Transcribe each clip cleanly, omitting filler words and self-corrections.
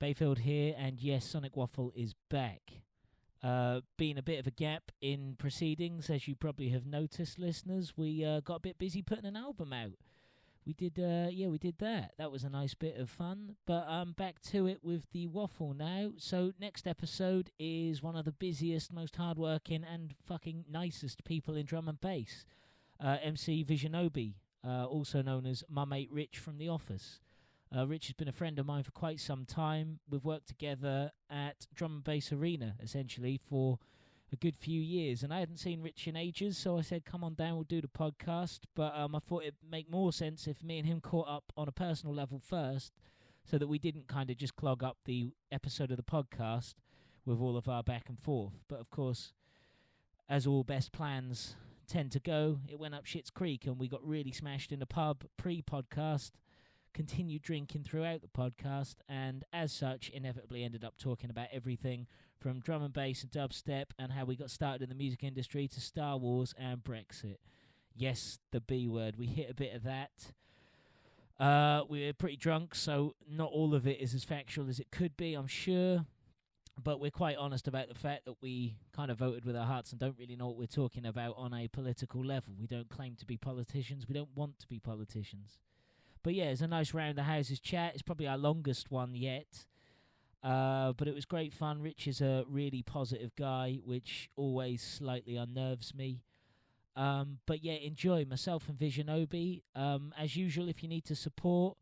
Bayfield here, and yes, Sonic Waffle is back. Been a bit of a gap in proceedings, as you probably have noticed, listeners. We got a bit busy putting an album out. We did that. That was a nice bit of fun. But back to it with the Waffle now. So next episode is one of the busiest, most hardworking, and fucking nicest people in drum and bass. MC Visionobi, also known as my mate Rich from The Office. Rich has been a friend of mine for quite some time. We've worked together at Drum and Bass Arena, essentially, for a good few years. And I hadn't seen Rich in ages, so I said, come on down, we'll do the podcast. But I thought it'd make more sense if me and him caught up on a personal level first, so that we didn't kind of just clog up the episode of the podcast with all of our back and forth. But, of course, as all best plans tend to go, it went up Shit's Creek, and we got really smashed in the pub pre-podcast, continued drinking throughout the podcast, and as such inevitably ended up talking about everything from drum and bass and dubstep and how we got started in the music industry to Star Wars and Brexit. Yes, the B word. We hit a bit of that. We were pretty drunk, so not all of it is as factual as it could be, I'm sure, but we're quite honest about the fact that we kind of voted with our hearts and don't really know what we're talking about on a political level. We don't claim to be politicians. We don't want to be politicians. But yeah, it's a nice round the houses chat. It's probably our longest one yet. But it was great fun. Rich is a really positive guy, which always slightly unnerves me. But yeah, enjoy. Myself and Visionobi. As usual, if you need to support,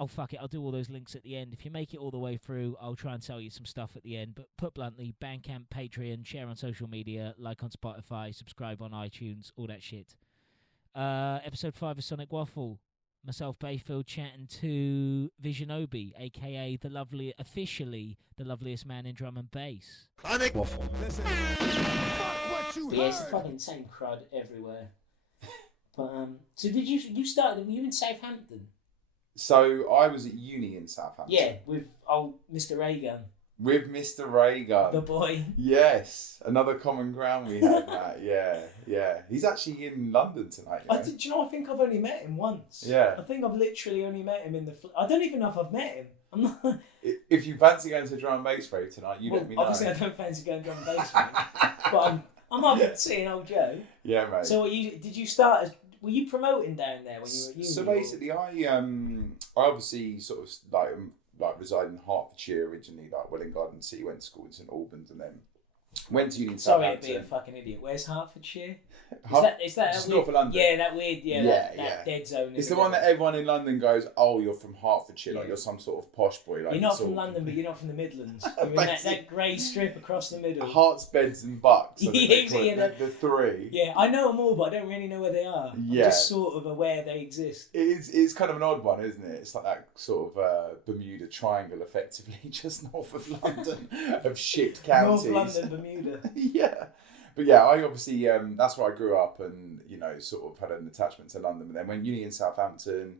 oh fuck it, I'll do all those links at the end. If you make it all the way through, I'll try and sell you some stuff at the end. But put bluntly, BANDCAMP, Patreon, share on social media, like on Spotify, subscribe on iTunes, all that shit. Episode 5 of Sonic Waffle. Myself, Bayfield, chatting to Visionobi, a.k.a. officially the loveliest man in drum and bass. Sonic Waffle. Listen, fuck what you Yeah, it's heard. fucking same crud everywhere. But so did you started? Were you in Southampton? So I was at uni in Southampton. Yeah, with old Mr. Raygun, With Mr. Raygun. the boy. Yes, another common ground we have, Matt. Yeah. He's actually in London tonight. You know? Do you know? I think I've only met him once. Yeah. I think I've literally only met him in the. I don't even know if I've met him. I'm not. If you fancy going to drum and bass rave tonight, you let me know. Obviously, I don't fancy going drum and bass, mate. But I'm up seeing old Joe. Yeah, mate. So, did you start as? Were you promoting down there when you were at uni? So basically, I obviously sort of like reside in Hertfordshire originally, like Welwyn Garden City, went to school in St Albans, and then went to uni in Sorry to Southampton. be a fucking idiot. Where's Hertfordshire? Is Just that north of London. Yeah, that weird. Yeah, Yeah, that dead zone. It's the one that everyone in London goes, oh, you're from Hertfordshire, like Yeah. you're some sort of posh boy. Like You're not sort from of- London, but you're not from the Midlands. You're in that grey strip across the middle. Hearts, beds, and bucks. So they call Yeah, it the three. Yeah, I know them all, but I don't really know where they are. Yeah. I'm just sort of aware they exist. It's kind of an odd one, isn't it? It's like that sort of Bermuda Triangle, effectively, just north of London, of shit counties. North London, Bermuda. Yeah. But yeah, I obviously, that's where I grew up and, you know, sort of had an attachment to London. But then went uni in Southampton,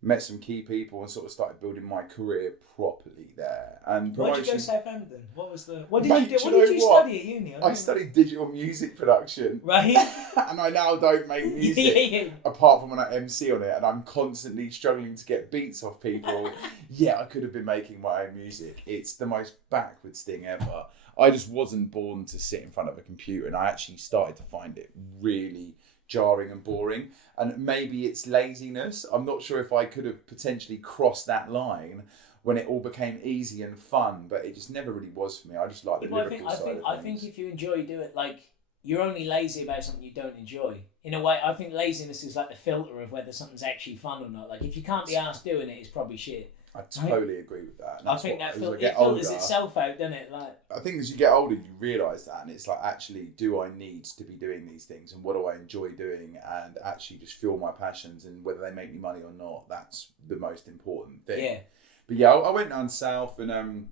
met some key people and sort of started building my career properly there. And Why did you go promotion- to Southampton? What was the? What did Mate, you do? do What you did know you what? study at uni? I studied digital music production. Right. And I now don't make music. yeah. Apart from when I MC on it, and I'm constantly struggling to get beats off people. Yeah, I could have been making my own music. It's the most backwards thing ever. I just wasn't born to sit in front of a computer, and I actually started to find it really jarring and boring. And maybe it's laziness. I'm not sure if I could have potentially crossed that line when it all became easy and fun, but it just never really was for me. I just like the lyrical side of I things. think if you enjoy doing it, like you're only lazy about something you don't enjoy. In a way, I think laziness is like the filter of whether something's actually fun or not. Like if you can't be arsed doing it, it's probably shit. I totally agree with that. And I that's think what- that as I it get filters older- itself out, doesn't it? Like I think as you get older, you realise that, and it's like, actually, do I need to be doing these things, and what do I enjoy doing, and actually just fuel my passions, and whether they make me money or not, that's the most important thing. yeah. But yeah, I went down south and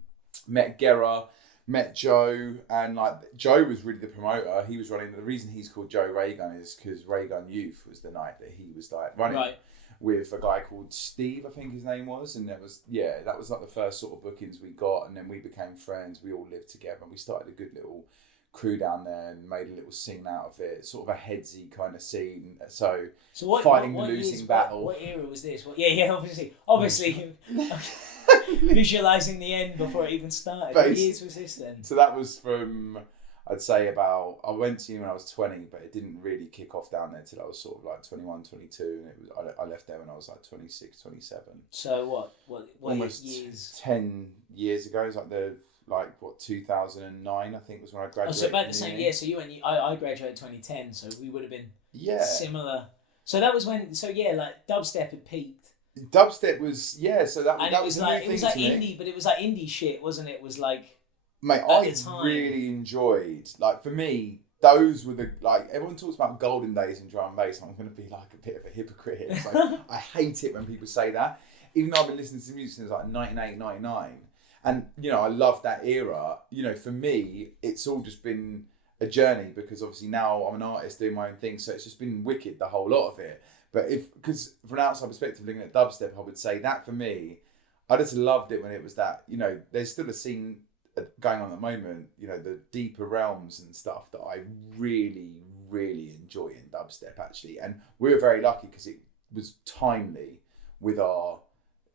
met Gera, met Joe, and like Joe was really the promoter. He was running. The reason he's called Joe Raygun is because Raygun Youth was the night that he was like running. Right. With a guy called Steve, I think his name was, and that was like the first sort of bookings we got, and then we became friends. We all lived together, and we started a good little crew down there and made a little scene out of it. Sort of a headsy kind of scene. So fighting the losing years, battle. What era was this? Obviously, visualizing the end before it even started. What years was this then? So that was from, I'd say I went to uni when I was 20, but it didn't really kick off down there till I was sort of like 21, 22, and I left there when I was like 26, 27. So what almost years? 10 years ago. It was 2009, I think, was when I graduated. So about the same year. So I graduated 2010, so we would have been similar. So that was when, like dubstep had peaked. Dubstep was, so that was a like, new it was thing like to me. indie, but it was like indie shit, wasn't it? It was like, mate, I really enjoyed, like, for me, those were everyone talks about golden days in drum and bass. I'm going to be like a bit of a hypocrite here. It's like, I hate it when people say that, even though I've been listening to music since like 98, 99. And, I love that era. For me, it's all just been a journey, because obviously now I'm an artist doing my own thing. So it's just been wicked, the whole lot of it. But because from an outside perspective, looking at dubstep, I would say that for me, I just loved it when it was that, there's still a scene going on at the moment, the deeper realms and stuff that I really, really enjoy in dubstep, actually. And we were very lucky because it was timely with our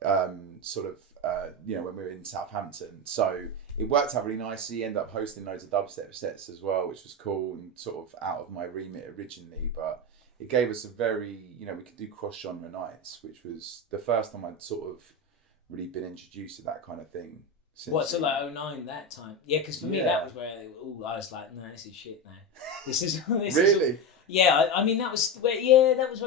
when we were in Southampton. So it worked out really nicely. Ended up hosting loads of dubstep sets as well, which was cool and sort of out of my remit originally. But it gave us a very, we could do cross-genre nights, which was the first time I'd sort of really been introduced to that kind of thing. So like 09 that time? Yeah, because for me that was where I was like, no, this is shit now. This is really? I mean that was where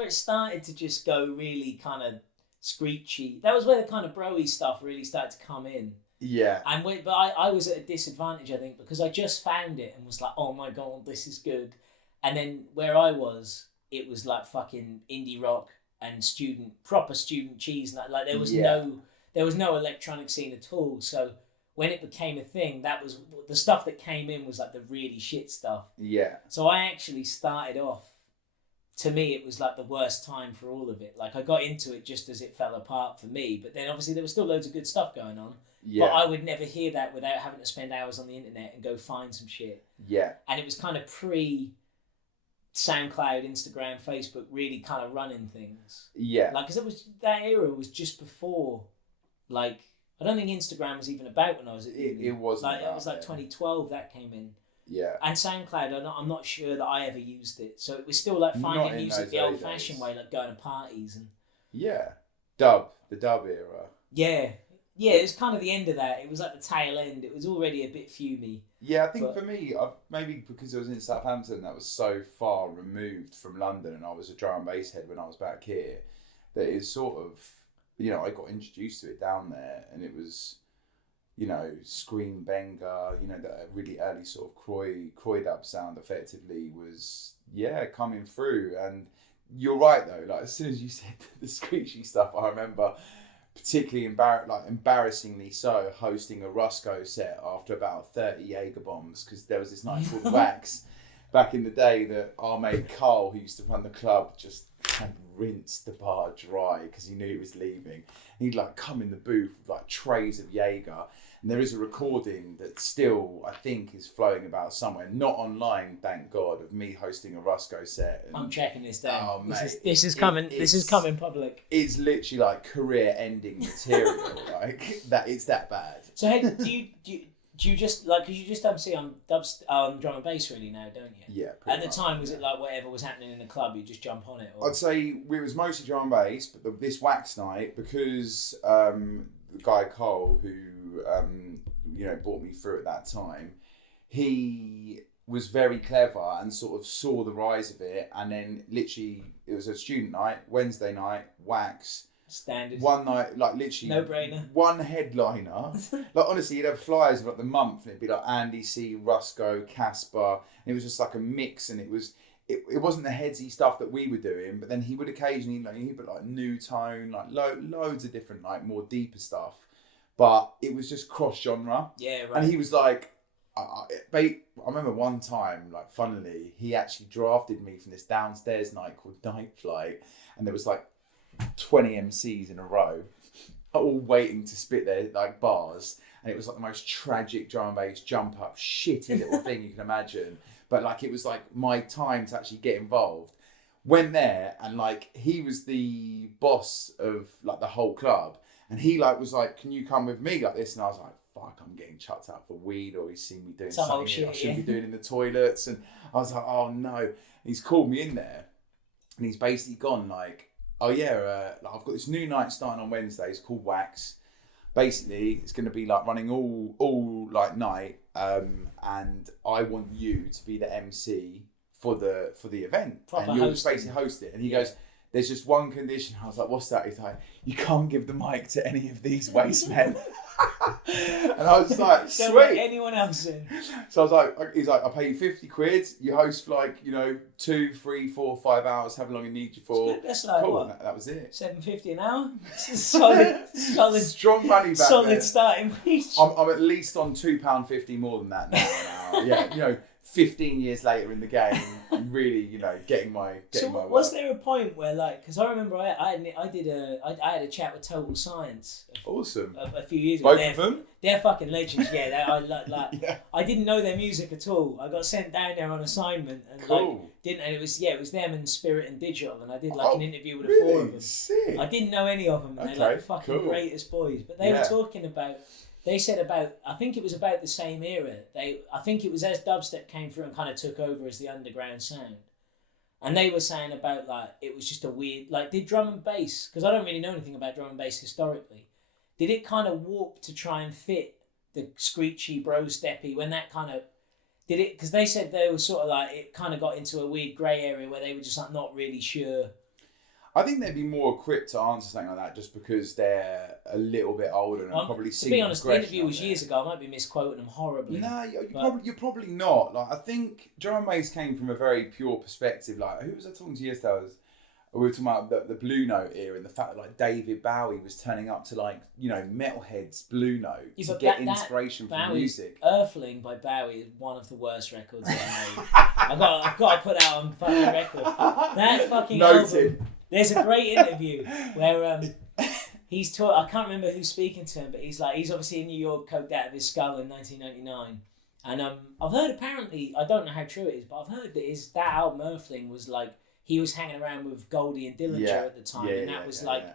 it started to just go really kind of screechy. That was where the kind of bro-y stuff really started to come in. Yeah. But I was at a disadvantage, I think, because I just found it and was like, oh my god, this is good. And then where I was, it was like fucking indie rock and proper student cheese. Like there was no electronic scene at all. So when it became a thing, that was the stuff that came in was like the really shit stuff. Yeah. So I actually started off, to me, it was like the worst time for all of it. Like I got into it just as it fell apart for me, but then obviously there was still loads of good stuff going on. Yeah. But I would never hear that without having to spend hours on the internet and go find some shit. Yeah. And it was kind of pre SoundCloud, Instagram, Facebook, really kind of running things. Yeah. Like, because that era was just before, like, I don't think Instagram was even about when I was at uni. It wasn't. Like, it was like 2012 that came in. Yeah. And SoundCloud, I'm not sure that I ever used it. So it was still like finding music the old-fashioned way, like going to parties and. Yeah. The dub era. Yeah. Yeah, it was kind of the end of that. It was like the tail end. It was already a bit fumey. Yeah, I think for me, maybe because I was in Southampton, that was so far removed from London, and I was a drum and bass head when I was back here, that it's sort of, I got introduced to it down there, and it was, Scream Benga, that really early sort of Croy dub sound effectively was, coming through. And you're right though, like as soon as you said the screechy stuff, I remember particularly embarrassingly so, hosting a Rusco set after about 30 Jaeger bombs, because there was this night called Wax back in the day that our mate Carl, who used to run the club, just had rinsed the bar dry because he knew he was leaving. He'd come in the booth with trays of Jaeger, and there is a recording that still I think is flowing about somewhere, not online, thank God, of me hosting a Rusco set. And, I'm checking this down. Oh, mate, this is coming. This is coming public. It's literally career-ending material. That it's that bad. So hey, do you just because you just MC on drum and bass really now, don't you? Yeah. At the time, was it whatever was happening in the club, you just jump on it? Or? I'd say it was mostly drum and bass, but this Wax night, because the guy Cole, who brought me through at that time, he was very clever and sort of saw the rise of it, and then literally it was a student night, Wednesday night, Wax. Standard. One night, literally no brainer. One headliner. Honestly, you'd have flyers of the month, and it'd be Andy C, Rusco, Casper, and it was just a mix, and it wasn't the headsy stuff that we were doing, but then he would occasionally he'd put New Tone, loads of different more deeper stuff, but it was just cross genre. Yeah, right. And he was I remember one time, funnily, he actually drafted me from this downstairs night called Night Flight, and there was 20 MCs in a row, all waiting to spit their like bars, and it was like the most tragic drum and bass jump up shitty little thing you can imagine. But like it was like my time to actually get involved. Went there, and like he was the boss of like the whole club, and he like was like, "Can you come with me like this?" And I was like, "Fuck, I'm getting chucked out for weed, or he's seen me doing Some something old shit, I shouldn't yeah. be doing in the toilets." And I was like, "Oh no!" He's called me in there, and he's basically gone like, "Oh yeah, like, I've got this new night starting on Wednesday. It's called Wax. Basically, it's going to be like running all like night, and I want you to be the MC for the event, Proper and you'll hosting. basically host it." And he goes, "There's just one condition." I was like, "What's that?" He's like, "You can't give the mic to any of these waste men." And I was like, Don't let "Sweet." anyone else in. So I was like, he's like, "I'll pay you 50 quid. You host for like, 2, 3, 4, 5 hours, however long you need you for." Good, that's like Cool. what? And that was it. $7.50 an hour. solid, Strong money back solid then. starting wage. I'm at least on £2.50 more than that now. Yeah, 15 years later in the game, I'm really, getting my Was work. there a point where, like, because I remember I had a chat with Total Science Awesome. a few years ago. Both of them? They're fucking legends. Yeah, Yeah. I didn't know their music at all. I got sent down there on assignment and Cool. it was them and Spirit and Digital, and I did an interview with the really? four of them. Sick. I didn't know any of them. And they're Okay, like the fucking cool. greatest boys. But they were talking about. They said about. I think it was about the same era. I think it was as dubstep came through and kind of took over as the underground sound. And they were saying about like it was just a weird did drum and bass, because I don't really know anything about drum and bass historically. Did it kind of warp to try and fit the screechy bro steppy when that kind of did it? Because they said they were sort of like it kind of got into a weird grey area where they were just like not really sure. I think they'd be more equipped to answer something like that just because they're a little bit older and probably to seen be honest, the progression interview on was there. years ago. I might be misquoting them horribly. No, you're probably not. Like I think drum and bass came from a very pure perspective. Like who was I talking to yesterday? We were talking about the Blue Note era and the fact that like David Bowie was turning up to like Metalhead's Blue Note to get inspiration from music. Earthling by Bowie is one of the worst records I made. I've got to put out on fucking record. That fucking album. There's a great interview where he's taught. I can't remember who's speaking to him, but he's obviously in New York, coked out of his skull in 1999, and I've heard apparently, I don't know how true it is, but I've heard that album Earthling was like he was hanging around with Goldie and Dillinger at the time, and that was like.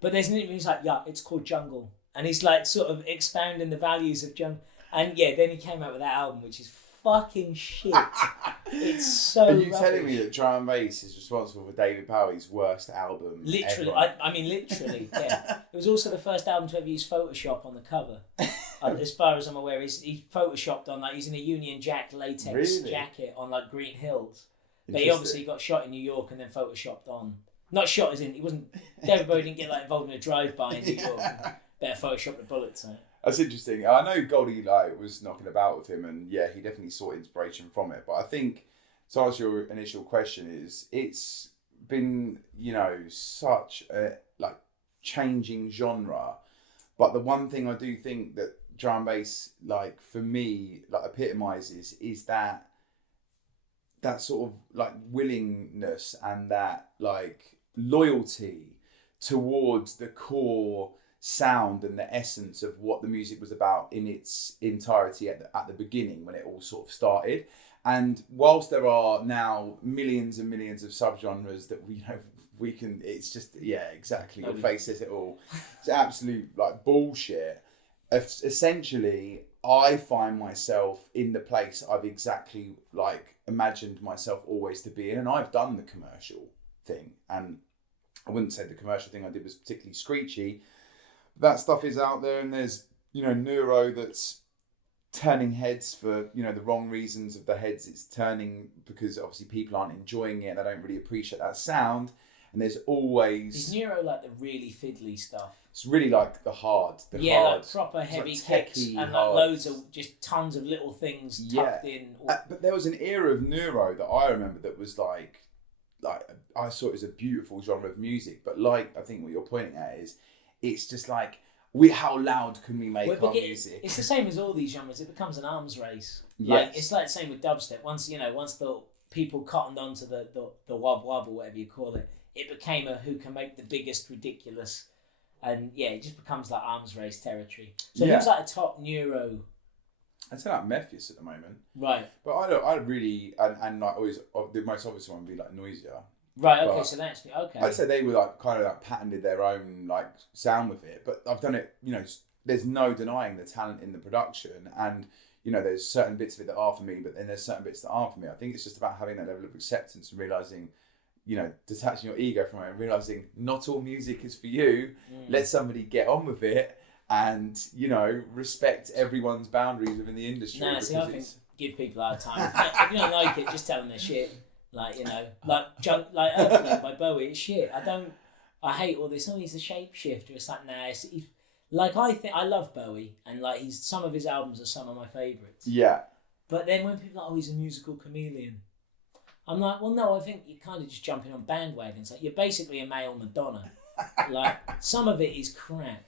But there's an interview. He's like, yeah, it's called Jungle, and he's like sort of expounding the values of jungle, and then he came out with that album, which is fucking shit. It's so. Are you rubbish. telling me that drum and bass is responsible for David Bowie's worst album? Literally, ever? I mean, literally, yeah. It was also the first album to ever use Photoshop on the cover. As far as I'm aware, he photoshopped on he's in a Union Jack latex jacket on Green Hills. But he obviously got shot in New York and then photoshopped on. Not shot as in he wasn't. David Bowie didn't get involved in a drive-by in New York. Better Photoshop the bullets. That's interesting. I know Goldie was knocking about with him, and yeah, he definitely sought inspiration from it. But I think to answer your initial question it's been such a changing genre. But the one thing I do think that drum and bass for me epitomizes is that sort of willingness and that loyalty towards the core sound and the essence of what the music was about in its entirety at the beginning when it all sort of started. And whilst there are now millions and millions of subgenres that we can, it's just exactly, your face says it all. It's absolute bullshit. Essentially, I find myself in the place I've exactly imagined myself always to be in, and I've done the commercial thing, and I wouldn't say the commercial thing I did was particularly screechy. That stuff is out there, and there's neuro that's turning heads for the wrong reasons of the heads it's turning, because obviously people aren't enjoying it and they don't really appreciate that sound. And there's always is neuro the really fiddly stuff. It's really the hard, proper heavy techie, kicks and hard. Loads of just tons of little things tucked in. But there was an era of neuro that I remember that was I saw it as a beautiful genre of music, but I think what you're pointing at is it's just how loud can we make our music? It's the same as all these genres. It becomes an arms race. Yes. It's the same with dubstep. Once the people cottoned onto the wob wob or whatever you call it, it became a who can make the biggest ridiculous And yeah, it just becomes like arms race territory. So Yeah. who's like a top neuro? I'd say like Mephius at the moment. Right. But I really, and like always, the most obvious one would be like Noisia. Right, okay, But so that's okay. I'd say they were like kind of like patented their own like sound with it, but I've done it. You know, there's no denying the talent in the production, and you know, there's certain bits of it that are for me, but then there's certain bits that aren't for me. I think it's just about having that level of acceptance and realizing, you know, detaching your ego from it and realizing not all music is for you. Let somebody get on with it, and you know, respect everyone's boundaries within the industry. No, see, I think give people our time. If you don't like it, just tell them they're shit. Like, you know, like Earthling by Bowie, it's shit. I hate all this. Oh, he's a shapeshifter. It's like, nah. I love Bowie, and like some of his albums are some of my favourites. Yeah. But then when people are like, oh, he's a musical chameleon, I'm like, well, no, I think you're kind of just jumping on bandwagons. Like, you're basically a male Madonna. Like, some of it is crap.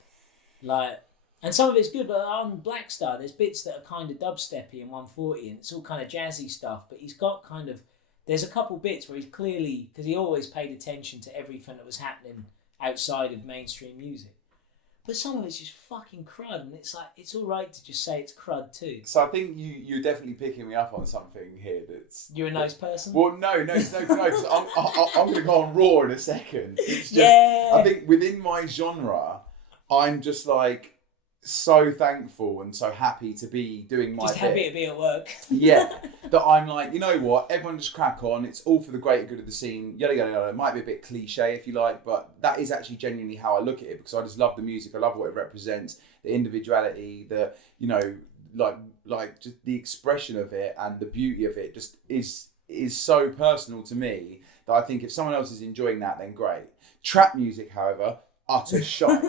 Like, and some of it's good, but on Black Star, there's bits that are kind of dubsteppy and 140, and it's all kind of jazzy stuff, but he's got kind of, there's a couple bits where he's clearly, because he always paid attention to everything that was happening outside of mainstream music. But some of it's just fucking crud, and it's like, it's all right to just say it's crud too. So I think you're definitely picking me up on something here. You're a nice person? Well, no, 'cause I'm going to go on Raw in a second. It's just, yeah! I think within my genre, I'm just like so thankful and so happy to be doing my just happy to be at work. Yeah, that I'm like, you know what, everyone just crack on, it's all for the greater good of the scene, yada yada yada. It might be a bit cliche if you like, but that is actually genuinely how I look at it, because I just love the music, I love what it represents, the individuality, the, you know, like just the expression of it and the beauty of it just is so personal to me that I think if someone else is enjoying that, then great. Trap music, however, utter shite.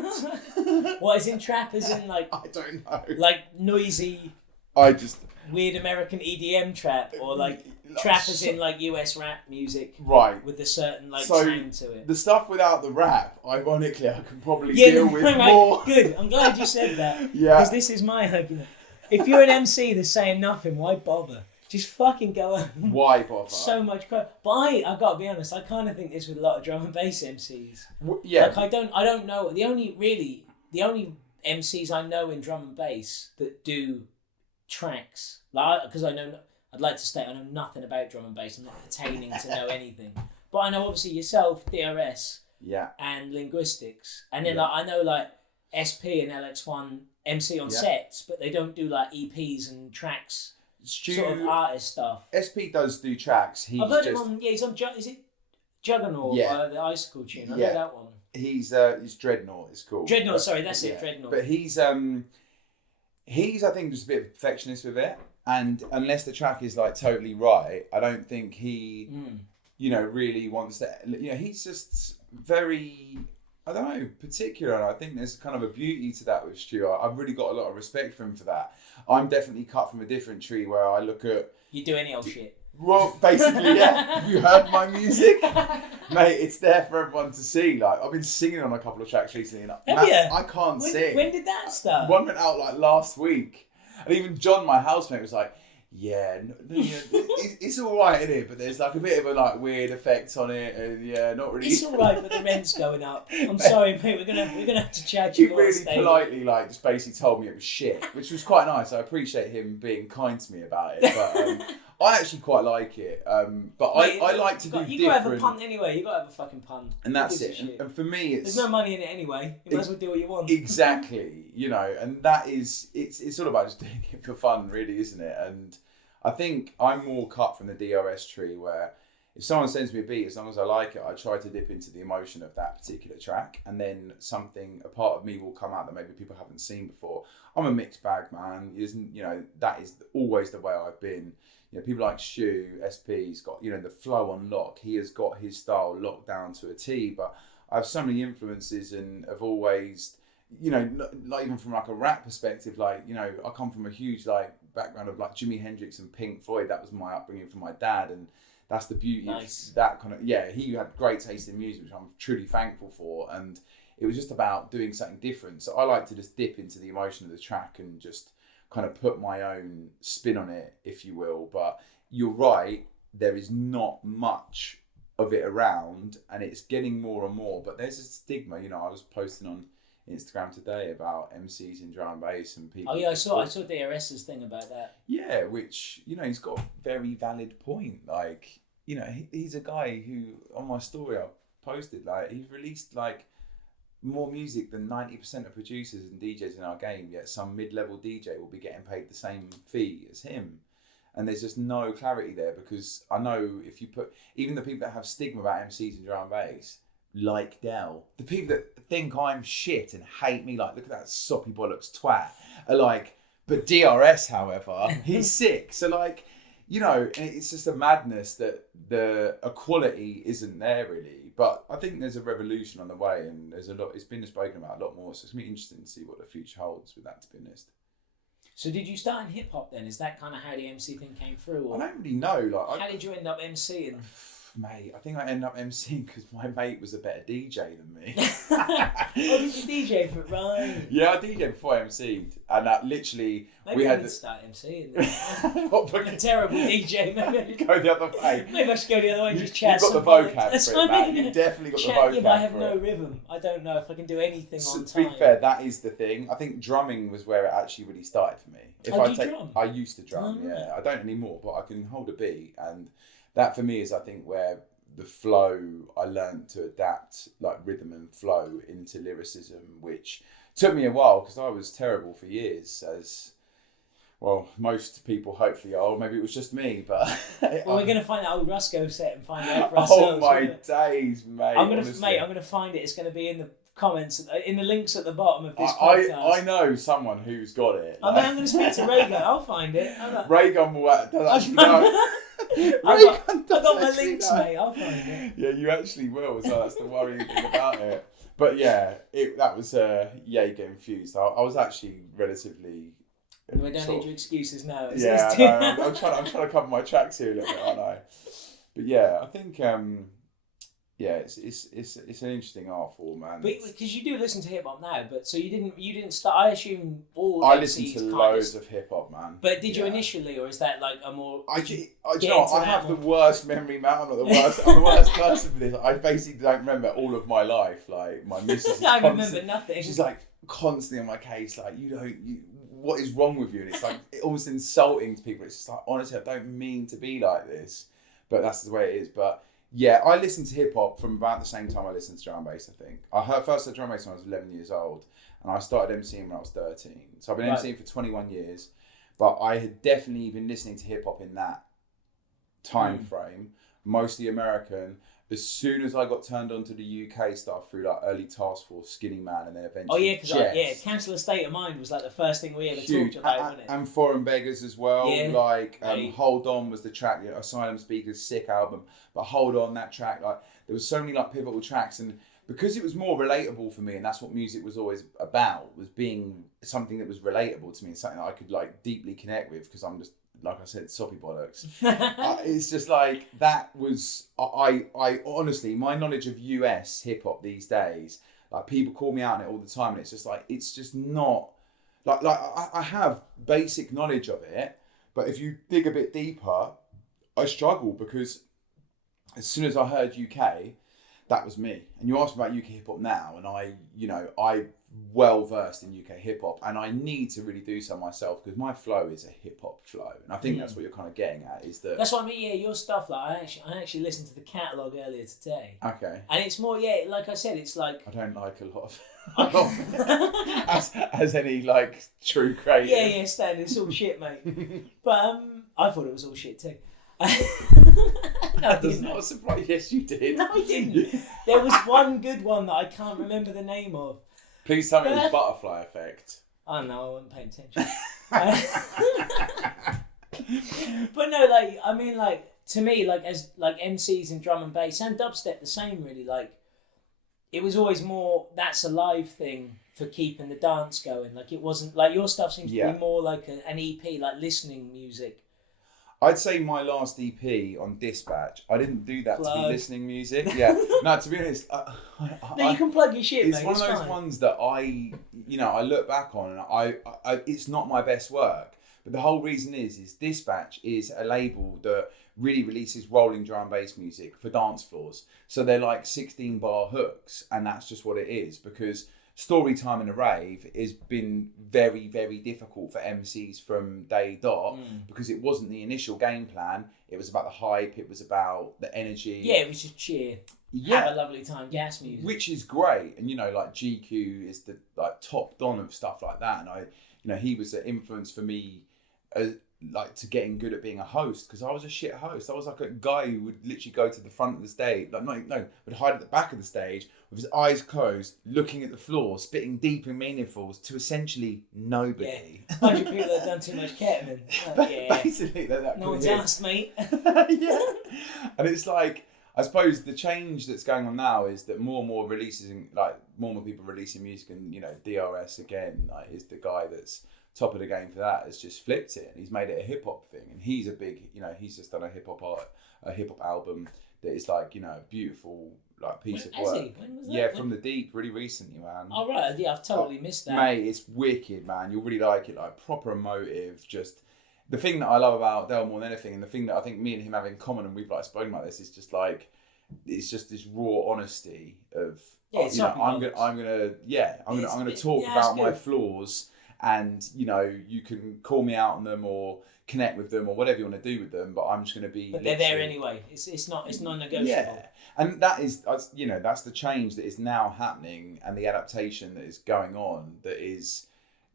What is in trap? Is in like, I don't know. Like noisy, weird American EDM trap, or like trap as in like US rap music, right? With a certain like so sound to it. The stuff without the rap, ironically, I can probably deal with more. Good. I'm glad you said that. Yeah. Because this is my argument. If you're an MC that's saying nothing, why bother? Just fucking go on. Why bother? So much crap. But I've got to be honest, I kind of think this with a lot of drum and bass MCs. Yeah. Like I don't know. The only MCs I know in drum and bass that do tracks, like, because I'd like to state I know nothing about drum and bass. I'm not pretending to know anything. But I know obviously yourself, DRS, yeah, and linguistics, and then like I know like SP and LX1 MC on sets, but they don't do like EPs and tracks. Sort of artist stuff. SP does do tracks. I've heard him on. Yeah, he's on. Is it Juggernaut? Yeah. The Icicle tune. I know that one. He's Dreadnought. It's called Dreadnought. Sorry, that's it. Dreadnought. But he's I think just a bit of a perfectionist with it, and unless the track is like totally right, I don't think he, you know, really wants to. You know, he's just very, I don't know, particular, and I think there's kind of a beauty to that with Stuart. I've really got a lot of respect for him for that. I'm definitely cut from a different tree where I look at... You do any old shit. Well, basically, yeah. Have you heard my music? Mate, it's there for everyone to see. Like, I've been singing on a couple of tracks recently, and I can't sing. When did that start? One went out like last week. And even John, my housemate, was like, yeah, it's all right, isn't it? But there's like a bit of a like weird effect on it, and yeah, not really. It's all right, but the rent's going up. I'm sorry, mate. We're gonna have to charge you. He really politely like just basically told me it was shit, which was quite nice. I appreciate him being kind to me about it. But I actually quite like it. But mate, I like to do different. You gotta have a pun anyway. You gotta have a fucking pun. And that's it. And for me, it's there's no money in it anyway. You might as well do what you want. Exactly. You know, and that is it's all about just doing it for fun, really, isn't it? And I think I'm more cut from the DRS tree, where if someone sends me a beat, as long as I like it, I try to dip into the emotion of that particular track, and then a part of me will come out that maybe people haven't seen before. I'm a mixed bag, man. Isn't, you know, that is always the way I've been. You know, people like Stu, SP's got, you know, the flow on lock. He has got his style locked down to a T, but I have so many influences and have always, you know, not even from like a rap perspective, like, you know, I come from a huge like background of like Jimi Hendrix and Pink Floyd. That was my upbringing from my dad, and that's the beauty of that kind of, he had great taste in music, which I'm truly thankful for, and it was just about doing something different. So I like to just dip into the emotion of the track and just kind of put my own spin on it, if you will. But you're right, there is not much of it around, and it's getting more and more, but there's a stigma. You know, I was posting on Instagram today about MCs in drum and bass and people. Oh yeah, I saw DRS's thing about that. Yeah, which, you know, he's got a very valid point. Like, you know, he's a guy who, on my story I posted, like, he's released like more music than 90% of producers and DJs in our game, yet some mid-level DJ will be getting paid the same fee as him. And there's just no clarity there, because I know if you put, even the people that have stigma about MCs and drum and bass, like Dell, the people that think I'm shit and hate me, like, look at that soppy bollocks twat, are like, but DRS, however, he's sick. So like, you know, it's just a madness that the equality isn't there really. But I think there's a revolution on the way, and there's a lot, it's been spoken about a lot more, so it's going to be interesting to see what the future holds with that, to be honest. So did you start in hip hop then? Is that kind of how the MC thing came through? Or I don't really know. Like, how did you end up MCing? Mate, I think I ended up MCing because my mate was a better DJ than me. Oh, did you DJ for it? Right. Yeah, I DJed before I MC'd, and that literally Maybe we I had need the... to start MCing. Then. What, I'm a terrible DJ. Maybe go the other way. I should go the other way and just chat. You've got the somebody. vocab That's for what it, I Matt. mean. You've definitely got Chat, the vocab yeah, but I have for no it. rhythm. I don't know if I can do anything So, on to time. be fair, that is the thing. I think drumming was where it actually really started for me. If Oh, I do you drum? I used to drum, Oh, yeah. I don't anymore, but I can hold a beat, and that for me is, I think, where the flow, I learned to adapt like rhythm and flow into lyricism, which took me a while because I was terrible for years, as well most people hopefully are. Or maybe it was just me, but Well, we're gonna find that old Rusco set and find out for ourselves. oh my days, mate! I'm gonna find it. It's gonna be in the comments, in the links at the bottom of this podcast. I know someone who's got it. I'm gonna speak to Raygun. I'll find it. Raygun does actually know. I got my links, mate. I'll find it. Yeah, you actually will. So that's the worrying thing about it. But yeah, that was getting fused. I was actually relatively. We don't need your excuses now. Yeah, I know. I'm trying to cover my tracks here a little bit, aren't I? But yeah, I think it's an interesting art form, man. Because you do listen to hip hop now, but so you didn't start. I assume all. I MCs listen to kind loads of hip hop, man. But did you initially, or is that like a more? I have the worst memory, man. I'm the worst person for this. I basically don't remember all of my life. Like my missus. I remember nothing. She's like constantly on my case. Like what is wrong with you? And it's like almost insulting to people. It's just like, honestly, I don't mean to be like this, but that's the way it is. But yeah, I listened to hip hop from about the same time I listened to drum and bass. I think I first heard drum and bass when I was 11 years old, and I started MCing when I was 13. So I've been MCing for 21 years, but I had definitely been listening to hip hop in that time frame, mostly American. As soon as I got turned on to the UK stuff through like early Task Force, Skinny Man, and then eventually Council of State of Mind was like the first thing we ever huge. talked about, wasn't it? And Foreign Beggars as well. Yeah. Like Hold On was the track. Asylum Speakers, sick album. But Hold On, that track, like there was so many like pivotal tracks, and because it was more relatable for me, and that's what music was always about, was being something that was relatable to me, and something that I could like deeply connect with, because I'm just, like I said, soppy bollocks. It's just like, that was, I honestly, my knowledge of US hip hop these days, like people call me out on it all the time, and it's just like, it's just not, like I have basic knowledge of it, but if you dig a bit deeper, I struggle, because as soon as I heard UK, that was me. And you asked me about UK hip hop now, and I'm well versed in UK hip hop, and I need to really do so myself, because my flow is a hip hop flow, and I think that's what you're kind of getting at, is that. That's what I mean. Yeah, your stuff. Like I actually listened to the catalogue earlier today. Okay. And it's more, like I said, it's like. I don't like a lot of. as any like true creative. Yeah, Stan. It's all shit, mate. But I thought it was all shit too. No, I That's didn't. not a surprise. Yes, you did. No, I didn't. There was one good one that I can't remember the name of. Please tell me it was Butterfly Effect. Oh no, I wasn't paying attention. But no, like I mean, like to me, like as like MCs and drum and bass and dubstep, the same really. Like it was always more that's a live thing for keeping the dance going. Like it wasn't like your stuff seems to be more like an EP, like listening music. I'd say my last EP on Dispatch, I didn't do that to be listening music. Yeah. No, to be honest, no, you can plug your shit, it's mate. one of those ones that I look back on, and I it's not my best work. But the whole reason is Dispatch is a label that really releases rolling drum and bass music for dance floors. So they're like 16-bar hooks, and that's just what it is, because story time in a rave has been very, very difficult for MCs from day dot because it wasn't the initial game plan. It was about the hype. It was about the energy. Yeah, it was just cheer. Yeah. Have a lovely time, gas music. Which is great. And, you know, like GQ is the like top don of stuff like that. And he was an influence for me like to getting good at being a host, because I was a shit host. I was like a guy who would literally go to the front of the stage, like would hide at the back of the stage with his eyes closed, looking at the floor, spitting deep and meaningfuls to essentially nobody. Yeah. 100 people that have done too much ketamine. Yeah. Basically, that No one's asked, mate. Yeah. And it's like, I suppose the change that's going on now is that more and more releases, and like more and more people releasing music, and you know, DRS again, like, is the guy that's top of the game for that, has just flipped it and he's made it a hip hop thing. And he's a big, you know, he's just done a hip hop album that is like, you know, a beautiful like piece of work. When was that? Yeah, from the deep, really recently, man. Oh right, yeah, I've totally missed that. Mate, it's wicked, man. You'll really like it. Like proper emotive. Just the thing that I love about Del more than anything, and the thing that I think me and him have in common, and we've like spoken about this, is just like, it's just this raw honesty of, you know, I'm gonna talk about my flaws. And, you know, you can call me out on them or connect with them or whatever you want to do with them, but I'm just going to be... But they're there anyway. It's non-negotiable. Yeah. And that is, you know, that's the change that is now happening, and the adaptation that is going on that is,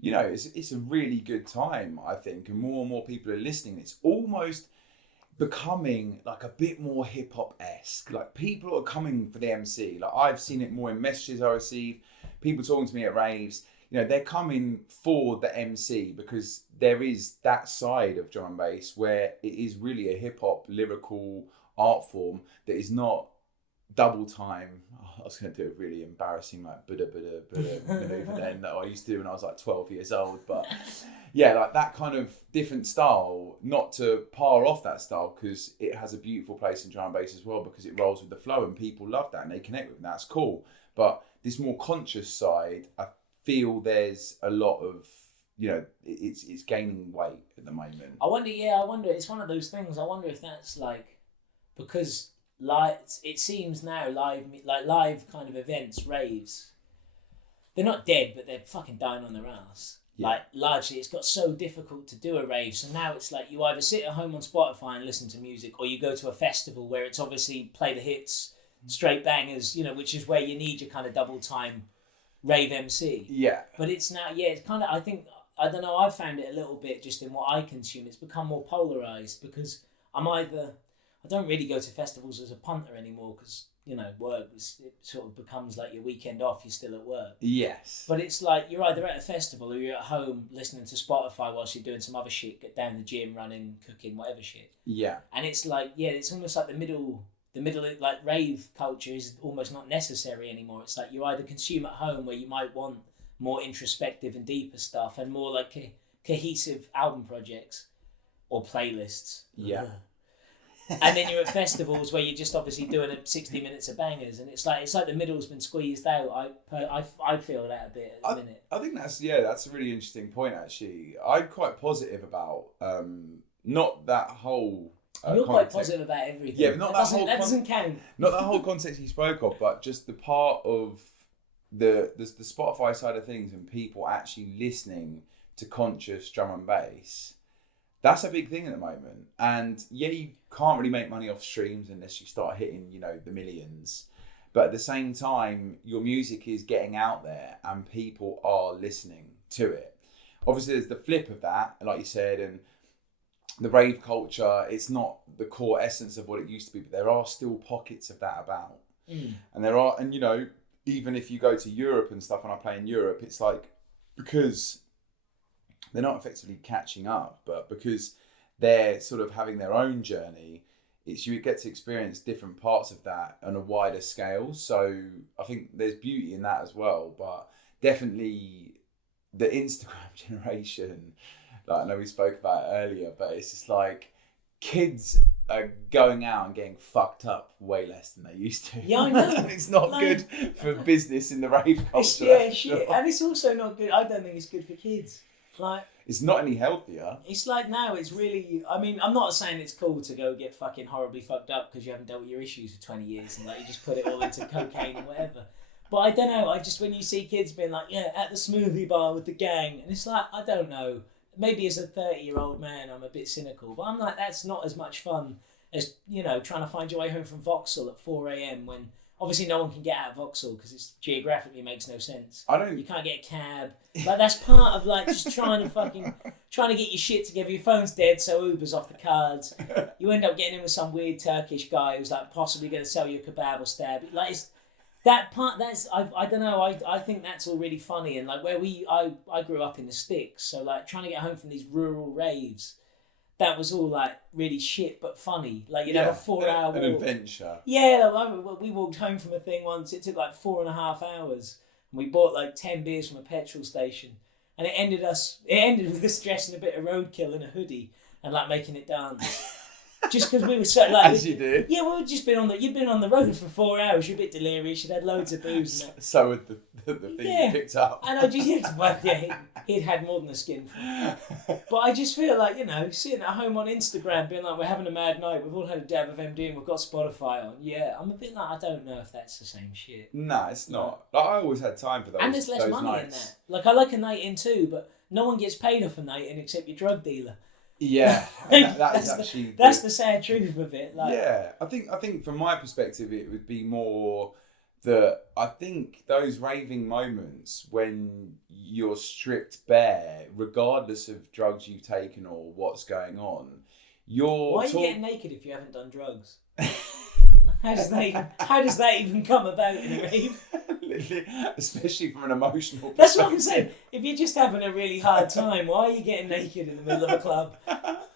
you know, it's a really good time, I think. And more people are listening. It's almost becoming like a bit more hip-hop-esque. Like people are coming for the MC. Like I've seen it more in messages I receive. People talking to me at raves. You know, they're coming for the MC because there is that side of drum and bass where it is really a hip hop lyrical art form that is not double time. I was going to do a really embarrassing like Buddha maneuver then that I used to do when I was like 12 years old. But yeah, like that kind of different style, not to par off that style, because it has a beautiful place in drum and bass as well, because it rolls with the flow and people love that and they connect with it. That's cool. But this more conscious side, I feel there's a lot of, you know, it's gaining weight at the moment. I wonder, it's one of those things. I wonder if that's like, because it seems now live kind of events, raves, they're not dead, but they're fucking dying on their ass. Yeah. Like largely it's got so difficult to do a rave, so now it's like you either sit at home on Spotify and listen to music, or you go to a festival where it's obviously play the hits, straight bangers, you know, which is where you need your kind of double time rave MC. Yeah. But it's now, it's kind of, I don't know, I've found it a little bit just in what I consume. It's become more polarised because I don't really go to festivals as a punter anymore because, you know, it sort of becomes like your weekend off, you're still at work. Yes. But it's like you're either at a festival or you're at home listening to Spotify whilst you're doing some other shit, get down the gym, running, cooking, whatever shit. Yeah. And it's like, it's almost like the middle like rave culture is almost not necessary anymore. It's like you either consume at home where you might want more introspective and deeper stuff and more like cohesive album projects or playlists. Yeah. And then you're at festivals where you're just obviously doing 60 minutes of bangers, and it's like the middle's been squeezed out. I feel that a bit at the minute. I think that's a really interesting point actually. I'm quite positive about not that whole you're quite positive about everything. Yeah, but not that doesn't count. Not that whole context you spoke of, but just the part of the Spotify side of things and people actually listening to conscious drum and bass. That's a big thing at the moment. And yeah, you can't really make money off streams unless you start hitting, you know, the millions. But at the same time, your music is getting out there and people are listening to it. Obviously, there's the flip of that, like you said, and the rave culture, it's not the core essence of what it used to be, but there are still pockets of that about. And you know, even if you go to Europe and stuff, and I play in Europe, it's like, because they're not effectively catching up, but because they're sort of having their own journey, you get to experience different parts of that on a wider scale. So I think there's beauty in that as well, but definitely the Instagram generation, like I know we spoke about it earlier, but it's just like kids are going out and getting fucked up way less than they used to. Yeah, I know. And it's not good for business in the rave culture. Shit. And it's also not good. I don't think it's good for kids. Like, it's not any healthier. It's like now it's really, I mean, I'm not saying it's cool to go get fucking horribly fucked up because you haven't dealt with your issues for 20 years and like you just put it all into cocaine and whatever. But I don't know. I just when you see kids being like, yeah, at the smoothie bar with the gang, and it's like I don't know. Maybe as a 30-year-old man, I'm a bit cynical, but I'm like that's not as much fun as trying to find your way home from Vauxhall at 4 a.m. when obviously no one can get out of Vauxhall because it geographically makes no sense. You can't get a cab. Like that's part of like just trying to get your shit together. Your phone's dead, so Uber's off the cards. You end up getting in with some weird Turkish guy who's like possibly going to sell you a kebab or stab. Like it's that part. That's I don't know. I think that's all really funny and like where I grew up in the sticks, so like trying to get home from these rural raves. That was all like really shit but funny. Like you'd have a 4-hour walk. An adventure. Yeah, like, we walked home from a thing once. It took like 4.5 hours. And we bought like 10 beers from a petrol station, and it ended with us dressing a bit of roadkill in a hoodie and like making it dance. Just because we were so like, as you do. Yeah, we've just been you've been on the road for 4 hours. You're a bit delirious. You'd had loads of booze. And so with the thing you picked up. And I just he'd had more than a skin. But I just feel like sitting at home on Instagram, being like we're having a mad night. We've all had a dab of MD and we've got Spotify on. Yeah, I'm a bit like I don't know if that's the same shit. No, it's not. Like, I always had time for those. And there's less money nights. in that. Like I like a night in too, but no one gets paid off a night in except your drug dealer. Yeah, that's the sad truth of it. Like, yeah, I think from my perspective, it would be more that I think those raving moments when you're stripped bare, regardless of drugs you've taken or what's going on, why are you getting naked if you haven't done drugs? How does that even come about in a rave? Especially from an emotional perspective. That's what I'm saying. If you're just having a really hard time, why are you getting naked in the middle of a club?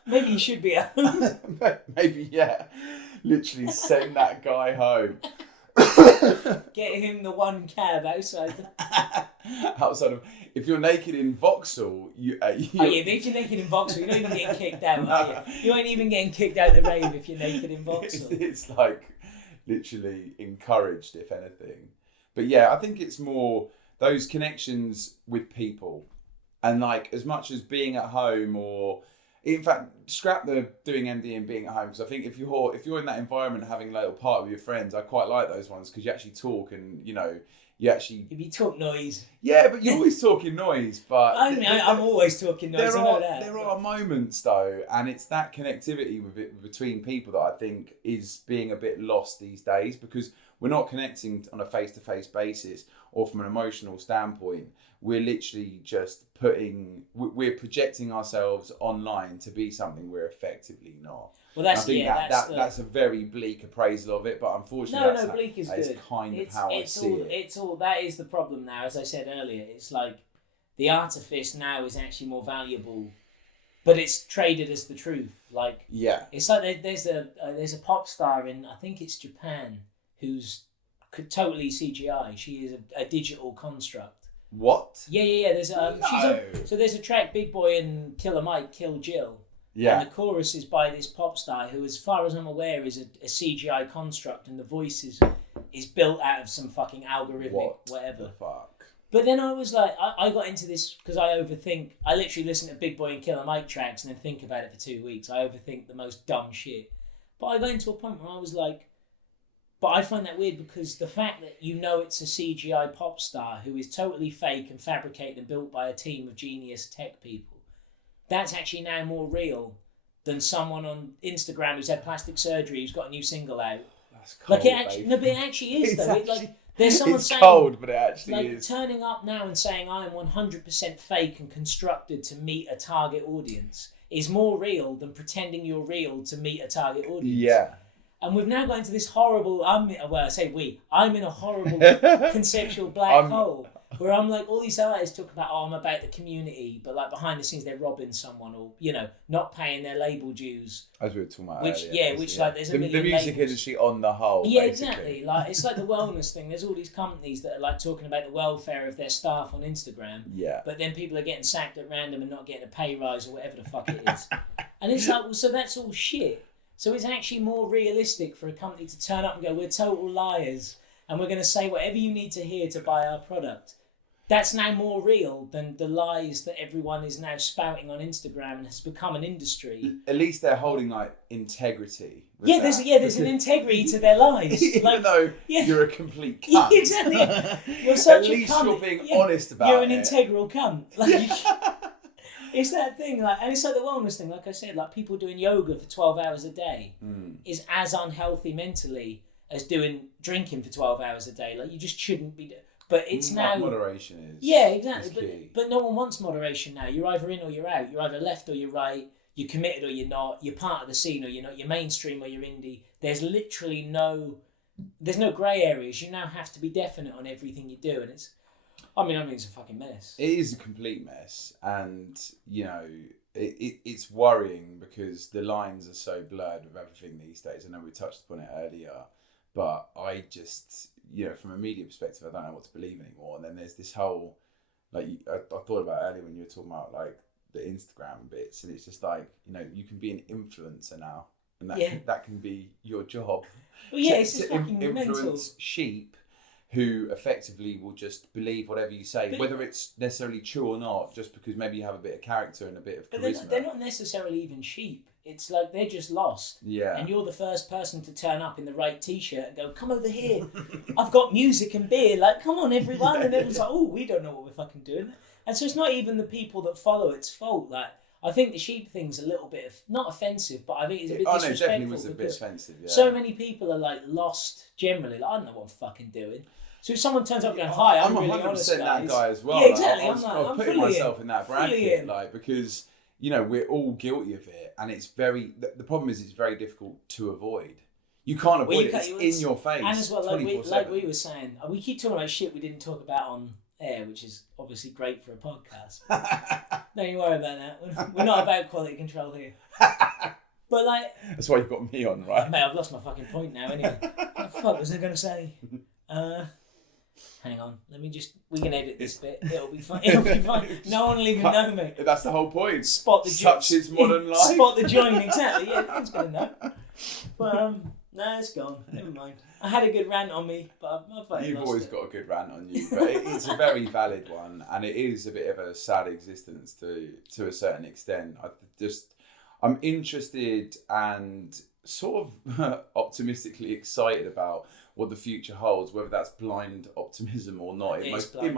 Maybe you should be at home. Maybe, yeah. Literally send that guy home. Get him the one cab outside. Outside of... If you're naked in Vauxhall, if you're naked in Vauxhall, you're not even getting kicked out, are you? You ain't even getting kicked out the rave if you're naked in Vauxhall. It's like literally encouraged, if anything. But yeah, I think it's more those connections with people. And like as much as being at home or... In fact, scrap the doing MD and being at home, because I think if you're in that environment having a little party with your friends, I quite like those ones because you actually talk and, you actually... If you talk noise. Yeah, but you're always talking noise, but... I'm always talking noise, There are moments, though, and it's that connectivity between people that I think is being a bit lost these days because we're not connecting on a face-to-face basis or from an emotional standpoint. We're literally just we're projecting ourselves online to be something we're effectively not. Well, that's a very bleak appraisal of it, but unfortunately, bleak is that is good. kind of how I see it. It's all that is the problem now. As I said earlier, it's like the artifice now is actually more valuable, but it's traded as the truth. Like it's like there's a pop star in I think it's Japan who's totally CGI. She is a digital construct. What? Yeah. There's there's a track Big Boy and Killer Mike Kill Jill. Yeah. And the chorus is by this pop star who, as far as I'm aware, is a CGI construct, and the voice is built out of some fucking algorithmic whatever. The fuck? But then I was like, I got into this because I overthink. I literally listen to Big Boy and Killer Mike tracks and then think about it for 2 weeks. I overthink the most dumb shit. But I got into a point where I was like, but I find that weird because the fact that it's a CGI pop star who is totally fake and fabricated and built by a team of genius tech people, that's actually now more real than someone on Instagram who's had plastic surgery who's got a new single out. That's cold, but it actually is though. There's someone it's saying, cold, but it actually is. Turning up now and saying I am 100% fake and constructed to meet a target audience is more real than pretending you're real to meet a target audience. Yeah. And we've now got into this horrible, I'm in a horrible conceptual black hole where I'm like, all these artists talk about, I'm about the community, but like behind the scenes they're robbing someone or, not paying their label dues. As we were talking about earlier. Like there's a million the music labels. industry on the whole, yeah, basically. Exactly. Like it's like the wellness thing. There's all these companies that are like talking about the welfare of their staff on Instagram. Yeah. But then people are getting sacked at random and not getting a pay rise or whatever the fuck it is. And it's like, well, so that's all shit. So it's actually more realistic for a company to turn up and go, we're total liars and we're going to say whatever you need to hear to buy our product. that's now more real than the lies that everyone is now spouting on Instagram and has become an industry. At least they're holding like integrity. With Yeah, that. there's an integrity to their lies. Even though you're a complete Yeah, cunt. exactly. You're such At a least cunt. you're being honest about it. You're an integral cunt. Like, it's that thing, like, and it's like the wellness thing. Like I said, like people doing yoga for 12 hours a day is as unhealthy mentally as drinking for 12 hours a day. Like you just shouldn't be. But it's now moderation is. Yeah, exactly. Key. But no one wants moderation now. You're either in or you're out. You're either left or you're right. You're committed or you're not. You're part of the scene or you're not. You're mainstream or you're indie. There's literally there's no grey areas. You now have to be definite on everything you do, and it's. I mean, it's a fucking mess. It is a complete mess, and it's worrying because the lines are so blurred with everything these days. I know we touched upon it earlier, but I just, from a media perspective, I don't know what to believe anymore. And then there's this whole, like, I thought about earlier when you were talking about like the Instagram bits, and it's just like, you can be an influencer now, and that can be your job. Well, yeah, it's just fucking influence mental. sheep who effectively will just believe whatever you say, whether it's necessarily true or not, just because maybe you have a bit of character and a bit of charisma. But they're not necessarily even sheep. It's like they're just lost. Yeah. And you're the first person to turn up in the right t-shirt and go, come over here. I've got music and beer. Like, come on, everyone. And everyone's like, oh, we don't know what we're fucking doing. And so it's not even the people that follow it's fault. Like, I think the sheep thing's a little bit not offensive, but I think it's a bit disrespectful. It definitely was a bit offensive, yeah. So many people are like lost generally. Like, I don't know what I'm fucking doing. So if someone turns up going, hi, I'm really 100% honest, that guy as well. Yeah, exactly. I'm putting myself in that bracket, because, we're all guilty of it. And it's the problem is it's very difficult to avoid. You can't avoid it. It's in your face. And as well, like we were saying, we keep talking about shit we didn't talk about on air, which is obviously great for a podcast. Don't you worry about that. We're not about quality control here. But like... That's why you've got me on, right? Mate, I've lost my fucking point now anyway. What the fuck was I going to say? Hang on, we can edit this bit. It'll be fine. No one will even know me. That's the whole point. Spot the Such is modern life. Spot the joint, exactly. Yeah, no one's going to know. But, no, it's gone. Never mind. I had a good rant on me, but I've You've always got a good rant on you, but it's a very valid one, and it is a bit of a sad existence to a certain extent. I'm interested and sort of optimistically excited about what the future holds, whether that's blind optimism or not. It most probably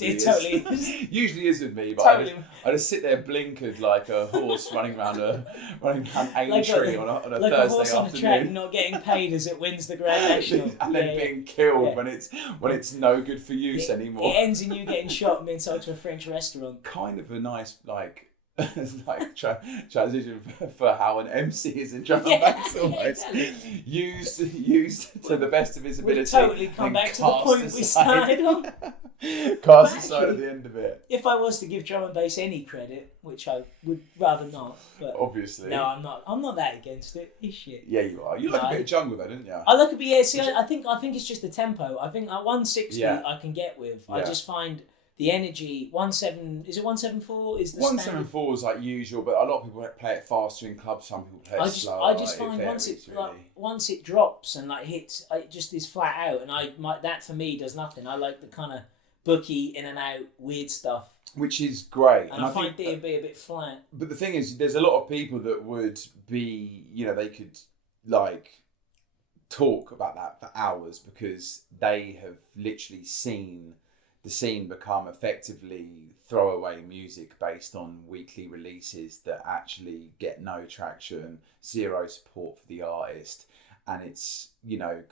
is. Totally is. Usually is with me, but totally. I just sit there blinkered like a horse running around Aintree on a like Thursday a horse afternoon. On a track not getting paid as it wins the Grand National. And then being killed when it's no good for use anymore. It ends in you getting shot and being sold to a French restaurant. Kind of a nice, transition for how an MC is in drum and bass almost. Used to the best of his ability. We've totally come back to the point we started on. Cast aside at the end of it. If I was to give drum and bass any credit, which I would rather not, but obviously. No, I'm not. I'm not that against it. It's shit. Yeah, you are. You like a bit of jungle though, didn't you? I like a bit. Yeah, see, I think it's just the tempo. I think at 160 I can get with. Yeah. I just find the energy. 174 is the 174 is like usual, but a lot of people play it faster in clubs. Some people play it slower. I just find once it drops and hits, it just is flat out, and that for me does nothing. I like the kind of booky in and out weird stuff, which is great. And I find D&BA a bit flat. But the thing is, there's a lot of people that would be, they could talk about that for hours because they have literally seen the scene become effectively throwaway music based on weekly releases that actually get no traction, zero support for the artist, and it's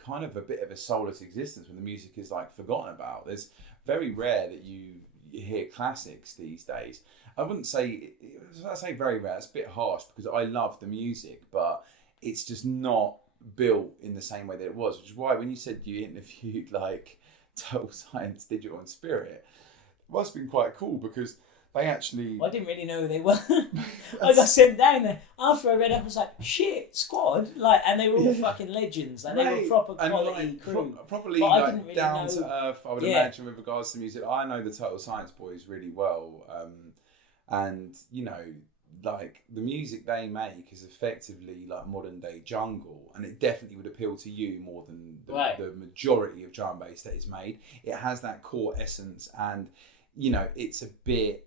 kind of a bit of a soulless existence when the music is forgotten about. There's very rare that you hear classics these days. I say very rare. It's a bit harsh because I love the music, but it's just not built in the same way that it was, which is why when you said you interviewed Total Science, Digital and Spirit, it must have been quite cool because they actually... I didn't really know who they were. I got sent down there. After I read up, I was like, shit, Squad. And they were all fucking legends. They were proper quality crew. Properly really down to earth, I would imagine, with regards to music. I know the Total Science boys really well. And, the music they make is effectively modern day jungle, and it definitely would appeal to you more than the majority of drum and bass that is made. It has that core essence, and you know, it's a bit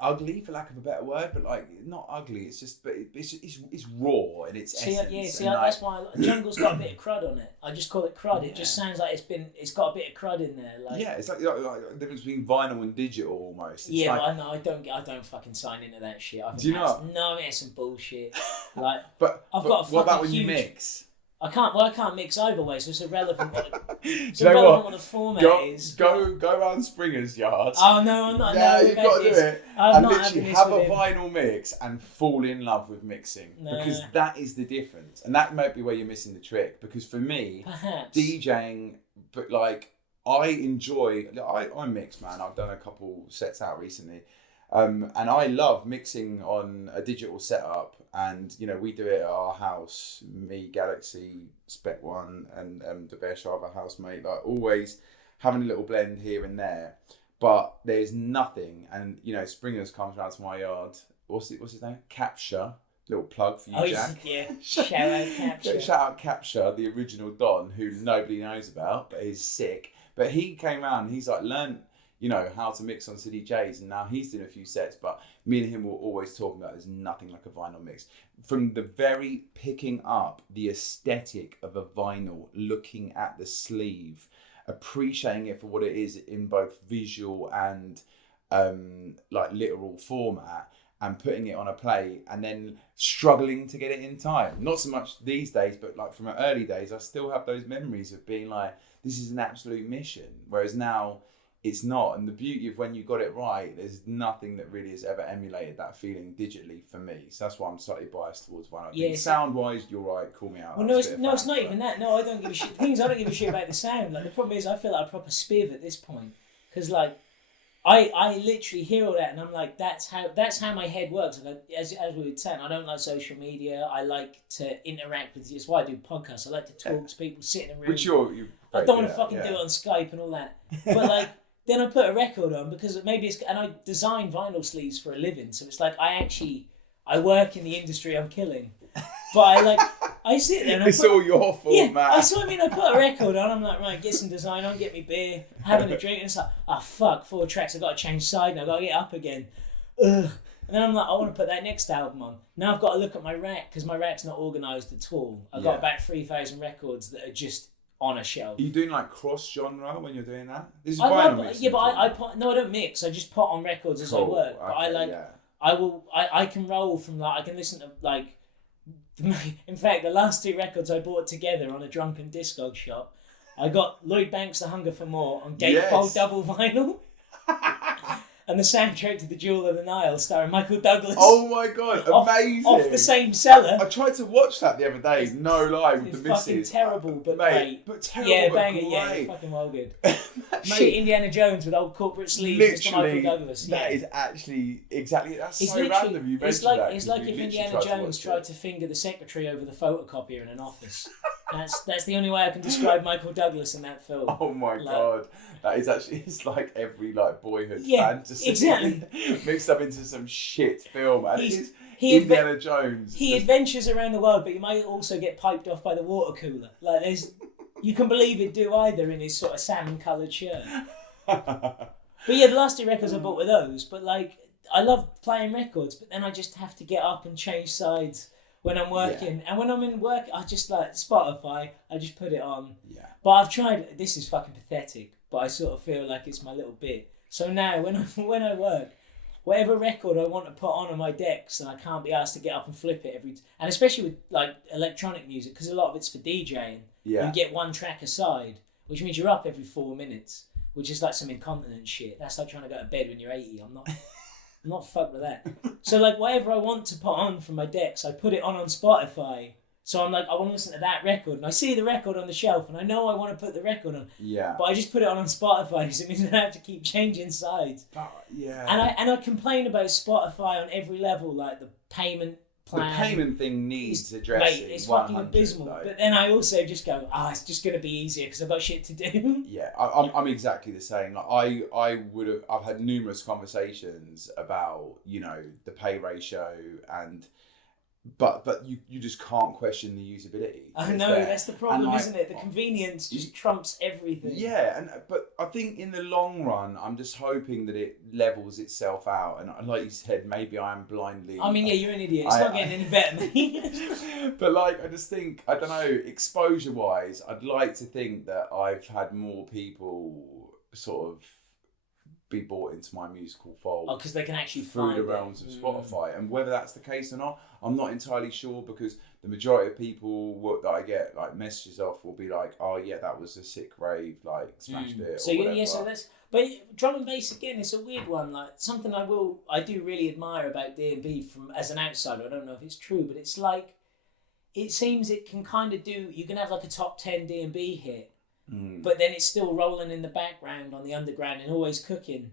ugly, for lack of a better word, but like not ugly. It's just, but it's raw in its essence. That's why jungle's got a bit of crud on it. I just call it crud. It just sounds like it's got a bit of crud in there. Like, yeah, it's like the difference between vinyl and digital almost. It's I know. I don't fucking sign into that shit. I think do you not? No, it's some bullshit. Like, but I've got a what about when huge, you mix? I can't mix either way, so it's irrelevant. It's Do you know irrelevant what what the format is. Go around Springer's yard. Oh no, I'm not. Yeah, no, you've got to do it. I'm and not literally having have a this with him. vinyl mix and fall in love with mixing, because that is the difference, and that might be where you're missing the trick. Because for me, Perhaps DJing, but like I enjoy. I mix, man. I've done a couple sets out recently. And I love mixing on a digital setup, and you know, we do it at our house, me, Galaxy, Spec One, and the Visionobi housemate, like always having a little blend here and there. But there's nothing, and you know, Springer's comes round to my yard. What's his name? Capture. Little plug for you, Jack. Yeah. Shout out Capture. Shout out Capture, the original Don, who nobody knows about, but he's sick. But he came around and he's like learned, you know, how to mix on CDJs, and now he's doing a few sets, but me and him were always talking about there's nothing like a vinyl mix. From the very picking up the aesthetic of a vinyl, looking at the sleeve, appreciating it for what it is in both visual and like literal format, and putting it on a plate and then struggling to get it in time. Not so much these days, but like from my early days, I still have those memories of being like, this is an absolute mission. Whereas now, it's not. And the beauty of when you got it right, there's nothing that really has ever emulated that feeling digitally for me. So that's why I'm slightly biased towards vinyl. Yeah, sound wise, you're right, call me out. Well, it's not even that. No, I don't give a shit. The thing is, I don't give a shit about the sound. Like, the problem is, I feel like a proper spiv at this point, because like I literally hear all that and I'm like, that's how my head works. Like, as we were saying, I don't like social media. I like to interact with you. That's why I do podcasts. I like to talk to people, sit in a room. Which you're I don't want to fucking do it on Skype and all that. But like, then I put a record on because maybe it's, and I design vinyl sleeves for a living. So it's like, I work in the industry I'm killing. But I sit there and it's all your fault, man. I put a record on, I'm like, right, get some design on, get me beer, having a drink, and it's like, oh fuck, 4 tracks, I've got to change side now, I've got to get up again. Ugh. And then I'm like, I want to put that next album on. Now I've got to look at my rack, because my rack's not organised at all. I've got about 3,000 records that are just on a shelf. Are you doing like cross-genre when you're doing that? This is vinyl mixing. Yeah, but I don't mix, I just put on records as I work. But I can roll from like, I can listen to like, in fact, the last 2 records I bought together on a drunken Discog shop, I got Lloyd Banks' The Hunger for More on gatefold double vinyl, and the soundtrack to The Jewel of the Nile starring Michael Douglas. Oh my god, amazing! Off the same seller. I tried to watch that the other day, no lie, with the missus. It's fucking terrible, but great. But terrible, yeah, but banger, great. Yeah, fucking well good. Mate, Indiana Jones with old corporate sleeves, Mr. Michael Douglas. That is actually exactly. That's it's so random. You mentioned that. It's like if Indiana Jones tried to finger the secretary over the photocopier in an office. That's the only way I can describe Michael Douglas in that film. Oh my god, that is actually, it's like every like boyhood fantasy exactly mixed up into some shit film, and it's Indiana Jones. He adventures around the world, but you might also get piped off by the water cooler. Like you can believe he'd do either in his sort of salmon-coloured shirt. But yeah, the last 2 records I bought were those. But like, I love playing records, but then I just have to get up and change sides when I'm working. And when I'm in work, I just like Spotify, I just put it on. Yeah. But I've tried, this is fucking pathetic, but I sort of feel like it's my little bit. So now when I work, whatever record I want to put on my decks, and I can't be asked to get up and flip it and especially with like electronic music, because a lot of it's for DJing. Yeah. You get 1 track aside, which means you're up every 4 minutes, which is like some incontinent shit. That's like trying to go to bed when you're 80. I'm not fucked with that. So like whatever I want to put on from my decks, I put it on Spotify. So I'm like, I want to listen to that record, and I see the record on the shelf, and I know I want to put the record on. Yeah. But I just put it on Spotify, because it means I don't have to keep changing sides. Yeah. And I complain about Spotify on every level, like the payment plan. The payment thing needs addressing. Mate, it's fucking abysmal. But then I also just go, it's just going to be easier because I've got shit to do. Yeah, I'm exactly the same. Like I've had numerous conversations about, you know, the pay ratio and but you just can't question the usability. I It's know, there. that's the problem, And, like, isn't it? The convenience just trumps everything. Yeah, but I think in the long run, I'm just hoping that it levels itself out. And like you said, maybe I am blindly. I mean, yeah, you're an idiot. It's not getting any better, mate. But like, I just think, I don't know, exposure-wise, I'd like to think that I've had more people sort of be brought into my musical fold. Oh, because they can actually through find the realms of it. Spotify. And whether that's the case or not, I'm not entirely sure, because the majority of people that I get like messages off will be like, oh yeah, that was a sick rave, like smashed it. So or whatever. yeah, so that's. But drum and bass again, it's a weird one. Like something I do really admire about D&B from as an outsider. I don't know if it's true, but it's like, it seems it can kind of do. You can have like a top 10 D&B hit, but then it's still rolling in the background on the underground and always cooking.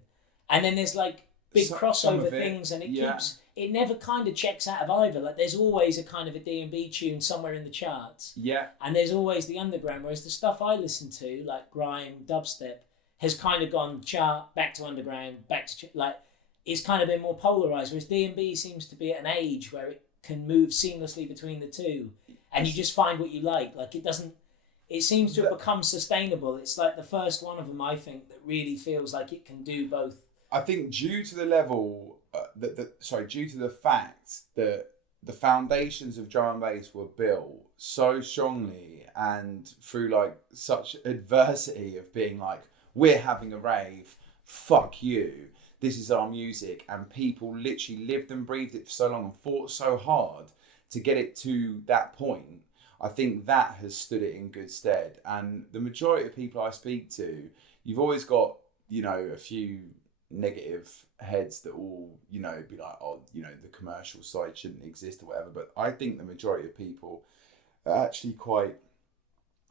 And then there's like big crossover things, and it keeps. It never kind of checks out of either. Like there's always a kind of a D&B tune somewhere in the charts. Yeah. And there's always the underground. Whereas the stuff I listen to, like grime, dubstep, has kind of gone chart, back to underground, back to like, it's kind of been more polarized. Whereas D&B seems to be at an age where it can move seamlessly between the two, and you just find what you like. Like it doesn't. It seems to have become sustainable. It's like the first one of them, I think, that really feels like it can do both. I think due to the level, due to the fact that the foundations of drum and bass were built so strongly and through like such adversity of being like, we're having a rave, fuck you, this is our music, and people literally lived and breathed it for so long and fought so hard to get it to that point. I think that has stood it in good stead. And the majority of people I speak to, you've always got, you know, a few negative heads that will, you know, be like, oh, you know, the commercial side shouldn't exist or whatever. But I think the majority of people are actually quite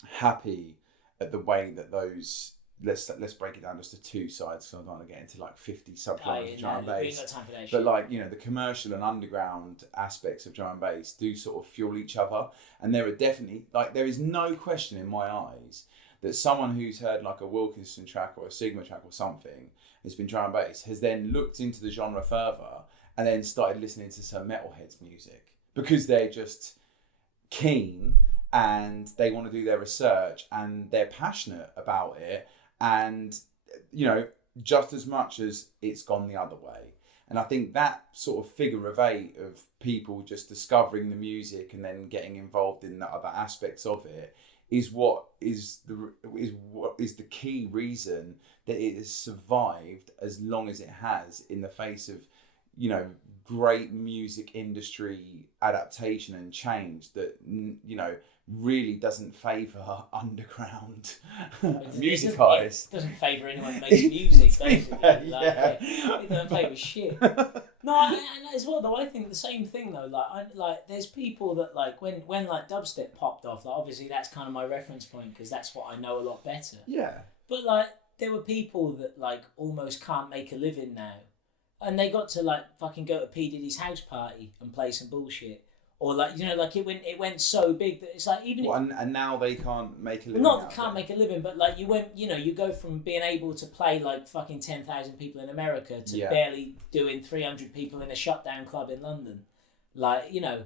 happy at the way that those, let's break it down just to two sides, so I don't want to get into like 50 subgenres of drum and bass. But like, you know, the commercial and underground aspects of drum and bass do sort of fuel each other. And there are definitely, like, there is no question in my eyes that someone who's heard like a Wilkinson track or a Sigma track or something, has been drum and bass, has then looked into the genre further and then started listening to some metalheads music because they're just keen and they want to do their research and they're passionate about it, and, you know, just as much as it's gone the other way. And I think that sort of figure of eight of people just discovering the music and then getting involved in the other aspects of it is what is the key reason that it has survived as long as it has in the face of, you know, great music industry adaptation and change that, you know, really doesn't favour underground music artists. It doesn't favour anyone who makes music, basically. Like, it doesn't favour shit. No, and as well though, I think the same thing though. Like there's people that like when like dubstep popped off. Like obviously that's kind of my reference point because that's what I know a lot better. Yeah. But like there were people that like almost can't make a living now, and they got to like fucking go to P Diddy's house party and play some bullshit. Or like, you know, like it went so big that it's like even and now they can't make a living. Not can't make a living, but like you go from being able to play like fucking 10,000 people in America to barely doing 300 people in a shutdown club in London, like, you know,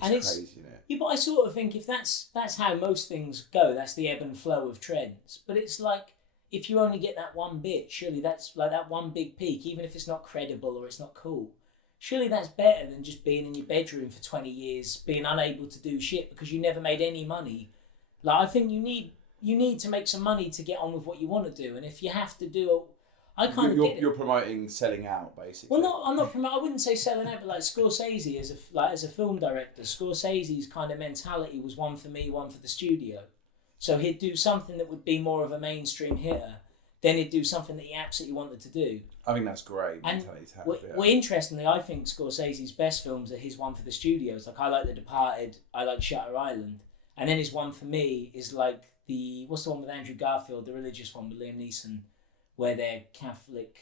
and it's crazy, isn't it? Yeah, but I sort of think if that's how most things go, that's the ebb and flow of trends. But it's like if you only get that one bit, surely that's like that one big peak, even if it's not credible or it's not cool. Surely that's better than just being in your bedroom for 20 years, being unable to do shit because you never made any money. Like, I think you need to make some money to get on with what you want to do. And if you have to do it, you're promoting selling out, basically. Well, no, I'm not promoting. I wouldn't say selling out, but like Scorsese as a film director, Scorsese's kind of mentality was one for me, one for the studio. So he'd do something that would be more of a mainstream hitter. Then he'd do something that he absolutely wanted to do. I think that's great. And well, interestingly, I think Scorsese's best films are his one for the studios. Like I like The Departed, I like Shutter Island, and then his one for me is like what's the one with Andrew Garfield, the religious one with Liam Neeson, where they're Catholic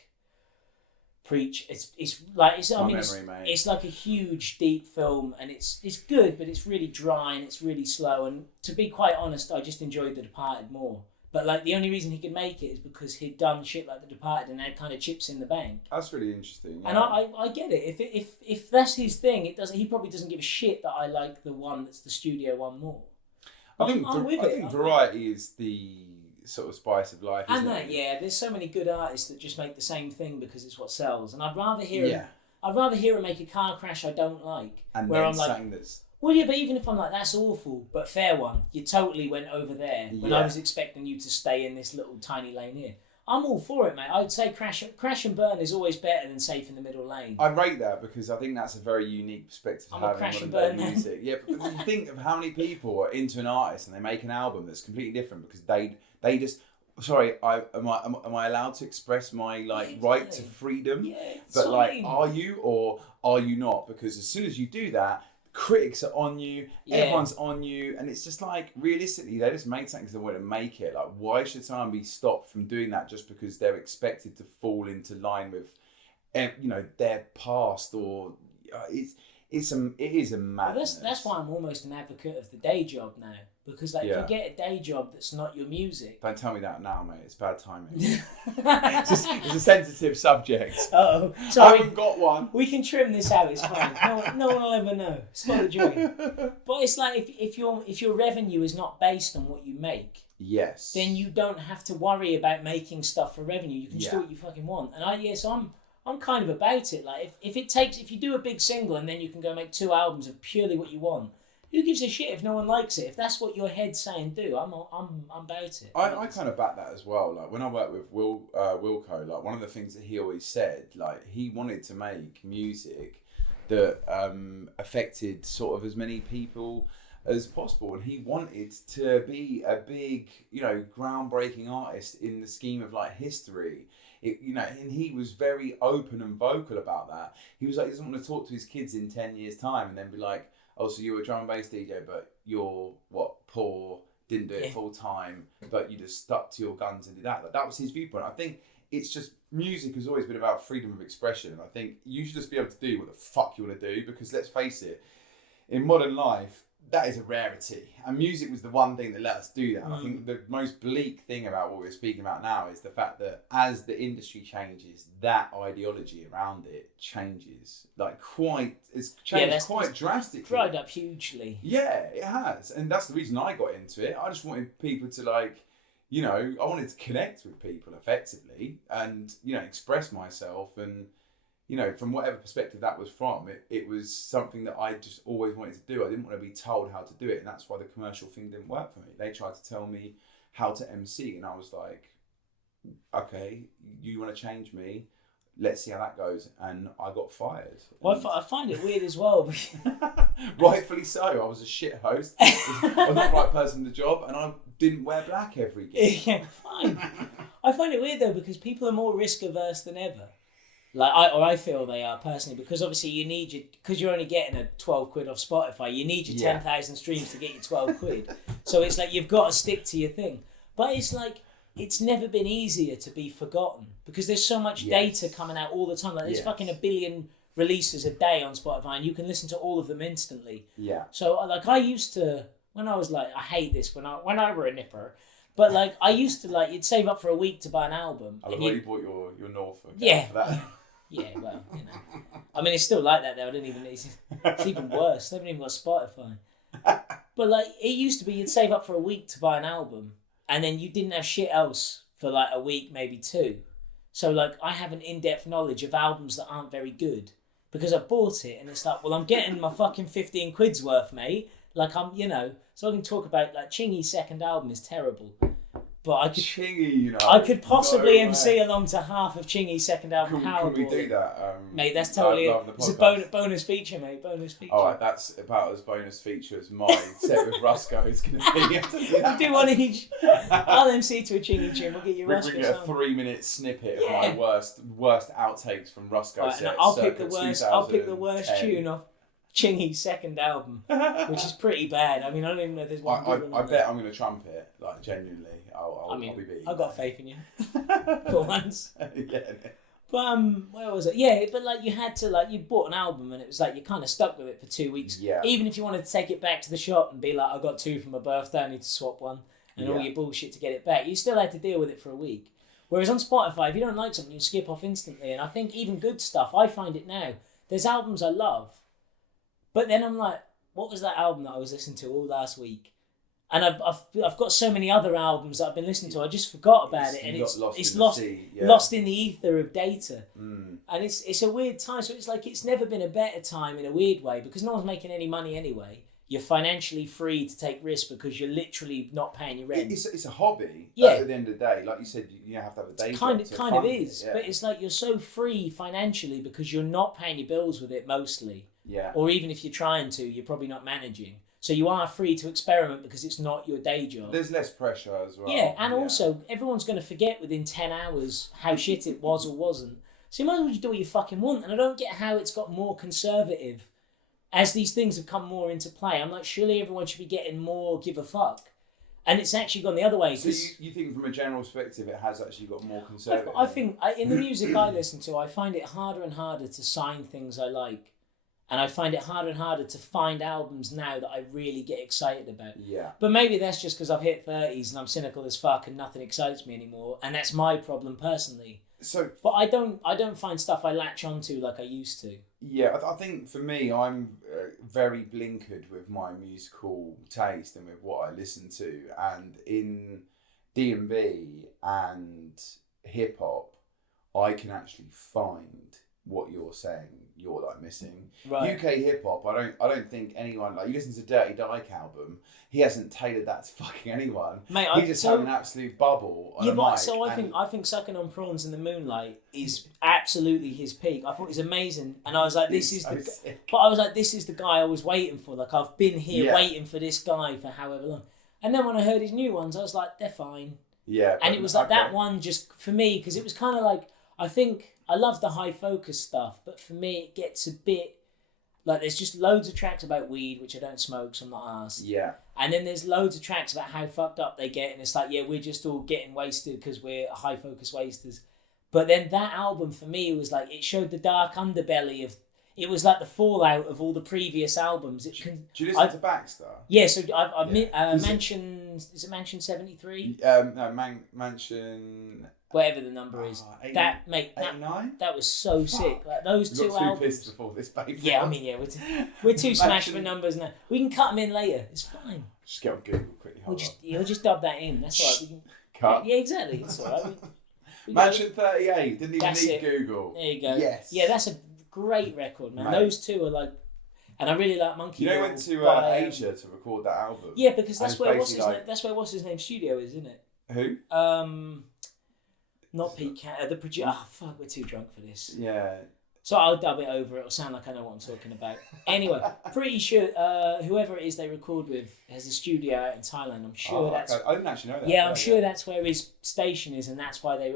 preach. It's like a huge deep film, and it's good, but it's really dry and it's really slow. And to be quite honest, I just enjoyed The Departed more. But like the only reason he could make it is because he'd done shit like The Departed and had kind of chips in the bank. That's really interesting. Yeah. And I get it. If that's his thing, he probably doesn't give a shit that I like the one that's the studio one more. I think variety is the sort of spice of life. And isn't that, it? yeah, there's so many good artists that just make the same thing because it's what sells. And I'd rather hear Yeah. him make a car crash I don't like. And where then I'm like, saying that's. well, yeah, but even if I'm like, that's awful, but fair one, you totally went over there when I Yeah. was expecting you to stay in this little tiny lane here. I'm all for it, mate. I'd say crash and burn is always better than safe in the middle lane. I rate that because I think that's a very unique perspective to I'm a have crash in and modern burn day man. music. Yeah, because you think of how many people are into an artist and they make an album that's completely different because they just. Sorry, am I allowed to express my right to freedom? Yeah, But what I mean. are you or are you not? Because as soon as you do that, critics are on you, Yeah. everyone's on you, and it's just like realistically, they just made something because they want to make it. Like, why should someone be stopped from doing that just because they're expected to fall into line with, their past or it is a madness. Well, that's why I'm almost an advocate of the day job now. Because if you get a day job that's not your music. Don't tell me that now, mate. It's bad timing. It's a sensitive subject. Uh-oh. I Sorry. haven't got one. We can trim this out, it's fine. No one will ever know. It's not a joy. But it's like if your revenue is not based on what you make, Yes. then you don't have to worry about making stuff for revenue. You can just do Yeah. what you fucking want. And so I'm kind of about it. Like if you do a big single and then you can go make 2 albums of purely what you want, who gives a shit if no one likes it? If that's what your head's saying do, I'm about it. I kind of back that as well. Like when I worked with Wilco, like one of the things that he always said, like he wanted to make music that affected sort of as many people as possible, and he wanted to be a big, groundbreaking artist in the scheme of like history. And he was very open and vocal about that. He was like, he doesn't want to talk to his kids in 10 years' time and then be like, oh, so you were a drum and bass DJ, but you're poor, didn't do it full time, but you just stuck to your guns and did that. Like, that was his viewpoint. I think it's just music has always been about freedom of expression. And I think you should just be able to do what the fuck you want to do, because let's face it, in modern life, that is a rarity. And music was the one thing that let us do that. I think the most bleak thing about what we're speaking about now is the fact that as the industry changes, that ideology around it changes. It's changed quite drastically. Dried up hugely. Yeah, it has. And that's the reason I got into it. I just wanted people to I wanted to connect with people effectively and, express myself and, from whatever perspective that was from, it was something that I just always wanted to do. I didn't want to be told how to do it, and that's why the commercial thing didn't work for me. They tried to tell me how to MC, and I was like, okay, you want to change me? Let's see how that goes. And I got fired. Well, I find it weird as well. Rightfully so. I was a shit host. I was not the right person for the job, and I didn't wear black every gig. Yeah, fine. I find it weird though, because people are more risk averse than ever. I feel they are personally, because obviously because you're only getting a 12 quid off Spotify, you need your 10,000 streams to get your 12 quid. So it's like you've got to stick to your thing. But it's like, it's never been easier to be forgotten, because there's so much data coming out all the time. Like there's fucking 1 billion releases a day on Spotify, and you can listen to all of them instantly. Yeah. So I used to, when I was I hate this, when I were a nipper, but I used to you'd save up for a week to buy an album. I love how you bought your Norfolk. Yeah. For that. Yeah, well, I mean, it's still like that though. It's even worse. They haven't even got Spotify. But it used to be you'd save up for a week to buy an album, and then you didn't have shit else for a week, maybe 2. So I have an in-depth knowledge of albums that aren't very good because I bought it, and it's well, I'm getting my fucking 15 quid's worth, mate. So I can talk about Chingy's second album is terrible. But I could possibly MC along to half of Chingy's second album. Can we do that? Mate, that's totally it's a bonus feature, mate. Bonus feature. Alright, that's about as bonus feature as my set with Roscoe is going to be. We'll do one each. I'll MC to a Chingy tune. We'll get you Roscoe. We get a 3-minute snippet of my worst outtakes from Roscoe set. I'll pick the worst tune off Chingy's second album, which is pretty bad. I mean, I don't even know if there's one. I bet I'm going to trump it, genuinely. I'll be beat. I've got faith in you. For once. Yeah. But where was it? Yeah, but you had to you bought an album, and it was you kind of stuck with it for 2 weeks. Yeah. Even if you wanted to take it back to the shop and be I got 2 for my birthday, I need to swap one. and all your bullshit to get it back. You still had to deal with it for a week. Whereas on Spotify, if you don't like something, you skip off instantly. And I think even good stuff, I find it now. There's albums I love, but then I'm like, what was that album that I was listening to all last week? And I've got so many other albums that I've been listening to. I just forgot about it, and it's lost in the ether of data. And it's a weird time. So it's like it's never been a better time in a weird way because no one's making any money anyway. You're financially free to take risks because you're literally not paying your rent. It's a hobby. Yeah. At the end of the day, like you said, you have to have a day job. Kind of is, but it's like you're so free financially because you're not paying your bills with it mostly. Yeah. Or even if you're trying to, you're probably not managing. So you are free to experiment because it's not your day job. There's less pressure as well. Yeah, and also everyone's going to forget within 10 hours how shit it was or wasn't. So you might as well just do what you fucking want. And I don't get how it's got more conservative as these things have come more into play. I'm like, surely everyone should be getting more give a fuck. And it's actually gone the other way. So you think from a general perspective it has actually got more conservative? I think in the music I listen to, I find it harder and harder to sign things I like. And I find it harder and harder to find albums now that I really get excited about. Yeah. But maybe that's just because I've hit 30s and I'm cynical as fuck and nothing excites me anymore. And that's my problem personally. But I don't find stuff I latch onto like I used to. Yeah, I think for me, I'm very blinkered with my musical taste and with what I listen to. And in D&B and hip hop, I can actually find what you're saying you're like missing. Right. UK hip hop, I don't think anyone, like you listen to Dirty Dyke album, he hasn't tailored that to fucking anyone. Mate, he's just having an absolute bubble on a mic. So I think Sucking on Prawns in the Moonlight is absolutely his peak. I thought it was amazing, and I was like, this is the guy I was waiting for. Like I've been here waiting for this guy for however long. And then when I heard his new ones, I was like, they're fine. Yeah. And it was like that one just for me because it was kind of like I think. I love the high focus stuff, but for me it gets a bit like there's just loads of tracks about weed, which I don't smoke, so I'm not asked. Yeah. And then there's loads of tracks about how fucked up they get, and it's like, yeah, we're just all getting wasted because we're high focus wasters. But then that album for me was like it showed the dark underbelly of. It was like the fallout of all the previous albums. Do you listen to Baxter? Yeah, so Mansion. Is it Mansion 73? No, Mansion. Whatever the number is, 89? that was so sick. Like those two albums. Pissed before this Bayfield. Yeah, I mean, yeah, we're too smashed for numbers now. We can cut them in later. It's fine. Just get on Google quickly. You'll just dub that in. That's all right. We can, cut. Yeah, exactly. It's all right. Mansion 38. Didn't even need Google. There you go. Yes. Yeah, that's a great record, man. Those two are like, and I really like Monkey. You know, went to Asia to record that album. Yeah, because that's where what's his name studio is, isn't it? Who? Not Pete Cat, the producer. Oh, fuck, we're too drunk for this. Yeah. So I'll dub it over. It'll sound like I know what I'm talking about. Anyway, pretty sure whoever it is they record with has a studio out in Thailand. I'm sure that's. I didn't actually know that. Yeah, I'm sure that's where his station is, and that's why they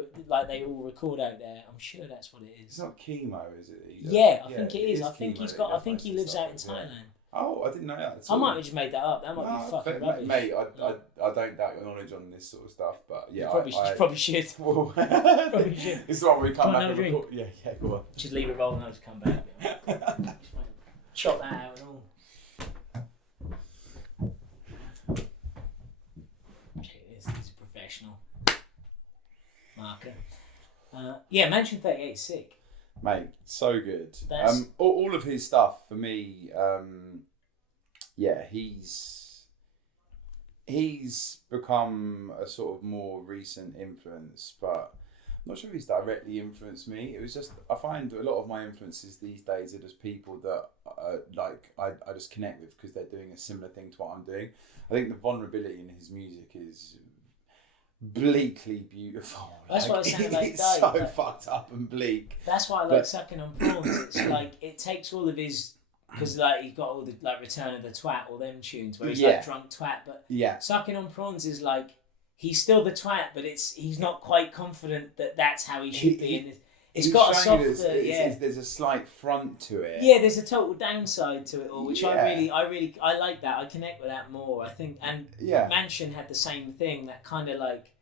all record out there. I'm sure that's what it is. It's not Chemo, is it? Yeah, I think it is. I think he's got. I think he lives out in Thailand. Oh, I didn't know that. I might have just made that up. That might be fucking rubbish. Mate, I don't doubt your knowledge on this sort of stuff, but yeah, you probably should. Probably should. This is what we come back and record. Yeah, go on. Just leave it rolling. I'll just come back. Chop that out and all. He's a professional marker. Yeah, Mansion 38 is sick. Mate, so good. All of his stuff for me, yeah, he's become a sort of more recent influence, but I'm not sure if he's directly influenced me. It was just, I find a lot of my influences these days are just people that I just connect with because they're doing a similar thing to what I'm doing. I think the vulnerability in his music is bleakly beautiful. That's what I was saying. Like, it's so fucked up and bleak. That's why I like Sucking on Prawns. It's like it takes all of his because like he's got all the like Return of the Twat, all them tunes where he's like drunk twat. But Sucking on Prawns is like he's still the twat, but he's not quite confident that that's how he should be. And it's got a softer, there's a slight front to it. Yeah, there's a total downside to it all, which I like that. I connect with that more. I think, and Mansion had the same thing. That kind of like,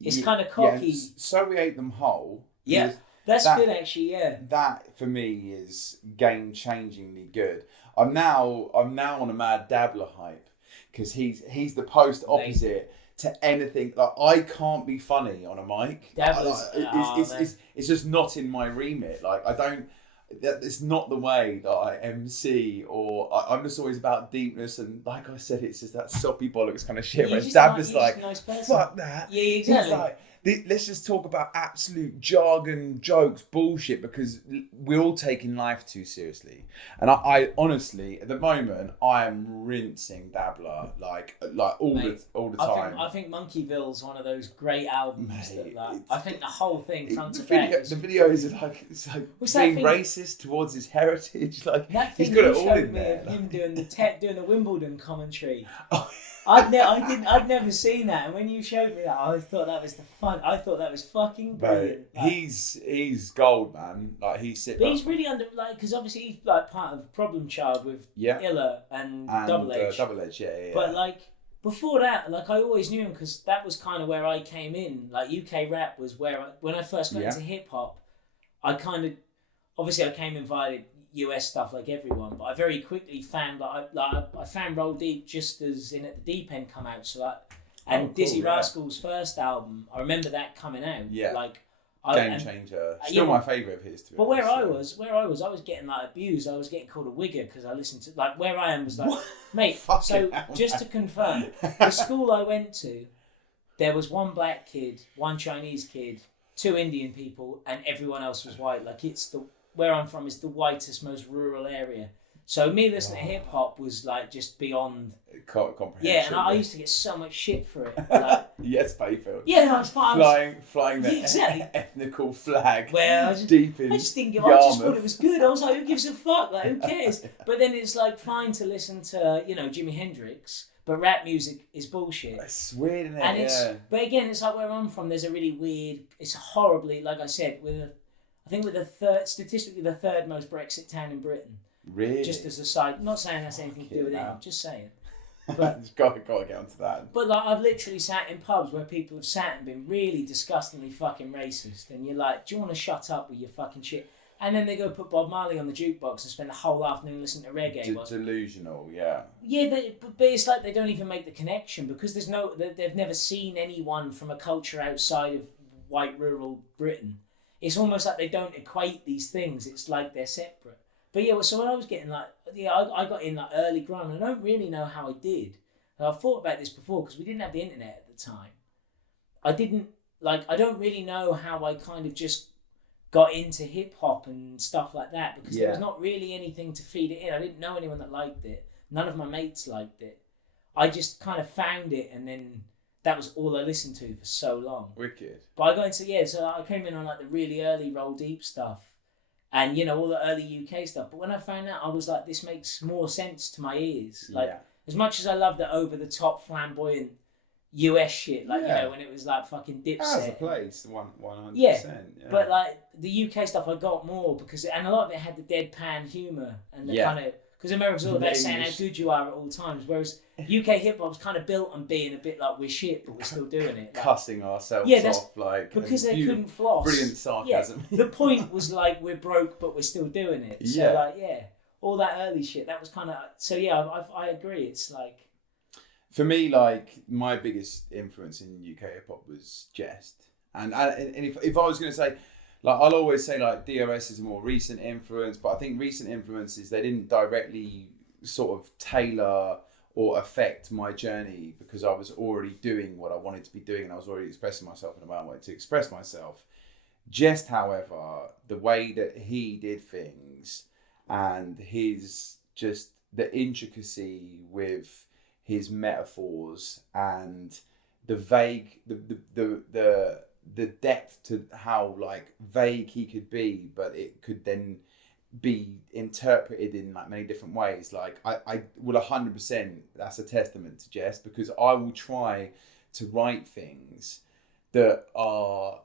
it's kind of cocky. Yeah, so we ate them whole. Yeah, that's good actually. Yeah, that for me is game-changingly good. I'm now on a Mad Dabbler hype because he's the post opposite to anything. Like, I can't be funny on a mic. It's just not in my remit. Like, I don't. It's not the way that I MC, or I'm just always about deepness, and like I said, it's just that soppy bollocks kind of shit. Where Dad was like, "Fuck that." Yeah, exactly. He's like, let's just talk about absolute jargon, jokes, bullshit, because we're all taking life too seriously. And I honestly, at the moment, I am rinsing Dabbler like all the time. I think Monkeyville's one of those great albums. Mate, I think the whole thing front to back. The videos are like, it's like being racist towards his heritage. Like, that he's thing got you it all showed in me there. of him doing the Wimbledon commentary. Oh. I'd never seen that, and when you showed me that, I thought that was I thought that was fucking brilliant. Like, he's gold, man. Like, he's he's really because obviously he's like part of Problem Child with Illa and Double Edge. Double Edge, yeah. But like before that, like I always knew him because that was kind of where I came in. Like UK rap was where when I first got into hip hop, I kind of obviously I came in via US stuff like everyone, but I very quickly found I found Roll Deep just as In at the Deep End come out. So Dizzy Rascal's first album, I remember that coming out. Yeah. Like Game changer. Still my favourite of his. But where I was, I was getting like abused. I was getting called a wigger because I listened to like where I am was like, mate. So just to confirm, the school I went to, there was one black kid, one Chinese kid, 2 Indian people, and everyone else was white. Like where I'm from is the whitest, most rural area. So me listening to hip hop was like just beyond comprehension. Yeah, and I used to get so much shit for it. Like, yes, Bayfield. Yeah, no, it's fine. Flying the ethnical flag. Well, I just didn't give. I just thought it was good. I was like, who gives a fuck? Like, who cares? But then it's like fine to listen to Jimi Hendrix. But rap music is bullshit. It's weird, isn't it? And but again, it's like where I'm from. There's a really weird. It's horribly, like I said, statistically the third most Brexit town in Britain. Really? Just as a side, not saying that's anything to do with it. I'm just saying. But just gotta get onto that. But like, I've literally sat in pubs where people have sat and been really disgustingly fucking racist, and you're like, do you want to shut up with your fucking shit? And then they go put Bob Marley on the jukebox and spend the whole afternoon listening to reggae. Delusional, yeah. Yeah, but it's like they don't even make the connection because they've never seen anyone from a culture outside of white rural Britain. It's almost like they don't equate these things. It's like they're separate. But yeah, so when I was getting I got in like early grime, and I don't really know how I did. And I've thought about this before because we didn't have the internet at the time. I don't really know how I kind of just got into hip hop and stuff like that because there was not really anything to feed it in. I didn't know anyone that liked it. None of my mates liked it. I just kind of found it, and then that was all I listened to for so long. Wicked. But I got into so I came in on like the really early Roll Deep stuff. And, all the early UK stuff. But when I found out, I was like, this makes more sense to my ears. Like, as much as I love the over-the-top, flamboyant US shit, like, when it was like fucking Dipset. Has a place, 100%. Yeah, but like, the UK stuff I got more and a lot of it had the deadpan humour and the kind of... Because America's all about saying how good you are at all times, whereas UK hip-hop's kind of built on being a bit like, we're shit, but we're still doing it. Like, cussing ourselves off, like... Because they couldn't floss. Brilliant sarcasm. Yeah, the point was like, we're broke, but we're still doing it. So all that early shit, that was kind of... So yeah, I agree, it's like... For me, like, my biggest influence in UK hip-hop was Jest. And if I was going to say... Like, I'll always say, like, DOS is a more recent influence, but I think recent influences, they didn't directly sort of tailor or affect my journey because I was already doing what I wanted to be doing and I was already expressing myself in a way I wanted to express myself. Just, however, the way that he did things and just the intricacy with his metaphors and the vague, the depth to how like vague he could be, but it could then be interpreted in like many different ways. Like I will 100%, that's a testament to Jess, because I will try to write things that are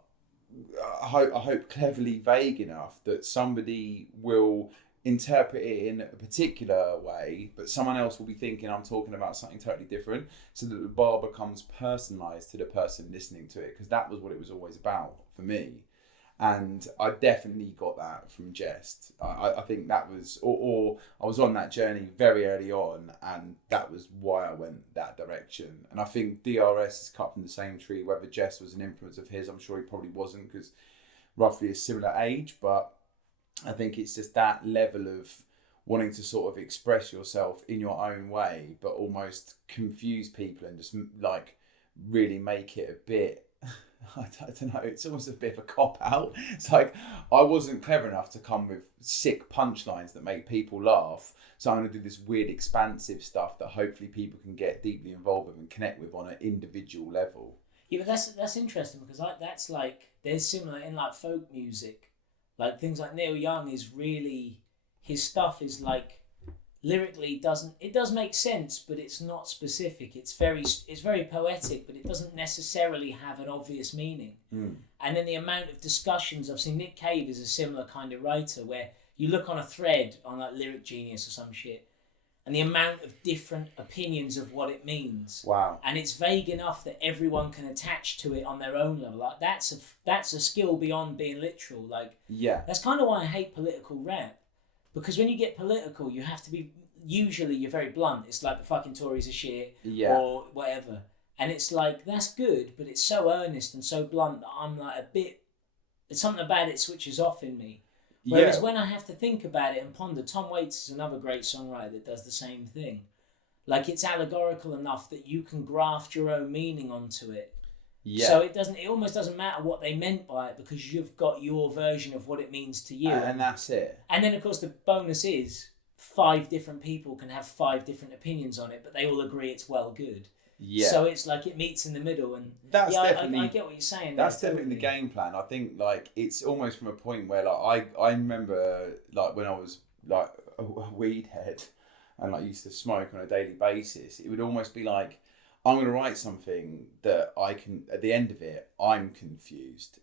I hope cleverly vague enough that somebody will interpret it in a particular way, but someone else will be thinking I'm talking about something totally different, so that the bar becomes personalised to the person listening to it, because that was what it was always about for me. And I definitely got that from Jest. I think that was, or I was on that journey very early on, and that was why I went that direction. And I think DRS is cut from the same tree. Whether Jest was an influence of his, I'm sure he probably wasn't, because roughly a similar age. But I think it's just that level of wanting to sort of express yourself in your own way, but almost confuse people and just like really make it a bit, I don't know, it's almost a bit of a cop-out. It's like, I wasn't clever enough to come with sick punchlines that make people laugh, so I'm going to do this weird expansive stuff that hopefully people can get deeply involved with and connect with on an individual level. Yeah, but that's interesting, because that's like, there's similar in like folk music, like things like Neil Young is really, his stuff is like, lyrically it does make sense, but it's not specific. It's very poetic, but it doesn't necessarily have an obvious meaning. And then the amount of discussions I've seen, Nick Cave is a similar kind of writer, where you look on a thread on like Lyric Genius or some shit, and the amount of different opinions of what it means. Wow. And it's vague enough that everyone can attach to it on their own level. Like that's a skill beyond being literal. Like, yeah, that's kind of why I hate political rap. Because when you get political, you have to be, usually you're very blunt. It's like the fucking Tories are shit, or whatever. And it's like, that's good, but it's so earnest and so blunt that I'm like it's something about it switches off in me. Whereas when I have to think about it and ponder, Tom Waits is another great songwriter that does the same thing. Like, it's allegorical enough that you can graft your own meaning onto it. Yeah. So it almost doesn't matter what they meant by it, because you've got your version of what it means to you. And that's it. And then, of course, the bonus is 5 different people can have 5 different opinions on it, but they all agree it's well good. Yeah. So it's like it meets in the middle, and that's definitely, I get what you're saying. That's definitely the game plan. I think like it's almost from a point where like I remember like when I was like a weed head and like used to smoke on a daily basis, it would almost be like, I'm going to write something that I can, at the end of it, I'm confused.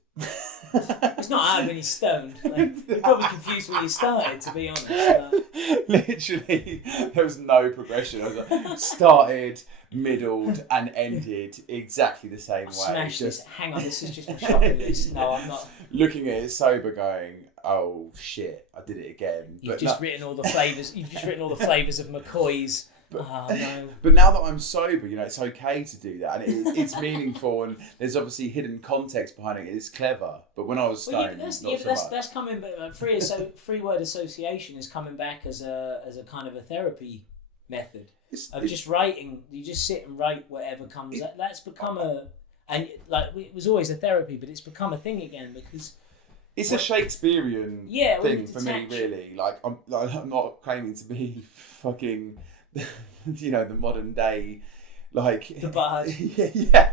It's not hard when you're stoned. Like, you're probably confused when you started, to be honest. Literally, there was no progression. I was like, started, middled, and ended exactly the same way. Smash this. Hang on, this is just my shopping list. No, I'm not. Looking at it sober, going, oh shit, I did it again. You've just written all the flavours. You've just written all the flavours of McCoy's. No. But now that I'm sober, it's okay to do that, and it's meaningful, and there's obviously hidden context behind it. It's clever. But when I was stoned, that's coming. But free word association is coming back as a kind of a therapy method of just writing. You just sit and write whatever comes. That's become and like it was always a therapy, but it's become a thing again because. It's a Shakespearean thing for me, really. Like I'm not claiming to be fucking. The modern day, like the bard. yeah,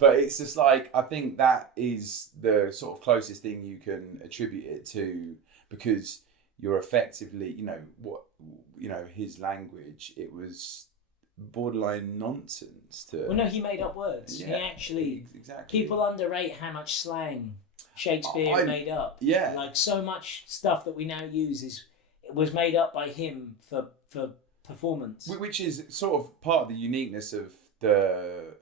but it's just like I think that is the sort of closest thing you can attribute it to, because you're effectively, his language. It was borderline nonsense to. Well, no, he made up words. Yeah, he actually exactly. People underrate how much slang Shakespeare made up. Yeah, like so much stuff that we now use was made up by him for performance, which is sort of part of the uniqueness of the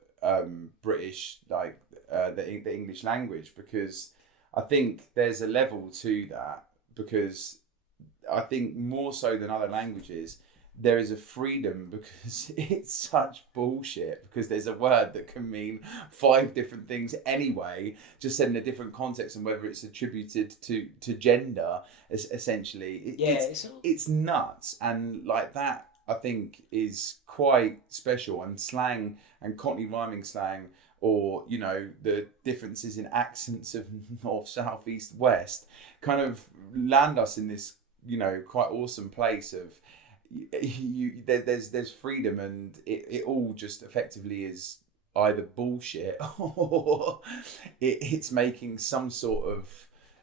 British, like the English language, because I think there's a level to that, because I think more so than other languages there is a freedom, because it's such bullshit, because there's a word that can mean 5 different things anyway, just said in a different context, and whether it's attributed to gender essentially it's nuts. And like that I think is quite special, and slang and Cockney rhyming slang, or the differences in accents of north, south, east, west, kind of land us in this quite awesome place of there's freedom, and it all just effectively is either bullshit or it's making some sort of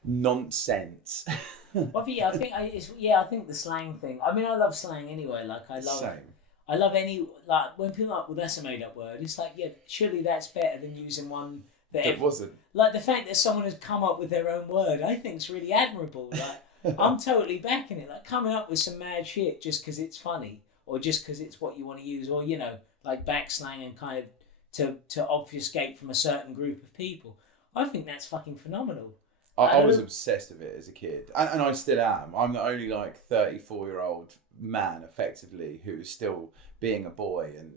nonsense. Well, yeah, I think the slang thing. I mean, I love slang anyway. Like, I love any, like when people are like, well, that's a made up word. It's like, yeah, surely that's better than using one that wasn't. Like the fact that someone has come up with their own word, I think is really admirable. Like, I'm totally backing it. Like coming up with some mad shit just because it's funny, or just because it's what you want to use, or like backslang and kind of to obfuscate from a certain group of people. I think that's fucking phenomenal. I was obsessed with it as a kid, and I still am. I'm the only like 34-year-old man, effectively, who is still being a boy and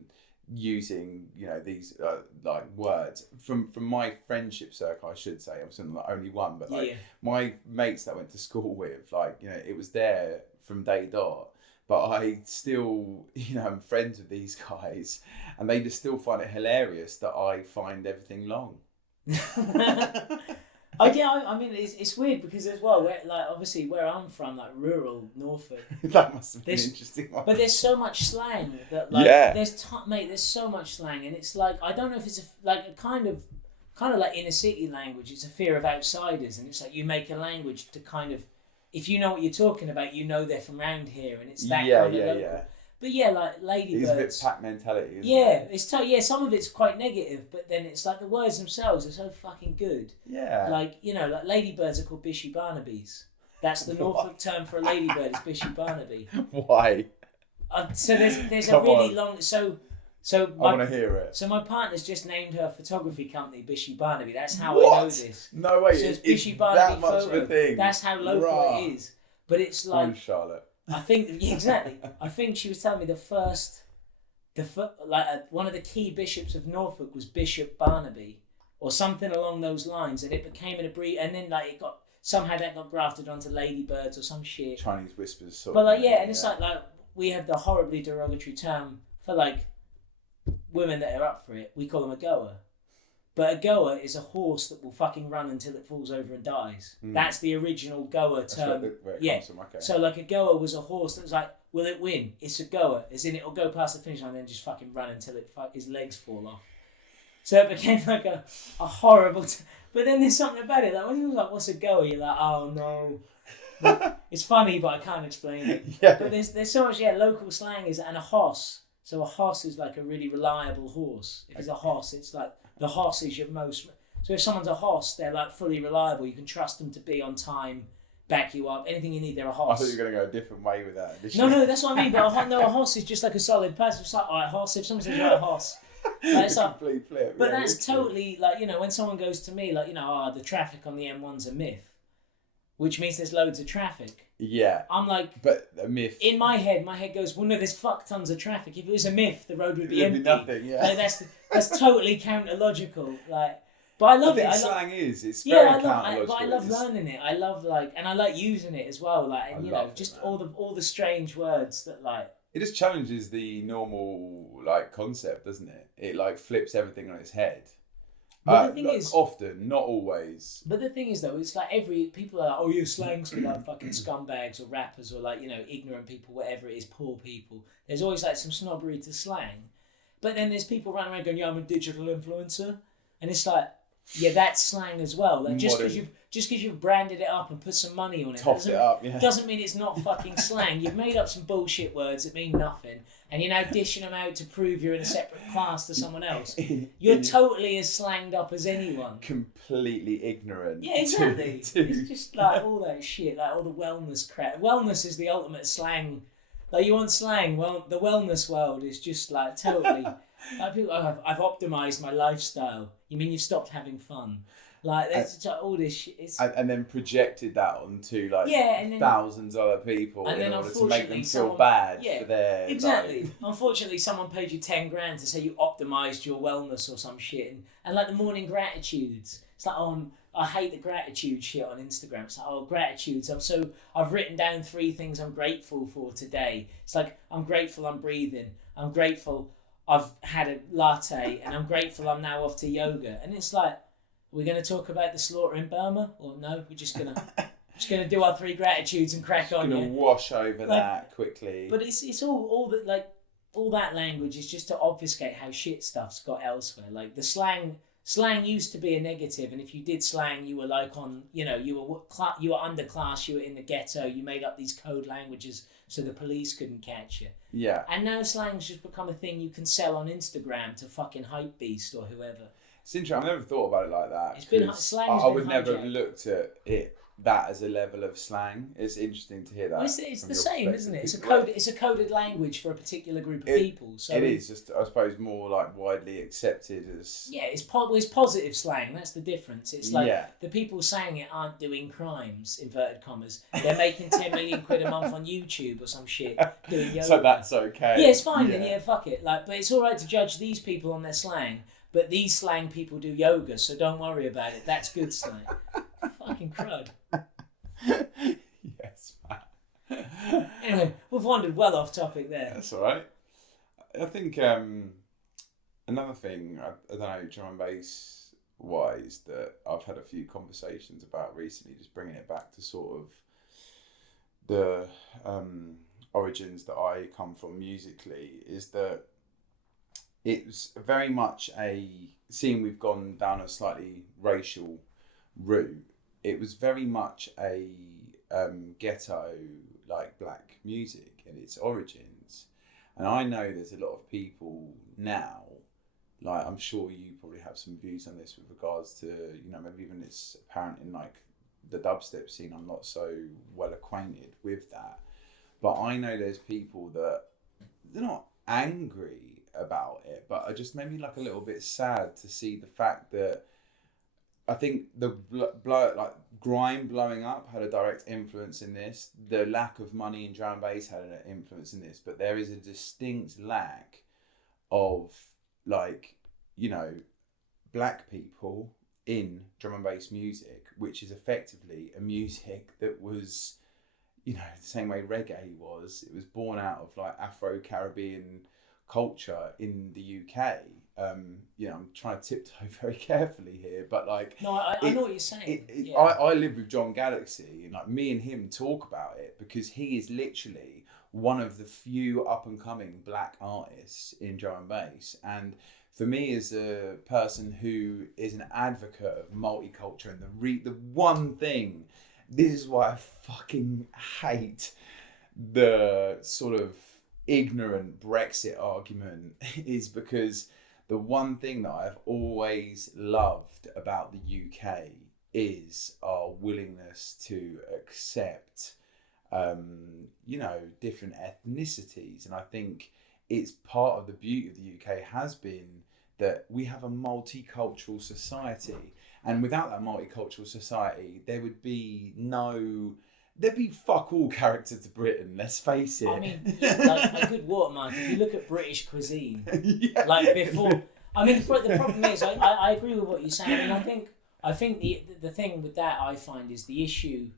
using, you know, these like words from my friendship circle. I should say, I'm not the only one, but like my mates that I went to school with, like, you know, it was there from day dot. But I still, you know, I'm friends with these guys, and they just still find it hilarious that I find everything long. I mean, it's weird because as well, like obviously where I'm from, like rural Norfolk. That must have been an interesting one. But there's so much slang that like there's so much slang, and it's like I don't know if it's a kind of like inner city language. It's a fear of outsiders, and it's like you make a language to kind of, if you know what you're talking about, you know they're from around here, and it's that kind of local. Yeah. But yeah, like ladybirds. It's a bit pack mentality, isn't it? Yeah, some of it's quite negative, but then it's like the words themselves are so fucking good. Yeah. Like, you know, like ladybirds are called Bishy Barnabys. That's the Norfolk term for a ladybird, is Bishy Barnaby. Why? So there's a really long... So I want to hear it. So my partner's just named her photography company Bishy Barnaby. That's how I know this. No way. So it's Bishy Barnaby that much photo. of a thing. That's how local it is. But it's like... Oh, Charlotte. I think exactly. I think she was telling me one of the key bishops of Norfolk was Bishop Barnaby, or something along those lines, and it became an and then like it got somehow that got grafted onto ladybirds or some shit. Chinese whispers, sort but of. Like and it's like we have the horribly derogatory term for like women that are up for it. We call them a goer. But a goer is a horse that will fucking run until it falls over and dies. That's the original goer term. Where it comes from, okay. So like a goer was a horse that was like, will it win? It's a goer. As in it'll go past the finish line and then just fucking run until his legs fall off. So it became like a horrible... But then there's something about it. Like when you're like, what's a goer? You're like, oh no. But it's funny, but I can't explain it. Yeah. But there's so much, local slang is... And a hoss. So a hoss is like a really reliable horse. If it's a hoss, it's like... The hoss is your most... So if someone's a hoss, they're like fully reliable. You can trust them to be on time, back you up. Anything you need, they're a hoss. I thought you were going to go a different way with that. No, that's what I mean. But a hoss is just like a solid person. It's like, all right, hoss. If someone says you're a hoss... Like, it's like, complete flip. But that's totally like, you know, when someone goes to me like, you know, the traffic on the M1's a myth, which means there's loads of traffic. Yeah. I'm like, but a myth. In my head goes, well, no, there's fuck tons of traffic. If it was a myth, the road would be empty. Nothing. Yeah. Like, that's totally counter-logical. Like, but I love it. Slang is. It's very counter-logical. But I love learning it. I love and I like using it as well. Like, and you know, just all the strange words that like. It just challenges the normal like concept, doesn't it? It like flips everything on its head. But the thing is, often, not always. But the thing is, though, it's like people are like, oh, you slang's for like fucking scumbags or rappers or like, you know, ignorant people, whatever it is, poor people. There's always like some snobbery to slang. But then there's people running around going, yeah, I'm a digital influencer. And it's like, yeah, that's slang as well. Like just because you've branded it up and put some money on it, doesn't mean it's not fucking slang. You've made up some bullshit words that mean nothing, and you're now dishing them out to prove you're in a separate class to someone else. You're totally as slanged up as anyone. Completely ignorant. Yeah, exactly. It's just like all that shit, like all the wellness crap. Wellness is the ultimate slang. Like you want slang, well, the wellness world is just like totally. Like people, I've optimised my lifestyle. You mean you've stopped having fun? Like there's all this shit. And then projected that onto like thousands of other people in order to make them feel bad for their exactly. Unfortunately, someone paid you 10 grand to say you optimised your wellness or some shit, and like the morning gratitudes. It's like I hate the gratitude shit on Instagram. It's like gratitudes. I've written down 3 things I'm grateful for today. It's like I'm grateful I'm breathing. I'm grateful I've had a latte, and I'm grateful I'm now off to yoga. And it's like, we're going to talk about the slaughter in Burma, or no? We're just gonna do our 3 gratitudes and crack on. Gonna wash over that quickly. But it's all that like all that language is just to obfuscate how shit stuff's got elsewhere. Like the slang used to be a negative, and if you did slang, you were like on, you know, you were underclass, you were in the ghetto, you made up these code languages so the police couldn't catch you. Yeah. And now slang's just become a thing you can sell on Instagram to fucking Hypebeast or whoever. It's interesting. I've never thought about it like that. It's been slang. I would never have looked at it that as a level of slang. It's interesting to hear that. Well, it's from the your same, perspective. isn't it? Well, It's a coded language for a particular group of people. So it is just, I suppose, more like widely accepted as. Yeah, it's positive slang. That's the difference. It's like Yeah. the people saying it aren't doing crimes, inverted commas. They're making 10 million quid a month on YouTube or some shit doing yoga. So that's okay. Yeah, it's fine. Then fuck it. Like, but it's all right to judge these people on their slang. But these slang people do yoga, so don't worry about it. That's good slang. Fucking crud. Yes, man. Anyway, we've wandered well off topic there. That's all right. I think another thing, I don't know, drum and bass wise, that I've had a few conversations about recently, just bringing it back to sort of the origins that I come from musically, is that it's very much seeing we've gone down a slightly racial route, it was very much a ghetto, like, black music in its origins. And I know there's a lot of people now, like, I'm sure you probably have some views on this with regards to, you know, maybe even it's apparent in, like, the dubstep scene. I'm not so well acquainted with that. But I know there's people that, they're not angry about it, but are just maybe, like, a little bit sad to see the fact that I think the like grime blowing up had a direct influence in this. The lack of money in drum and bass had an influence in this, but there is a distinct lack of, like, you know, black people in drum and bass music, which is effectively a music that was, you know, the same way reggae was. It was born out of, like, Afro-Caribbean culture in the UK. You know, I'm trying to tiptoe very carefully here, but, like, No, I know what you're saying. Yeah. I live with John Galaxy, and, like, me and him talk about it because he is literally one of the few up and coming black artists in drum and bass. And for me, as a person who is an advocate of multiculture, and the one thing, this is why I fucking hate the sort of ignorant Brexit argument, is because the one thing that I've always loved about the UK is our willingness to accept, you know, different ethnicities. And I think it's part of the beauty of the UK has been that we have a multicultural society. And without that multicultural society, there'd be fuck all character to Britain, let's face it. I mean, like, a good watermark, if you look at British cuisine, Yeah. like before, I mean, the problem is, I agree with what you're saying, and I think the thing with that, I find, is the issue,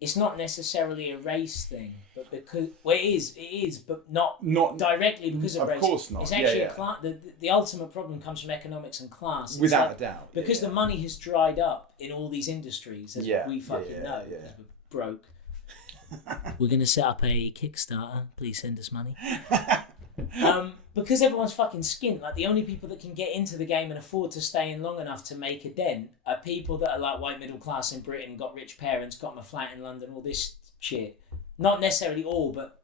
it's not necessarily a race thing, but because, well, it is, but not directly because of race. Of course not. It's actually yeah. the ultimate problem comes from economics and class. It's Without like, a doubt. because the money has dried up in all these industries, as we fucking know, yeah. because we're broke. We're going to set up a Kickstarter. Please send us money. Because everyone's fucking skint. Like, the only people that can get into the game and afford to stay in long enough to make a dent are people that are, like, white middle class in Britain, got rich parents, got them a flat in London, all this shit. Not necessarily all, but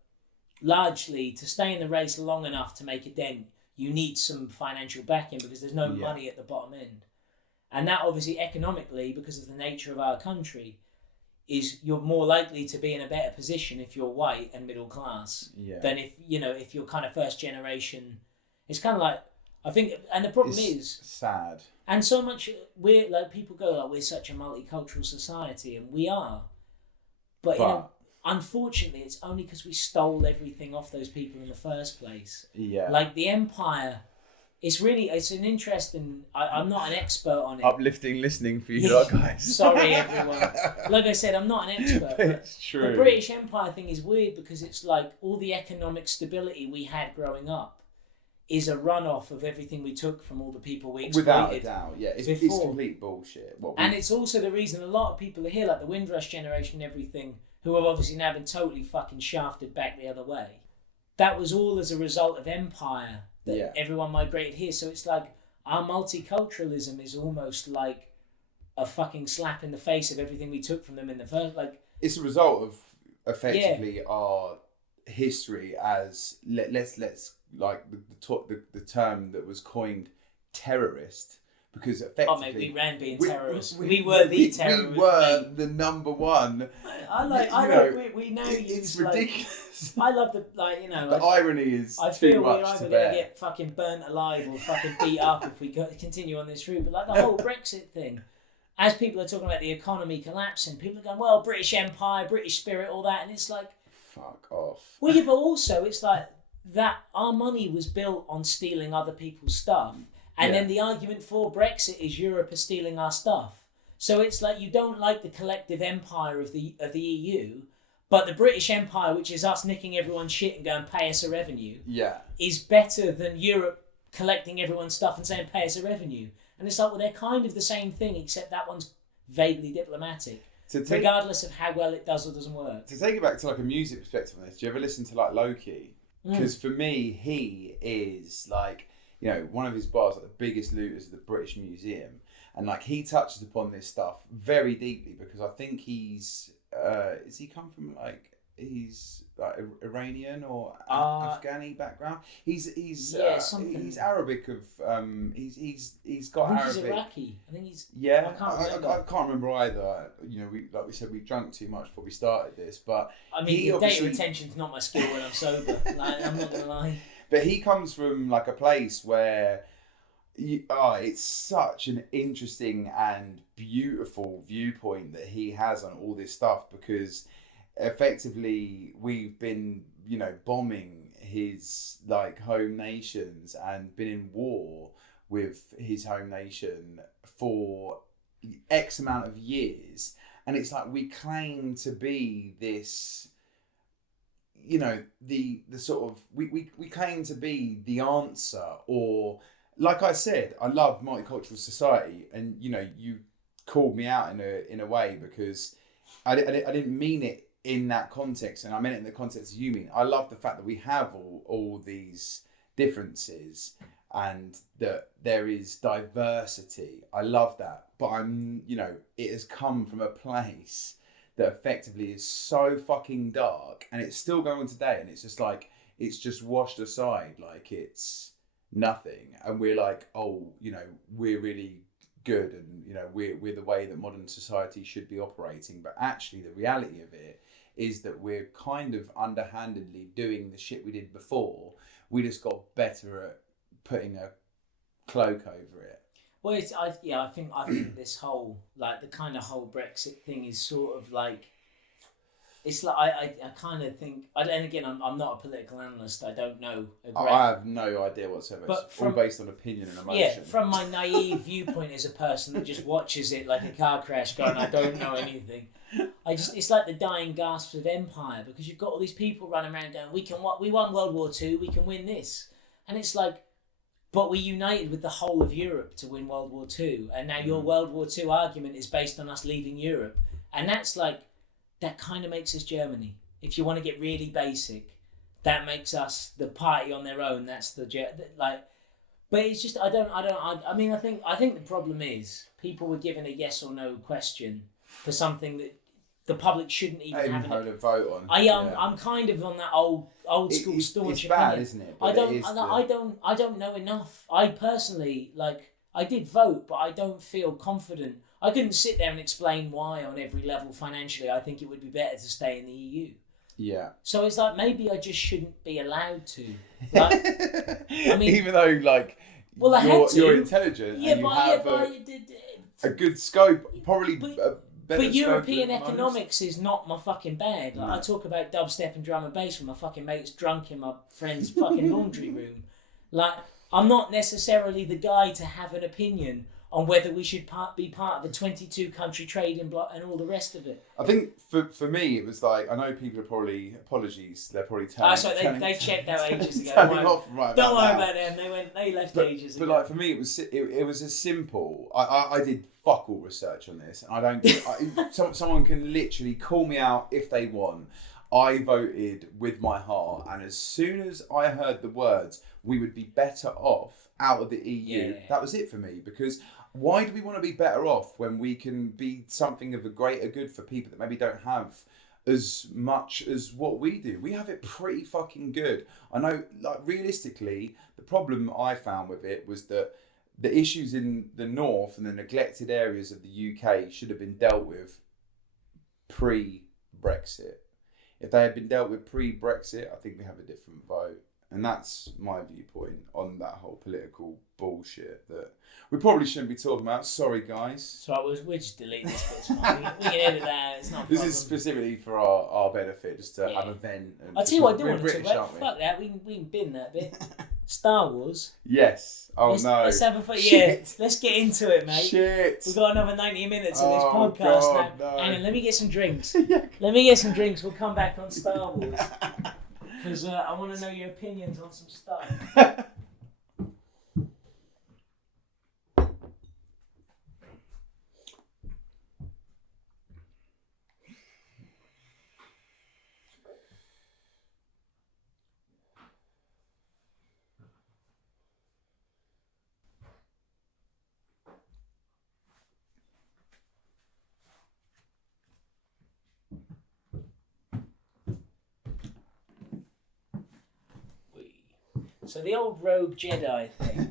largely, to stay in the race long enough to make a dent, you need some financial backing because there's no money at the bottom end. And that, obviously, economically, because of the nature of our country, is you're more likely to be in a better position if you're white and middle class than if you're kind of first generation. It's kind of like, I think, and the problem is sad. And so much, we're like, people go, like, we're such a multicultural society, and we are. But you know, unfortunately, it's only because we stole everything off those people in the first place. Yeah. Like, the empire, it's an interesting, I'm not an expert on it. Uplifting listening for you lot, guys. Sorry, everyone. Like I said, I'm not an expert. But It's true. the British Empire thing is weird because it's like all the economic stability we had growing up is a runoff of everything we took from all the people we exploited. Without a doubt, yeah. It's complete bullshit. And it's also the reason a lot of people are here, like the Windrush generation and everything, who have obviously now been totally fucking shafted back the other way. That was all as a result of empire. That everyone migrated here. So it's like our multiculturalism is almost like a fucking slap in the face of everything we took from them in the first. Like, it's a result of effectively our history as let's like the term that was coined terrorist, because effectively... Oh, mate, we ran being terrorists. We were the terrorists. We were the number one. We now it's use ridiculous. I love the the irony is I too feel much we're either to going bear. to get fucking burnt alive or fucking beat up if we continue on this route. But like the whole Brexit thing, as people are talking about the economy collapsing, people are going, well, British Empire, British spirit, all that, and it's like, fuck off. well, yeah, but also it's like that our money was built on stealing other people's stuff, and then the argument for Brexit is Europe is stealing our stuff. So it's like you don't like the collective empire of the EU, but the British Empire, which is us nicking everyone's shit and going pay us a revenue, is better than Europe collecting everyone's stuff and saying pay us a revenue. And it's like, well, they're kind of the same thing, except that one's vaguely diplomatic, regardless of how well it does or doesn't work. To take it back to like a music perspective on this, do you ever listen to like Loki? Because for me, he is like, you know, one of his bars, like the biggest looters of the British Museum. And like he touches upon this stuff very deeply because I think he's, is he come from like, he's like Iranian or Afghani background. He's Arabic of he's got I think Arabic. he's Iraqi. I think he's I can't remember either. You know, we said we drank too much before we started this, but I mean, data retention's not my skill when I'm sober. Like, I'm not gonna lie. But he comes from like a place where it's such an interesting and beautiful viewpoint that he has on all this stuff because effectively we've been, you know, bombing his like home nations and been in war with his home nation for X amount of years, and it's like we claim to be this, you know, the sort of we claim to be the answer, or like I said, I love multicultural society, and you know, you called me out in a way because I didn't mean it in that context, and I meant it in the context you mean. I love the fact that we have all these differences and that there is diversity. I love that, but it has come from a place that effectively is so fucking dark, and it's still going on today, and it's just like it's just washed aside like it's nothing, and we're like, oh, you know, we're really good, and you know, we're the way that modern society should be operating. But actually the reality of it is that we're kind of underhandedly doing the shit we did before. We just got better at putting a cloak over it. Well, I think this whole, like, the kind of whole Brexit thing is sort of like, it's like, I kind of think, and again, I'm not a political analyst, I don't know a great... I have no idea whatsoever, but it's all based on opinion and emotion. Yeah, from my naive viewpoint as a person that just watches it like a car crash going, I don't know anything. It's like the dying gasps of empire, because you've got all these people running around going, we won World War II, we can win this. And it's like, but we united with the whole of Europe to win World War II, and now your World War II argument is based on us leaving Europe. And that's like, that kind of makes us Germany. If you want to get really basic, that makes us the party on their own. That's the like. But it's just I think the problem is people were given a yes or no question for something that the public shouldn't even have a vote on. I'm kind of on that old school staunch it's bad, opinion. isn't it? I don't know enough. I personally, like, I did vote, but I don't feel confident. I couldn't sit there and explain why on every level financially I think it would be better to stay in the EU. Yeah. So it's like, maybe I just shouldn't be allowed to. Like, I mean, even though, like, well, I had to. You're intelligent, and you have a good scope, probably better but European scope than economics is not my fucking bag. Like, I talk about dubstep and drum and bass when my fucking mate's drunk in my friend's fucking laundry room. Like, I'm not necessarily the guy to have an opinion on whether we should be part of a 22 country trading bloc and all the rest of it. I think for me it was like, I know people are probably, apologies, they're probably turning... they checked out ages ago. Don't worry about them, they left ages ago. But like for me it was as simple, I did fuck all research on this, and I don't... someone can literally call me out if they want. I voted with my heart, and as soon as I heard the words, we would be better off out of the EU, that was it for me, because... Why do we want to be better off when we can be something of a greater good for people that maybe don't have as much as what we do? We have it pretty fucking good. I know, like, realistically, the problem I found with it was that the issues in the north and the neglected areas of the UK should have been dealt with pre-Brexit. If they had been dealt with pre-Brexit, I think we have a different vote. And that's my viewpoint on that whole political bullshit that we probably shouldn't be talking about. Sorry, guys. So we'll just delete this bit. It's fine. We can edit that. It's not a This problem. is specifically for our benefit, just to have a vent. I'll tell you what I do we're want to talk British, about. aren't we? Fuck that. We can bin that bit. Star Wars. Yes. Oh, let's, no. Let's have a Shit. Yeah, let's get into it, mate. Shit. We've got another 90 minutes of this Oh, podcast God, now. no. Hang on, let me get some drinks. Yeah. Let me get some drinks. We'll come back on Star Wars. Because I want to know your opinions on some stuff. So the old Rogue Jedi thing.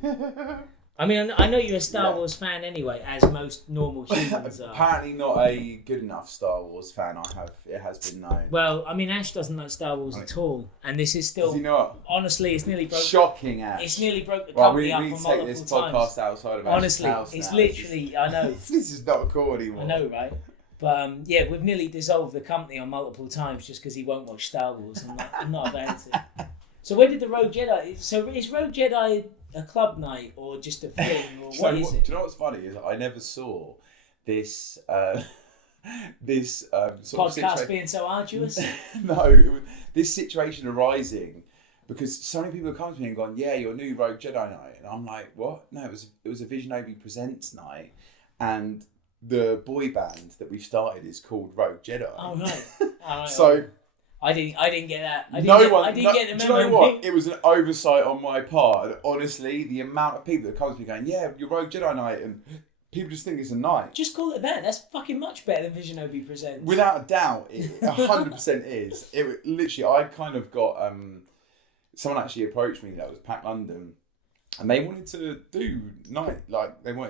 I mean, I know you're a Star Wars fan anyway, as most normal humans are. Apparently not a good enough Star Wars fan. It has been known. Well, I mean, Ash doesn't like Star Wars at all, and this is still. Does he not? Honestly, it's nearly broke. Shocking, Ash. It's nearly broke the Well, company we up need on to take multiple this times. podcast outside of Ash's Honestly, house it's now. literally. I know. This is not cool anymore. I know, right? But yeah, we've nearly dissolved the company on multiple times just because he won't watch Star Wars. I'm not about it. So where did the Rogue Jedi? So is Rogue Jedi a club night or just a thing, or what is it? Do you know what's funny is I never saw this this sort Podcast of situation. being so arduous. No, this situation arising because so many people have come to me and gone, "Yeah, your new Rogue Jedi night," and I'm like, "What? No, it was a Visionobi Presents night, and the boy band that we've started is called Rogue Jedi." Oh right. Oh, So. I didn't get that. I Do didn't get the you know memo. what? It was an oversight on my part. And honestly, the amount of people that come to me going, "Yeah, your Rogue Jedi night," and people just think it's a night. Just call it that. That's fucking much better than Visionobi Presents. Without a doubt, it 100% is. It literally, I kind of got someone actually approached me that was Pack London, and they wanted to do night. Like they were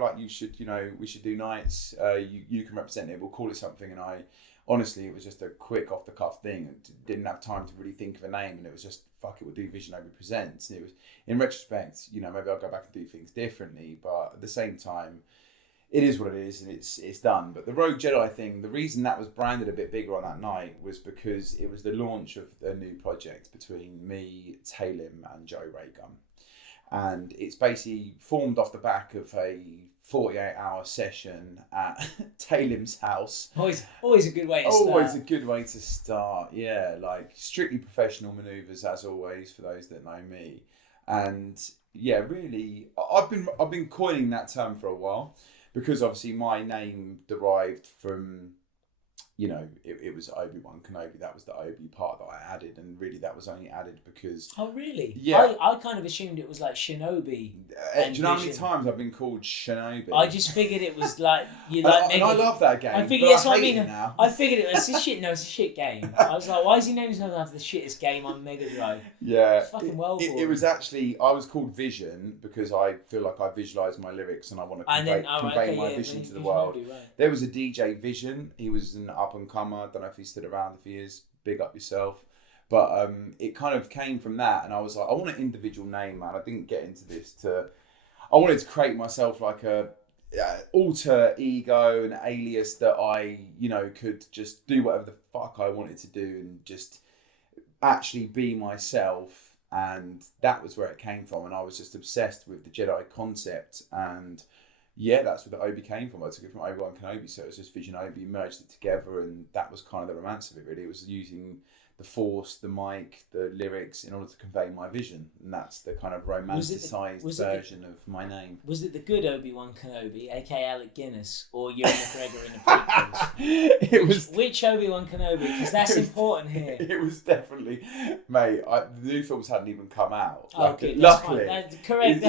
like, "You should, we should do nights. You can represent it. We'll call it something." And honestly, it was just a quick off the cuff thing and didn't have time to really think of a name, and it was just fuck it, we'll do Visionobi Presents. And it was, in retrospect, maybe I'll go back and do things differently, but at the same time, it is what it is and it's done. But the Rogue Jedi thing, the reason that was branded a bit bigger on that night was because it was the launch of a new project between me, Talim and Joe Raygun. And it's basically formed off the back of a 48-hour session at Talim's house. Always a good way to start. Always a good way to start, yeah. Like strictly professional manoeuvres as always for those that know me. And yeah, really, I've been coining that term for a while because obviously my name derived from, it was Obi-Wan Kenobi. That was the Obi part that I added, and really that was only added because... Oh, really? Yeah. I kind of assumed it was like Shinobi. Do you know how many times I've been called Shinobi? I just figured it was like... And I love that game, I figured, but that's I what I hate mean. it now. I figured it was a shit. No, it's a shit game. I was like, why is he named himself after the shittest game on Mega Drive? Yeah. It's fucking well it was actually... I was called Vision because I feel like I visualise my lyrics and I want to convey my vision to the world. Right. There was a DJ Vision. He was an up-and-comer. I don't know if he's still around. If he is, big up yourself. But it kind of came from that, and I was like, I want an individual name, man. I didn't get into this I wanted to create myself like a alter ego, an alias that I, could just do whatever the fuck I wanted to do and just actually be myself. And that was where it came from. And I was just obsessed with the Jedi concept. And yeah, that's where the Obi came from. I took it from Obi-Wan Kenobi, so it was just Visionobi, merged it together, and that was kind of the romance of it, really. It was using the Force, the mic, the lyrics in order to convey my vision, and that's the kind of romanticised version of my name. Was it the good Obi-Wan Kenobi, aka Alec Guinness, or Ewan McGregor in the prequels? It was which Obi-Wan Kenobi? Because that's important here. It was definitely, mate. The new films hadn't even come out. Oh, good. Luckily, that's correct.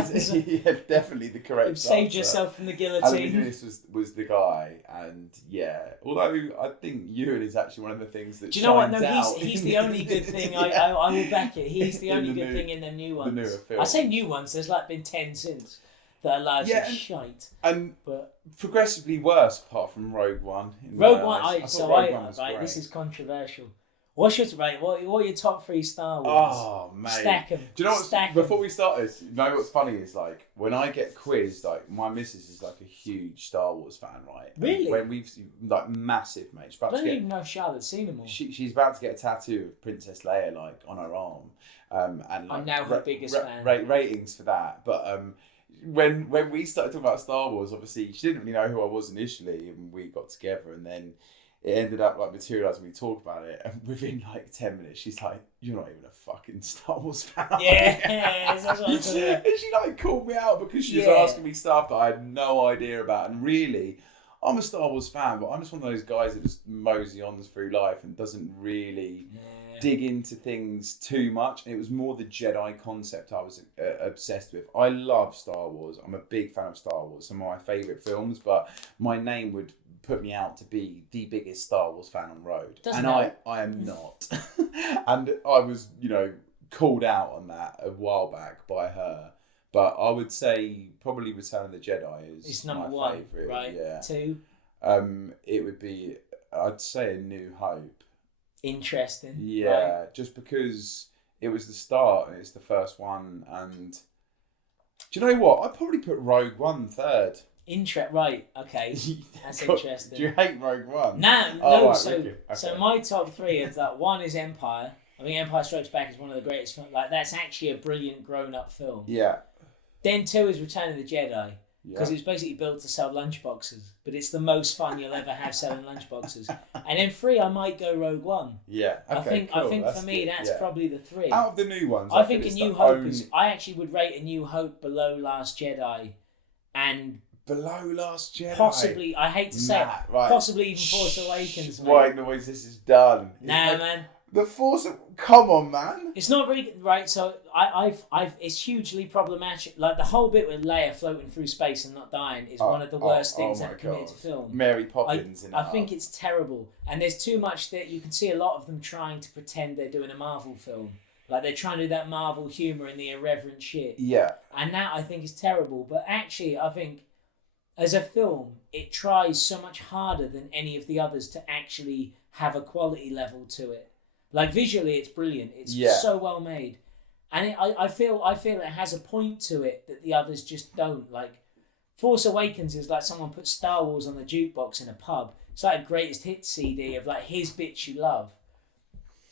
Yeah, definitely the correct. You've saved answer. yourself from the Alec guillotine. Guinness was the guy, and yeah. Although I think Ewan is actually one of the things that. Do you know what? shines No, out he's the only good thing. I will back it. He's the In only the good new- thing in the new ones. newer I films. say new ones. There's like been 10 since. that are largely Yeah, shite. And But progressively worse, apart from Rogue One. Rogue One, was right, great. this is controversial. What's your what are your top 3 Star Wars? Oh, mate. Stack 'em. Do you know what? Stack 'em. Before we start this, you know what's funny is like when I get quizzed, like my missus is like a huge Star Wars fan, right? Really? And when we've like massive, mate. She's I about don't to even know if Charlotte's seen them all. she's about to get a tattoo of Princess Leia like on her arm, and like, I'm now her biggest fan. Ratings for that, but when we started talking about Star Wars, obviously she didn't really know who I was initially, and we got together, and then it ended up like materialising. We talk about it, and within like 10 minutes, she's like, "You're not even a fucking Star Wars fan." Yeah, that's what I'm saying. And she like called me out because she was asking me stuff that I had no idea about. And really, I'm a Star Wars fan, but I'm just one of those guys that just mosey on through life and doesn't really dig into things too much. And it was more the Jedi concept I was obsessed with. I love Star Wars. I'm a big fan of Star Wars. Some of my favourite films, but my name would put me out to be the biggest Star Wars fan on road. I am not. And I was, called out on that a while back by her. But I would say probably Return of the Jedi is it's number my 1, favourite. right? Yeah. 2. It would be, I'd say, A New Hope. Interesting. Yeah, right? Just because it was the start and it's the first one. And do you know what? I'd probably put Rogue One third. Right, okay. That's interesting. Do you hate Rogue One? No. Right, So my top 3 is that 1 is Empire. I think Empire Strikes Back is one of the greatest films. Like, that's actually a brilliant grown-up film. Yeah. Then 2 is Return of the Jedi. Because it was basically built to sell lunchboxes. But it's the most fun you'll ever have selling lunchboxes. And then 3, I might go Rogue One. Yeah. Okay, I think for me, that's probably the 3. Out of the new ones, I think A New Hope is... I actually would rate A New Hope below Last Jedi. And... below Last Jedi. Possibly, I hate to say it, right. Possibly even Force Awakens, mate. White noise, this is done. Nah, man. The Force, come on, man. It's not really good, right. So I've it's hugely problematic. Like the whole bit with Leia floating through space and not dying is one of the worst things ever committed to film. Mary Poppins. I think it's terrible, and there's too much that you can see a lot of them trying to pretend they're doing a Marvel film. Like they're trying to do that Marvel humour and the irreverent shit. Yeah. And that I think is terrible. But actually, I think as a film, it tries so much harder than any of the others to actually have a quality level to it. Like visually, it's brilliant. It's so well made, and I feel it has a point to it that the others just don't. Like Force Awakens is like someone put Star Wars on the jukebox in a pub. It's like a greatest hits CD of like his bits you love.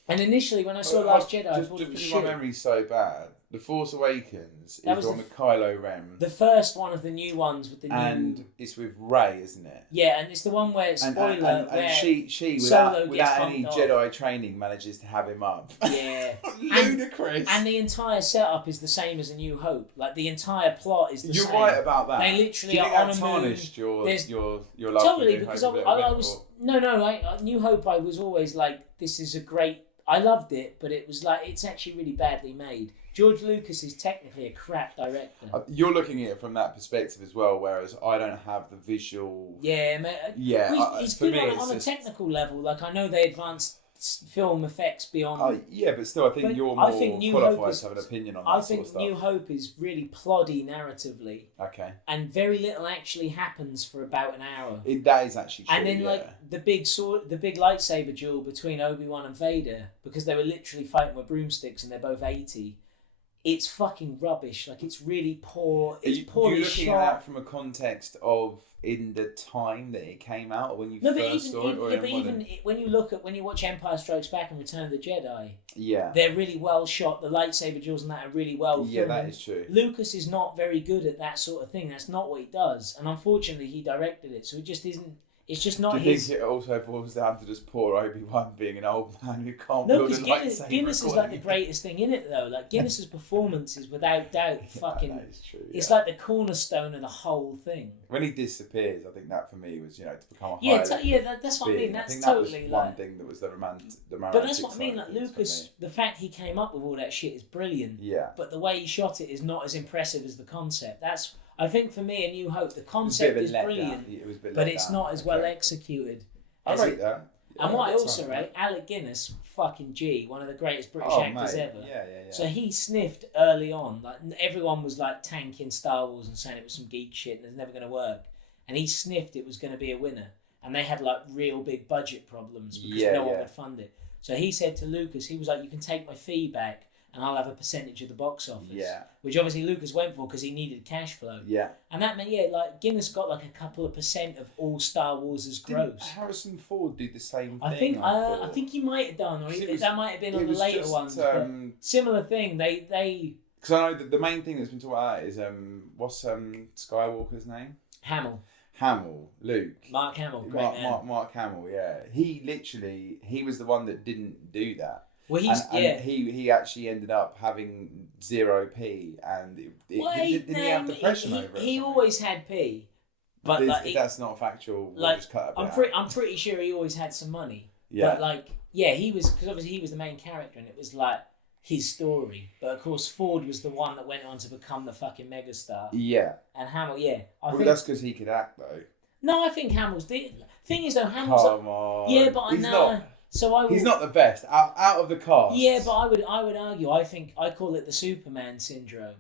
And initially, when I saw Last Jedi, I thought it was shit. My memory's so bad. The Force Awakens is the one with Kylo Ren. The first one of the new ones with the new... And it's with Rey, isn't it? Yeah, and it's the one where, spoiler, and she without any Jedi training, manages to have him up. Yeah. Ludicrous. And the entire setup is the same as A New Hope. Like, the entire plot is the same. You're right about that. They literally are on a moon. Tarnished your love totally, for because Hope I was... No, New Hope, I was always like, this is a great... I loved it, but it was like, it's actually really badly made. George Lucas is technically a crap director. You're looking at it from that perspective as well, whereas I don't have the visual... Yeah, mate. Yeah. It's good on a technical level. Like, I know they advanced film effects beyond... yeah, but still, I think you're more qualified to have an opinion on that sort of stuff. I think New Hope is really ploddy narratively. Okay. And very little actually happens for about an hour. That is actually true, and then, like, the big lightsaber duel between Obi-Wan and Vader, because they were literally fighting with broomsticks and they're both 80... It's fucking rubbish. Like, it's really poor. It's poorly shot. You're looking at that from a context of in the time that it came out, or when you first saw it, or when you watch Empire Strikes Back and Return of the Jedi, they're really well shot. The lightsaber duels and that are really well filmed. Yeah, that is true. Lucas is not very good at that sort of thing. That's not what he does, and unfortunately, he directed it, so it just isn't. It's just not his... Do you think it also boils down to just poor Obi-Wan being an old man who can't build a lightsaber? Guinness is like the greatest thing in it, though. Like, Guinness's performance is without doubt fucking... That is true, It's like the cornerstone of the whole thing. When he disappears, I think that for me was, to become a that's what I mean. That's that totally was like... one thing that was the romantic But that's what I mean. Like, Lucas, the fact he came up with all that shit is brilliant. Yeah. But the way he shot it is not as impressive as the concept. I think for me, A New Hope, the concept is brilliant, but it's not as well executed. I rate that. And what I big also time, rate, Alec Guinness, fucking G, one of the greatest British Oh, actors mate. ever. Yeah. So he sniffed early on, like everyone was like tanking Star Wars and saying it was some geek shit and it's never going to work. And he sniffed it was going to be a winner. And they had like real big budget problems because no one would fund it. So he said to Lucas, he was like, you can take my fee back and I'll have a percentage of the box office. Yeah. Which obviously Lucas went for because he needed cash flow. Yeah. And that meant, like Guinness got like a couple of % of all Star Wars' gross. Didn't Harrison Ford do the same I thing? I think he might have done, or that might have been on the later ones. But similar thing. They because I know that the main thing that's been talked about is what's Skywalker's name? Luke. Mark Hamill, great man. Mark Hamill, yeah. He was the one that didn't do that. Well, he actually ended up having 0p, and didn't he have depression over it? He always had P, but if that's not factual, we'll just cut a bit I'm pretty sure he always had some money. Yeah. But he was, because obviously he was the main character, and it was like his story. But of course, Ford was the one that went on to become the fucking megastar. Yeah. And Hamill, I think that's because he could act though. No, I think Hamill's. Thing is though, Hamill's. Come on. Yeah, but I know. He's not the best out of the cast. Yeah, but I would argue. I call it the Superman syndrome.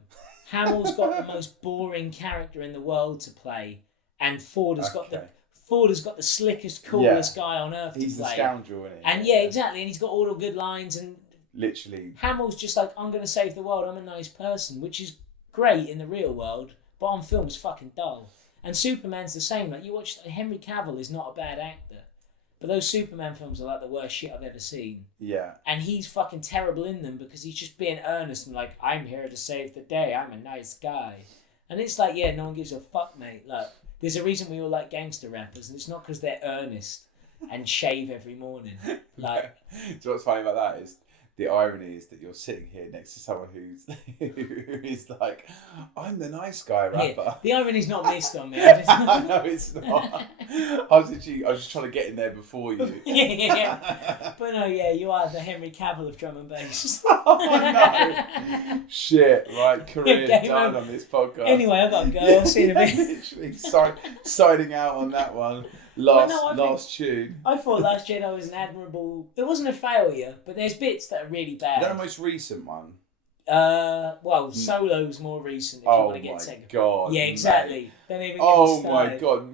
Hamill's got the most boring character in the world to play, and Ford has got the slickest, coolest guy on earth to play. He's the scoundrel, isn't he? And exactly, and he's got all the good lines. And literally, Hamill's just like, I'm going to save the world. I'm a nice person, which is great in the real world, but on film it's fucking dull. And Superman's the same. Like you watch, Henry Cavill is not a bad actor. But those Superman films are like the worst shit I've ever seen. Yeah. And he's fucking terrible in them because he's just being earnest and like, I'm here to save the day. I'm a nice guy. And it's like, no one gives a fuck, mate. Like, there's a reason we all like gangster rappers, and it's not because they're earnest and shave every morning. Like, so what's funny about that is the irony is that you're sitting here next to someone who is like, I'm the nice guy rapper. Yeah, the irony's not missed on me. No, it's not. I was just trying to get in there before you. yeah. But no, you are the Henry Cavill of drum and bass. Oh no! Shit! Right, career done on this podcast. Anyway, I've got to go. I'll see you in a bit. Literally, signing out on that one. Last tune. I thought Last Jedi was an admirable. It wasn't a failure, but there's bits that are really bad. Is that the most recent one? Solo's more recent. If you want to get technical. God! Yeah, exactly. Don't even. Oh my god!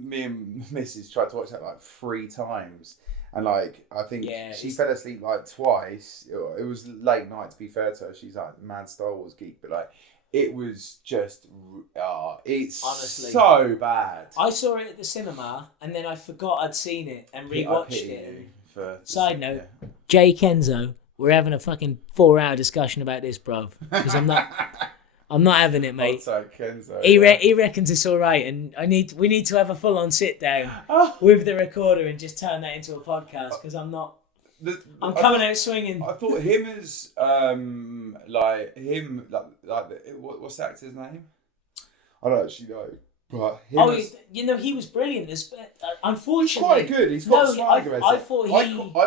Me and Mrs. tried to watch that like 3 times, and like I think she fell asleep like twice. It was late night, to be fair to her. She's like mad Star Wars geek, but like. It was just, it's honestly so bad. I saw it at the cinema and then I forgot I'd seen it and rewatched it. Side note, Jay Kenzo, we're having a fucking 4-hour discussion about this, bruv. Because I'm not having it, mate. Kenzo, he reckons it's all right, and we need to have a full on sit down with the recorder and just turn that into a podcast because I'm not. I'm coming out swinging. I thought him as what's the actor's name? I don't actually know. But he was brilliant. Unfortunately, he's quite good. He's got swagger. I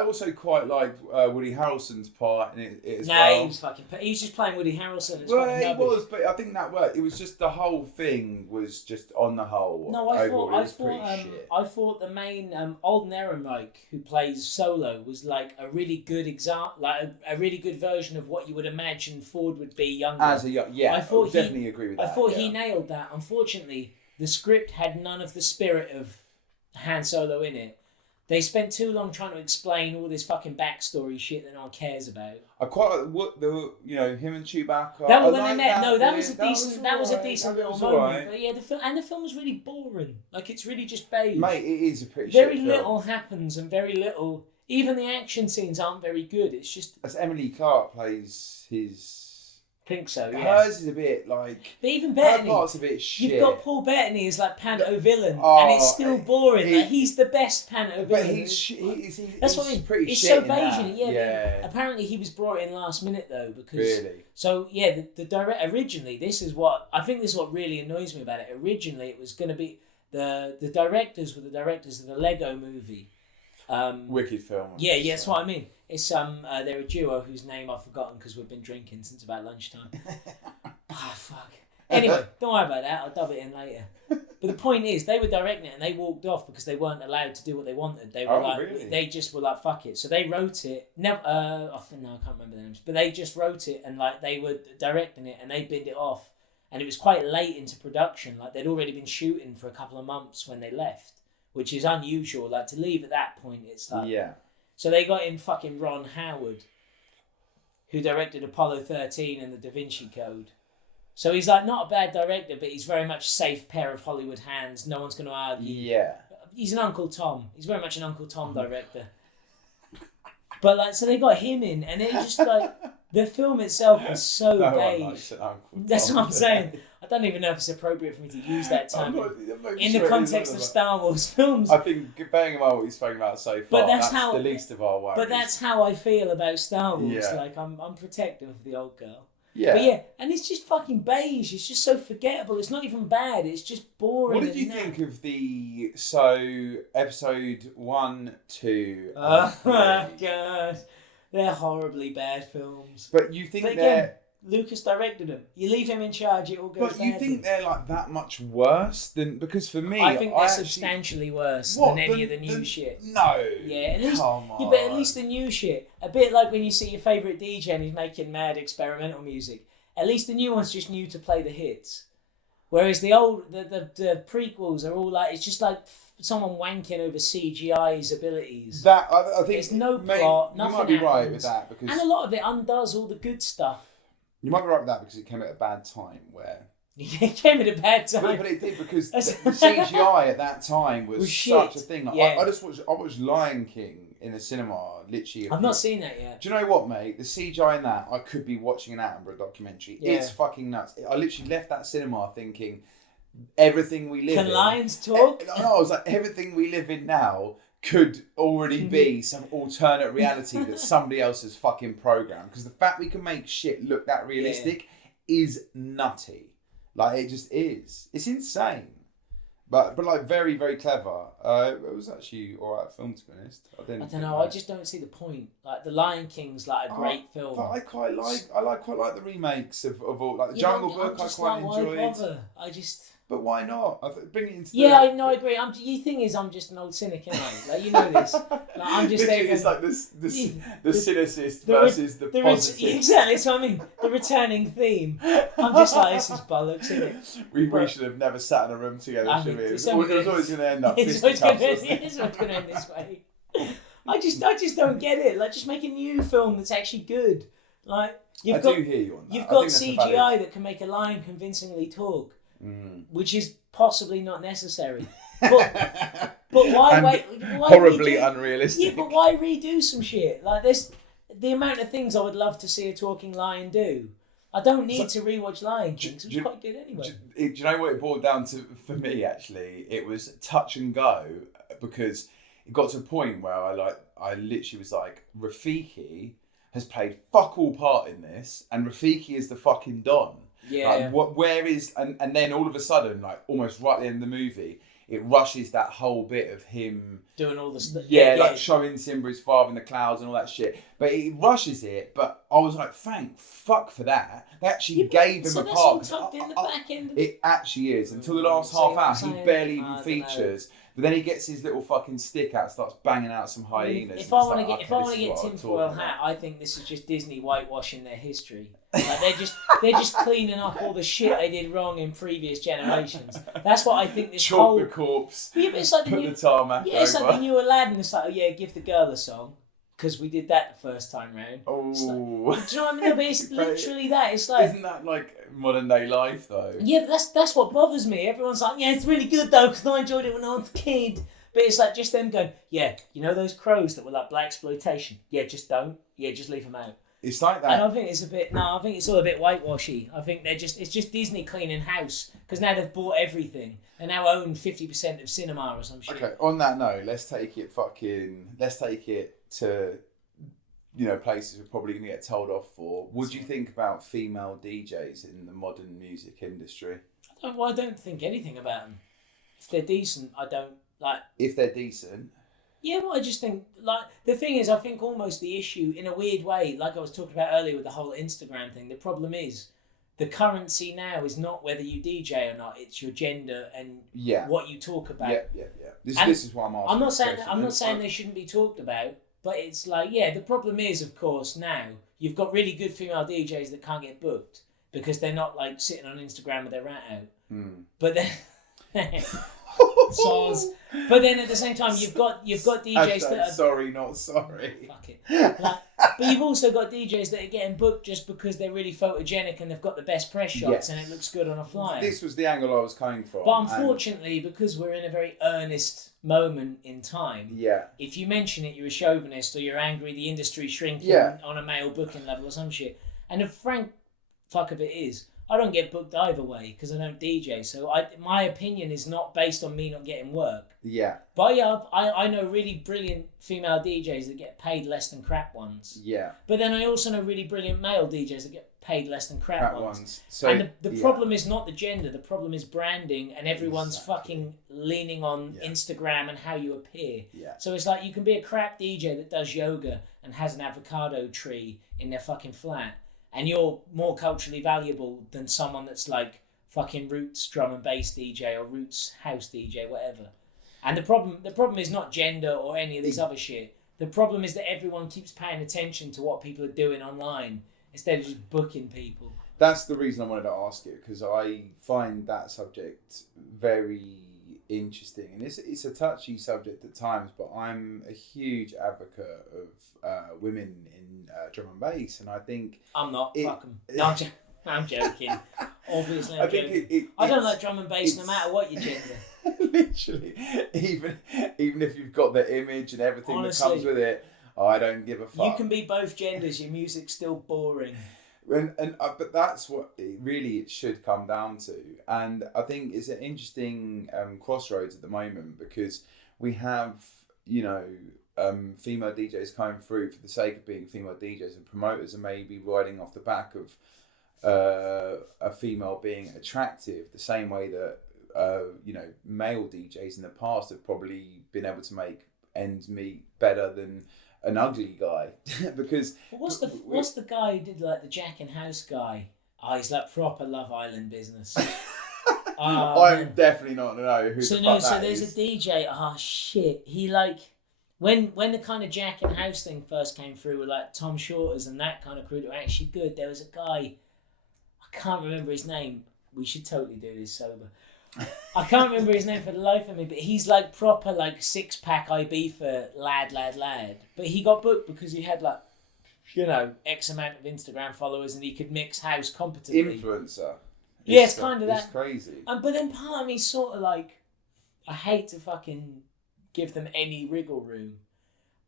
also quite liked Woody Harrelson's part in it as well. Nah, he was just playing Woody Harrelson. Well, he was, but I think that worked. It was just the whole thing was just on the whole. No, I thought the main Alden Ehrenreich, who plays Solo, was like a really good example, like a really good version of what you would imagine Ford would be younger. I would definitely agree with that. I thought he nailed that. Unfortunately, the script had none of the spirit of Han Solo in it. They spent too long trying to explain all this fucking backstory shit that no one cares about. I quite like him and Chewbacca. That was when they met. That was a decent little moment. But yeah, the film was really boring. Like it's really just beige. Mate, it is a pretty very shit little film. happens and very little. Even the action scenes aren't very good. It's just. As Emily Clark plays his. Think so, yeah. Hers is a bit like. But even Bettany. Her part's a bit shit. You've got Paul Bettany as like Panto villain, and it's still boring. He's the best Panto villain. But that's what I mean. Pretty it's shit so in beige that. in it, yeah. Apparently he was brought in last minute though because. Really. So yeah, the direct originally this is what really annoys me about it. Originally it was going to be the directors were the directors of the Lego Movie. Wicked film. Yeah, that's what I mean. It's they're a duo whose name I've forgotten because we've been drinking since about lunchtime. Fuck. Anyway, don't worry about that. I'll dub it in later. But the point is, they were directing it and they walked off because they weren't allowed to do what they wanted. They were really? they just were like, fuck it. So they wrote it. Never, I can't remember the names, but they just wrote it and like they were directing it and they binned it off. And it was quite late into production. Like they'd already been shooting for a couple of months when they left, which is unusual. Like to leave at that point, it's like Yeah. So they got in fucking Ron Howard, who directed Apollo 13 and The Da Vinci Code. So he's like not a bad director, but he's very much safe pair of Hollywood hands. No one's going to argue. Yeah. He's an Uncle Tom. He's very much an Uncle Tom director. But like, so they got him in, and it's just like the film itself is so No one beige. likes an Uncle That's Tom. what I'm saying. I don't even know if it's appropriate for me to use that term I'm not in sure the it context is, of but Star Wars films. I think bearing in mind what we've spoken about so far, But that's how- the least of our worries. But that's how I feel about Star Wars. Yeah. Like I'm protective of the old girl. yeah. But yeah, and it's just fucking beige. It's just so forgettable. It's not even bad. It's just boring. What did you and think of the episode 1, 2, Oh my 3? god, they're horribly bad films. But you think But they're again, Lucas directed them. You leave him in charge, it all goes. But you badly. think they're like that much worse than because for me, I think they're actually- substantially worse What, than any of the new shit. No. Yeah, at least, Come on. yeah, but at least the new shit. A bit like when you see your favourite DJ and he's making mad experimental music. At least the new one's just new to play the hits. Whereas the old, the prequels are all like, it's just like someone wanking over CGI's abilities. That I think There's no plot, nothing You might be right happens. with that because And a lot of it undoes all the good stuff. you might be right with that because it came at a bad time where. It came at a bad time. But it did because the CGI at that time was shit. such a thing. Like, Yeah. I watched Lion King in the cinema literally. I've not seen that yet. Do you know what, mate? The CGI in that, I could be watching an Attenborough documentary. Yeah. It's fucking nuts. I literally left that cinema thinking, everything we live in. Can lions talk? No, I was like, everything we live in now could already be some alternate reality that somebody else has fucking programmed. Because the fact we can make shit look that realistic is nutty. Like, it just is. It's insane. But like, very, very clever. It was actually alright film, to be honest. I don't know. I just don't see the point. Like, The Lion King's like a great film. But I quite like the remakes of all, like the Yeah, Jungle I'm Book. I just quite like, enjoyed. Why bother? I just. But why not? Bring it into. Yeah, I know. I agree. The thing is, I'm just an old cynic, ain't I? Like, you know this. Like, I'm just there. Literally, it's going, like the cynicist the versus the positive. Exactly, that's what I mean. The returning theme. I'm just like, this is bollocks, isn't it? We should have never sat in a room together, I should we? mean, It was it's only always this. going to end up It's always going fisticuffs. to end this way. I just don't get it. Like, just make a new film that's actually good. Like, I do hear you on that. You've I got think that's a CGI valid- that can make a lion convincingly talk, which is possibly not necessary. But why And why horribly redo, unrealistic. Yeah, but why redo some shit like this? The amount of things I would love to see a talking lion do. I don't need to rewatch Lion King. 'Cause it was quite good anyway. Do you know what it boiled down to for me? Actually, it was touch and go because it got to a point where I literally was like, Rafiki has played fuck all part in this, and Rafiki is the fucking Don. Yeah. Like, where is and then all of a sudden, like almost right at the end of the movie, it rushes that whole bit of him Doing all the stuff. like showing Simba his father in the clouds and all that shit. But it rushes it. But I was like, thank fuck for that. They actually gave him so a that's all part. tucked in the back end. Of the... It actually is. Until the last See half what I'm hour, he saying? barely I even don't know. features. But then he gets his little fucking stick out, starts banging out some hyenas. If I want to get tinfoil hat, I think this is just Disney whitewashing their history. Like they're just cleaning up all the shit they did wrong in previous generations. That's what I think this Chalk whole the corpse, yeah, but it's like put the new, the tarmac yeah, it's over. like the new Aladdin. It's like, oh yeah, give the girl a song because we did that the first time round. Oh, Do you know what I mean? But it's literally that. It's like, isn't that like modern day life though? yeah, but that's what bothers me. Everyone's like, yeah, it's really good though because I enjoyed it when I was a kid. But it's like just them going, yeah, you know those crows that were like black exploitation? Yeah, just don't. Yeah, just leave them out. It's like that. And I think it's a bit. No, I think it's all a bit whitewashy. I think it's just Disney cleaning house because now they've bought everything. They now own 50% of cinema or some shit. Okay, on that note, let's take it to, places we're probably going to get told off for. What do you think about female DJs in the modern music industry? I don't think anything about them. If they're decent, I don't like. If they're decent. Yeah, well, I just think, like, the thing is, I think almost the issue, in a weird way, like I was talking about earlier with the whole Instagram thing, the problem is the currency now is not whether you DJ or not; it's your gender and what you talk about. Yeah. This is why I'm asking. I'm not saying they shouldn't be talked about, but it's like, the problem is, of course, now you've got really good female DJs that can't get booked because they're not like sitting on Instagram with their rat out. But then, but then at the same time, you've got DJs that are sorry, not sorry. Fuck it. But you've also got DJs that are getting booked just because they're really photogenic and they've got the best press shots and it looks good on a flyer. This was the angle I was coming from. But unfortunately, because we're in a very earnest moment in time, if you mention it, you're a chauvinist or you're angry the industry's shrinking on a male booking level or some shit. And the frank fuck of it is, I don't get booked either way because I don't DJ. So my opinion is not based on me not getting work. Yeah. But I know really brilliant female DJs that get paid less than crap ones. Yeah. But then I also know really brilliant male DJs that get paid less than crap ones. So, and the problem is not the gender. The problem is branding, and everyone's fucking leaning on Instagram and how you appear. Yeah. So it's like you can be a crap DJ that does yoga and has an avocado tree in their fucking flat, and you're more culturally valuable than someone that's like fucking roots drum and bass DJ or roots house DJ, whatever. And the problem is not gender or any of this other shit. The problem is that everyone keeps paying attention to what people are doing online instead of just booking people. That's the reason I wanted to ask it, because I find that subject very interesting, and it's a touchy subject at times. But I'm a huge advocate of women in drum and bass, and I think I'm not. Fuck them. No, I'm joking. Obviously, I'm joking. I don't like drum and bass, no matter what your gender. Literally, even if you've got the image and everything that comes with it, I don't give a fuck. You can be both genders. Your music's still boring. But that's what it should come down to, and I think it's an interesting crossroads at the moment, because we have female DJs coming through for the sake of being female DJs, and promoters are maybe riding off the back of a female being attractive, the same way that male DJs in the past have probably been able to make ends meet better than an ugly guy. Because what's the guy who did like the Jack and House guy? Oh, he's like proper Love Island business. I'm definitely not to know who. So there's a DJ. Oh shit, he like when the kind of Jack and House thing first came through with like Tom Shorters and that kind of crew that were actually good. There was a guy, I can't remember his name. We should totally do this sober. I can't remember his name for the life of me, but he's like proper like 6-pack Ibiza lad. But he got booked because he had like, X amount of Instagram followers and he could mix house competently. Influencer. Yeah, it's kind of that. It's crazy. But then part of me sort of like, I hate to fucking give them any wriggle room,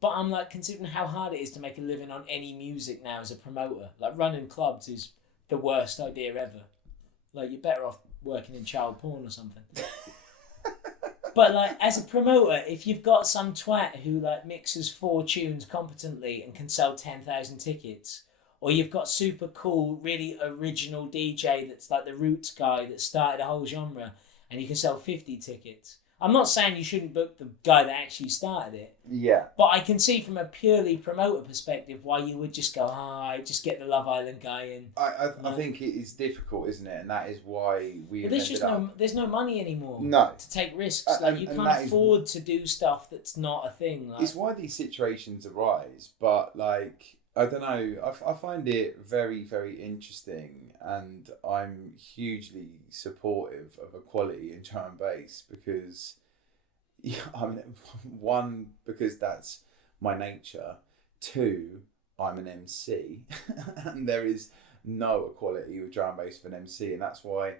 but I'm like, considering how hard it is to make a living on any music now as a promoter, like running clubs is the worst idea ever. Like, you're better off working in child porn or something. But like, as a promoter, if you've got some twat who like mixes 4 tunes competently and can sell 10,000 tickets, or you've got super cool, really original DJ that's like the roots guy that started a whole genre and you can sell 50 tickets. I'm not saying you shouldn't book the guy that actually started it. Yeah. But I can see from a purely promoter perspective why you would just go, just get the Love Island guy in. I think it is difficult, isn't it? And that is why there's no money anymore. No. To take risks. You can't afford to do stuff that's not a thing. Like, it's why these situations arise. But like, I don't know. I find it very, very interesting, and I'm hugely supportive of equality in drum and bass because, one, because that's my nature. 2, I'm an MC, and there is no equality with drum and bass for an MC, and that's why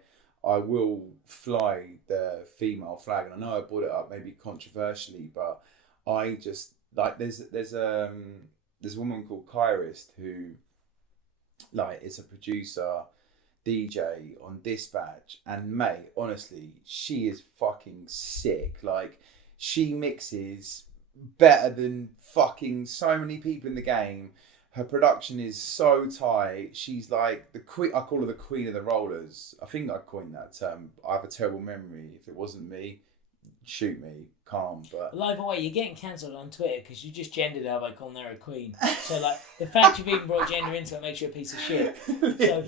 I will fly the female flag. And I know I brought it up maybe controversially, but I just like there's a woman called Kyrist who like is a producer, DJ on Dispatch, and mate, honestly, she is fucking sick. Like, she mixes better than fucking so many people in the game. Her production is so tight. She's like the queen. I call her the queen of the rollers. I think I coined that term. I have a terrible memory. If it wasn't me, shoot me, calm. But Well, either way, you're getting cancelled on Twitter because you just gendered her by calling her a queen. So, like, the fact you've even brought gender into it makes you a piece of shit. So,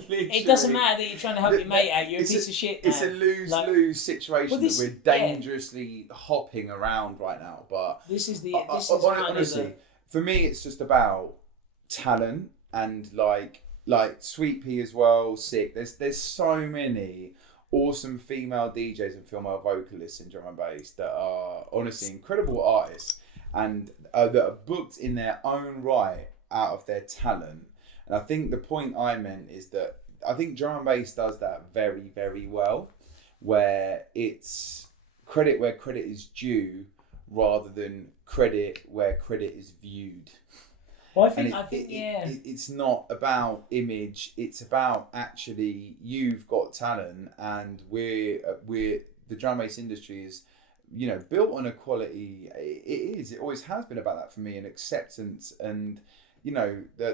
it doesn't matter that you're trying to help your mate out, you're a piece of shit now. It's a lose-lose situation this- that we're dangerously hopping around right now. But This is the... honestly, for me, it's just about talent and, like Sweet Pea as well, Sick. There's so many awesome female DJs and female vocalists in drum and bass that are honestly incredible artists and that are booked in their own right out of their talent. And I think the point I meant is that I think drum and bass does that very, very well, where it's credit where credit is due rather than credit where credit is viewed. Well, I think it's not about image. It's about actually you've got talent, and we're the drum bass industry is, built on equality. It always has been about that for me, and acceptance, and the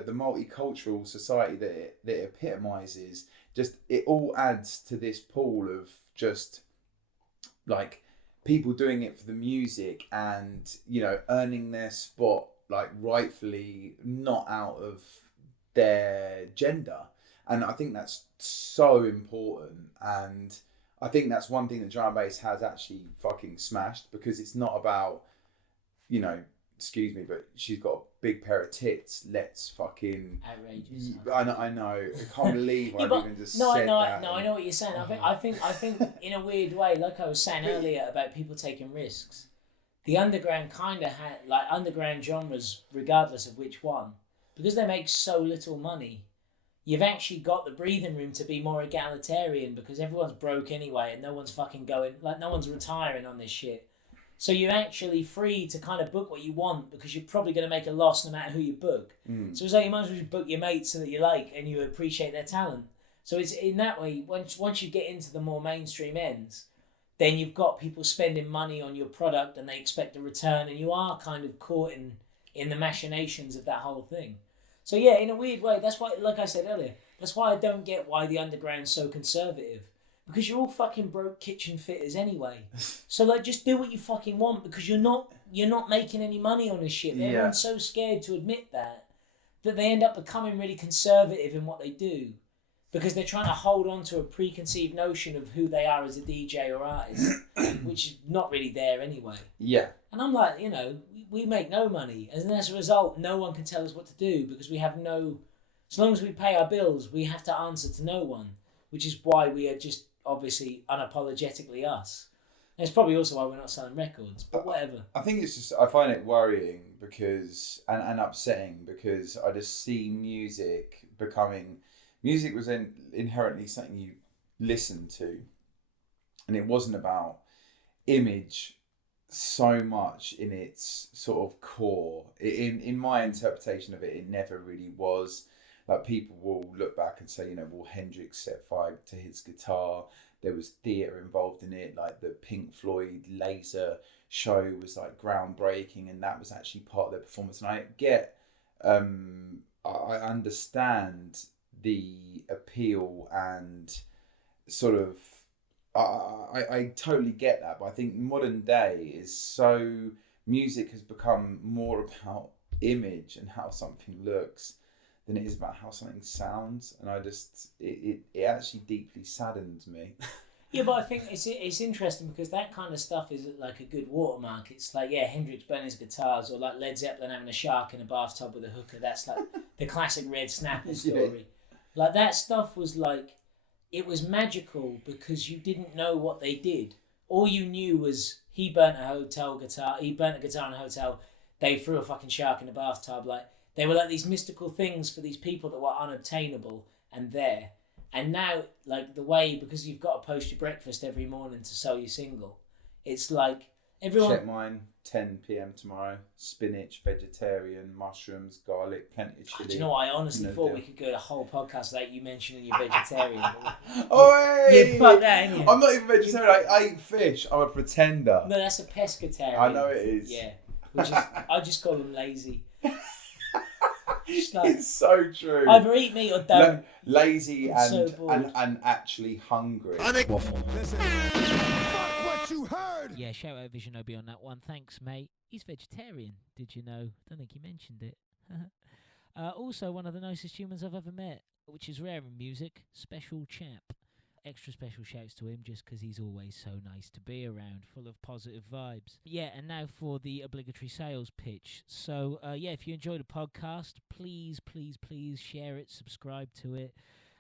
multicultural society that it epitomizes. Just it all adds to this pool of just like people doing it for the music and earning their spot, like rightfully not out of their gender. And I think that's so important, and I think that's one thing that drum and bass has actually fucking smashed, because it's not about excuse me, but she's got a big pair of tits, let's fucking outrageous. I know I can't believe I've even just said that. I know what you're saying. I think in a weird way, like I was saying earlier about people taking risks, the underground kind of had, like, underground genres, regardless of which one, because they make so little money, you've actually got the breathing room to be more egalitarian, because everyone's broke anyway and no one's fucking going, like, no one's retiring on this shit. So you're actually free to kind of book what you want, because you're probably going to make a loss no matter who you book. So it's like you might as well just book your mates so that you like and you appreciate their talent. So it's in that way, once you get into the more mainstream ends, then you've got people spending money on your product and they expect a return, and you are kind of caught in the machinations of that whole thing. So yeah, in a weird way, that's why, like I said earlier, that's why I don't get why the underground's so conservative. Because you're all fucking broke kitchen fitters anyway. So like, just do what you fucking want, because you're not making any money on this shit. Yeah. Everyone's so scared to admit that they end up becoming really conservative in what they do, because they're trying to hold on to a preconceived notion of who they are as a DJ or artist, which is not really there anyway. Yeah. And I'm like, we make no money, and as a result, no one can tell us what to do, because we have as long as we pay our bills, we have to answer to no one, which is why we are just obviously unapologetically us. And it's probably also why we're not selling records, but whatever. I think it's just, I find it worrying because, and upsetting, because I just see music was inherently something you listened to, and it wasn't about image so much in its sort of core. In my interpretation of it, it never really was. Like, people will look back and say, well, Hendrix set fire to his guitar. There was theatre involved in it. Like, the Pink Floyd laser show was like groundbreaking, and that was actually part of their performance. And I get, I understand the appeal and sort of, I totally get that. But I think modern day is so, music has become more about image and how something looks than it is about how something sounds, and I just it actually deeply saddens me. Yeah, but I think it's interesting, because that kind of stuff is like a good watermark. It's like, yeah, Hendrix burning his guitars, or like Led Zeppelin having a shark in a bathtub with a hooker. That's like the classic Red Snapper story. Yeah. Like, that stuff was like, it was magical because you didn't know what they did. All you knew was he burnt a guitar in a hotel, they threw a fucking shark in a bathtub. Like, they were like these mystical things for these people that were unobtainable and there. And now, like, the way, because you've got to post your breakfast every morning to sell your single, it's like everyone... Check mine, 10 p.m. tomorrow. Spinach, vegetarian, mushrooms, garlic, plenty of chili. Do you know what? I honestly thought we could go a whole podcast without you mentioning you're vegetarian. Oh, hey! Yeah, fuck that, ain't you? I'm not even vegetarian. I eat fish. I'm a pretender. No, that's a pescatarian. I know it is. Yeah. I just call them lazy. Like, it's so true. Either eat meat or don't. Lazy I'm so bored. and actually hungry. Waffle. Listen. Fuck what what you heard. Yeah, shout out Visionobi on that one. Thanks, mate. He's vegetarian. Did you know? Don't think he mentioned it. Also, one of the nicest humans I've ever met, which is rare in music. Special chap. Extra special shouts to him just because he's always so nice to be around, full of positive vibes. Yeah, and now for the obligatory sales pitch. So, yeah, if you enjoy the podcast, please, please, please share it, subscribe to it,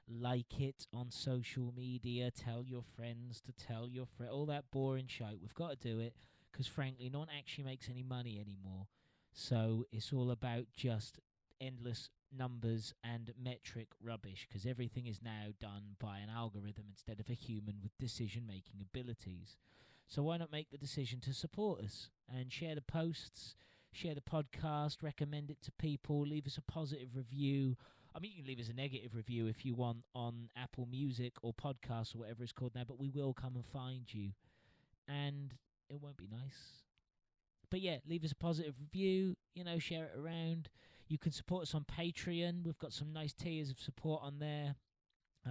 like it on social media, tell your friends to tell your friends, all that boring shit. We've got to do it because, frankly, no one actually makes any money anymore. So it's all about just endless numbers and metric rubbish because everything is now done by an algorithm instead of a human with decision-making abilities. So why not make the decision to support us and share the posts, share the podcast, recommend it to people, leave us a positive review. I mean, you can leave us a negative review if you want on Apple Music or podcasts or whatever it's called now, but we will come and find you. And it won't be nice. But yeah, leave us a positive review, share it around. You can support us on Patreon. We've got some nice tiers of support on there.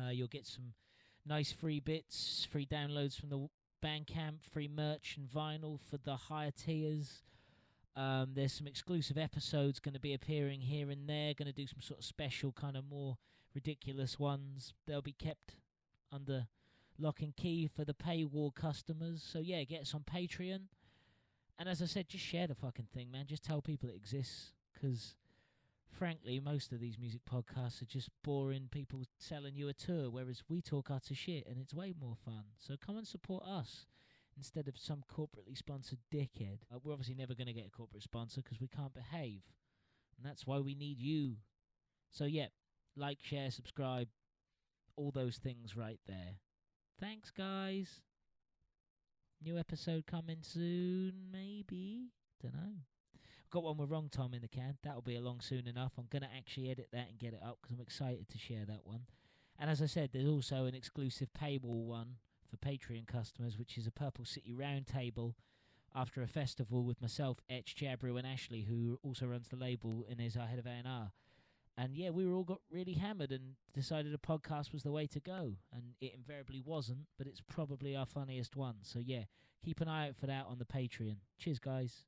You'll get some nice free bits, free downloads from the BANDCAMP, free merch and vinyl for the higher tiers. There's some exclusive episodes going to be appearing here and there. Going to do some sort of special kind of more ridiculous ones. They'll be kept under lock and key for the paywall customers. So yeah, get us on Patreon. And as I said, just share the fucking thing, man. Just tell people it exists. Because, frankly, most of these music podcasts are just boring people selling you a tour, whereas we talk utter shit, and it's way more fun. So come and support us instead of some corporately sponsored dickhead. We're obviously never going to get a corporate sponsor because we can't behave. And that's why we need you. So, yeah, like, share, subscribe, all those things right there. Thanks, guys. New episode coming soon, maybe. Dunno. Got one with Wrong Tom in the can. That'll be along soon enough. I'm going to actually edit that and get it up because I'm excited to share that one. And as I said, there's also an exclusive paywall one for Patreon customers, which is a Purple City Roundtable after a festival with myself, Etch, Jabru and Ashley, who also runs the label and is our head of A&R. And yeah, we were all got really hammered and decided a podcast was the way to go. And it invariably wasn't, but it's probably our funniest one. So yeah, keep an eye out for that on the Patreon. Cheers, guys.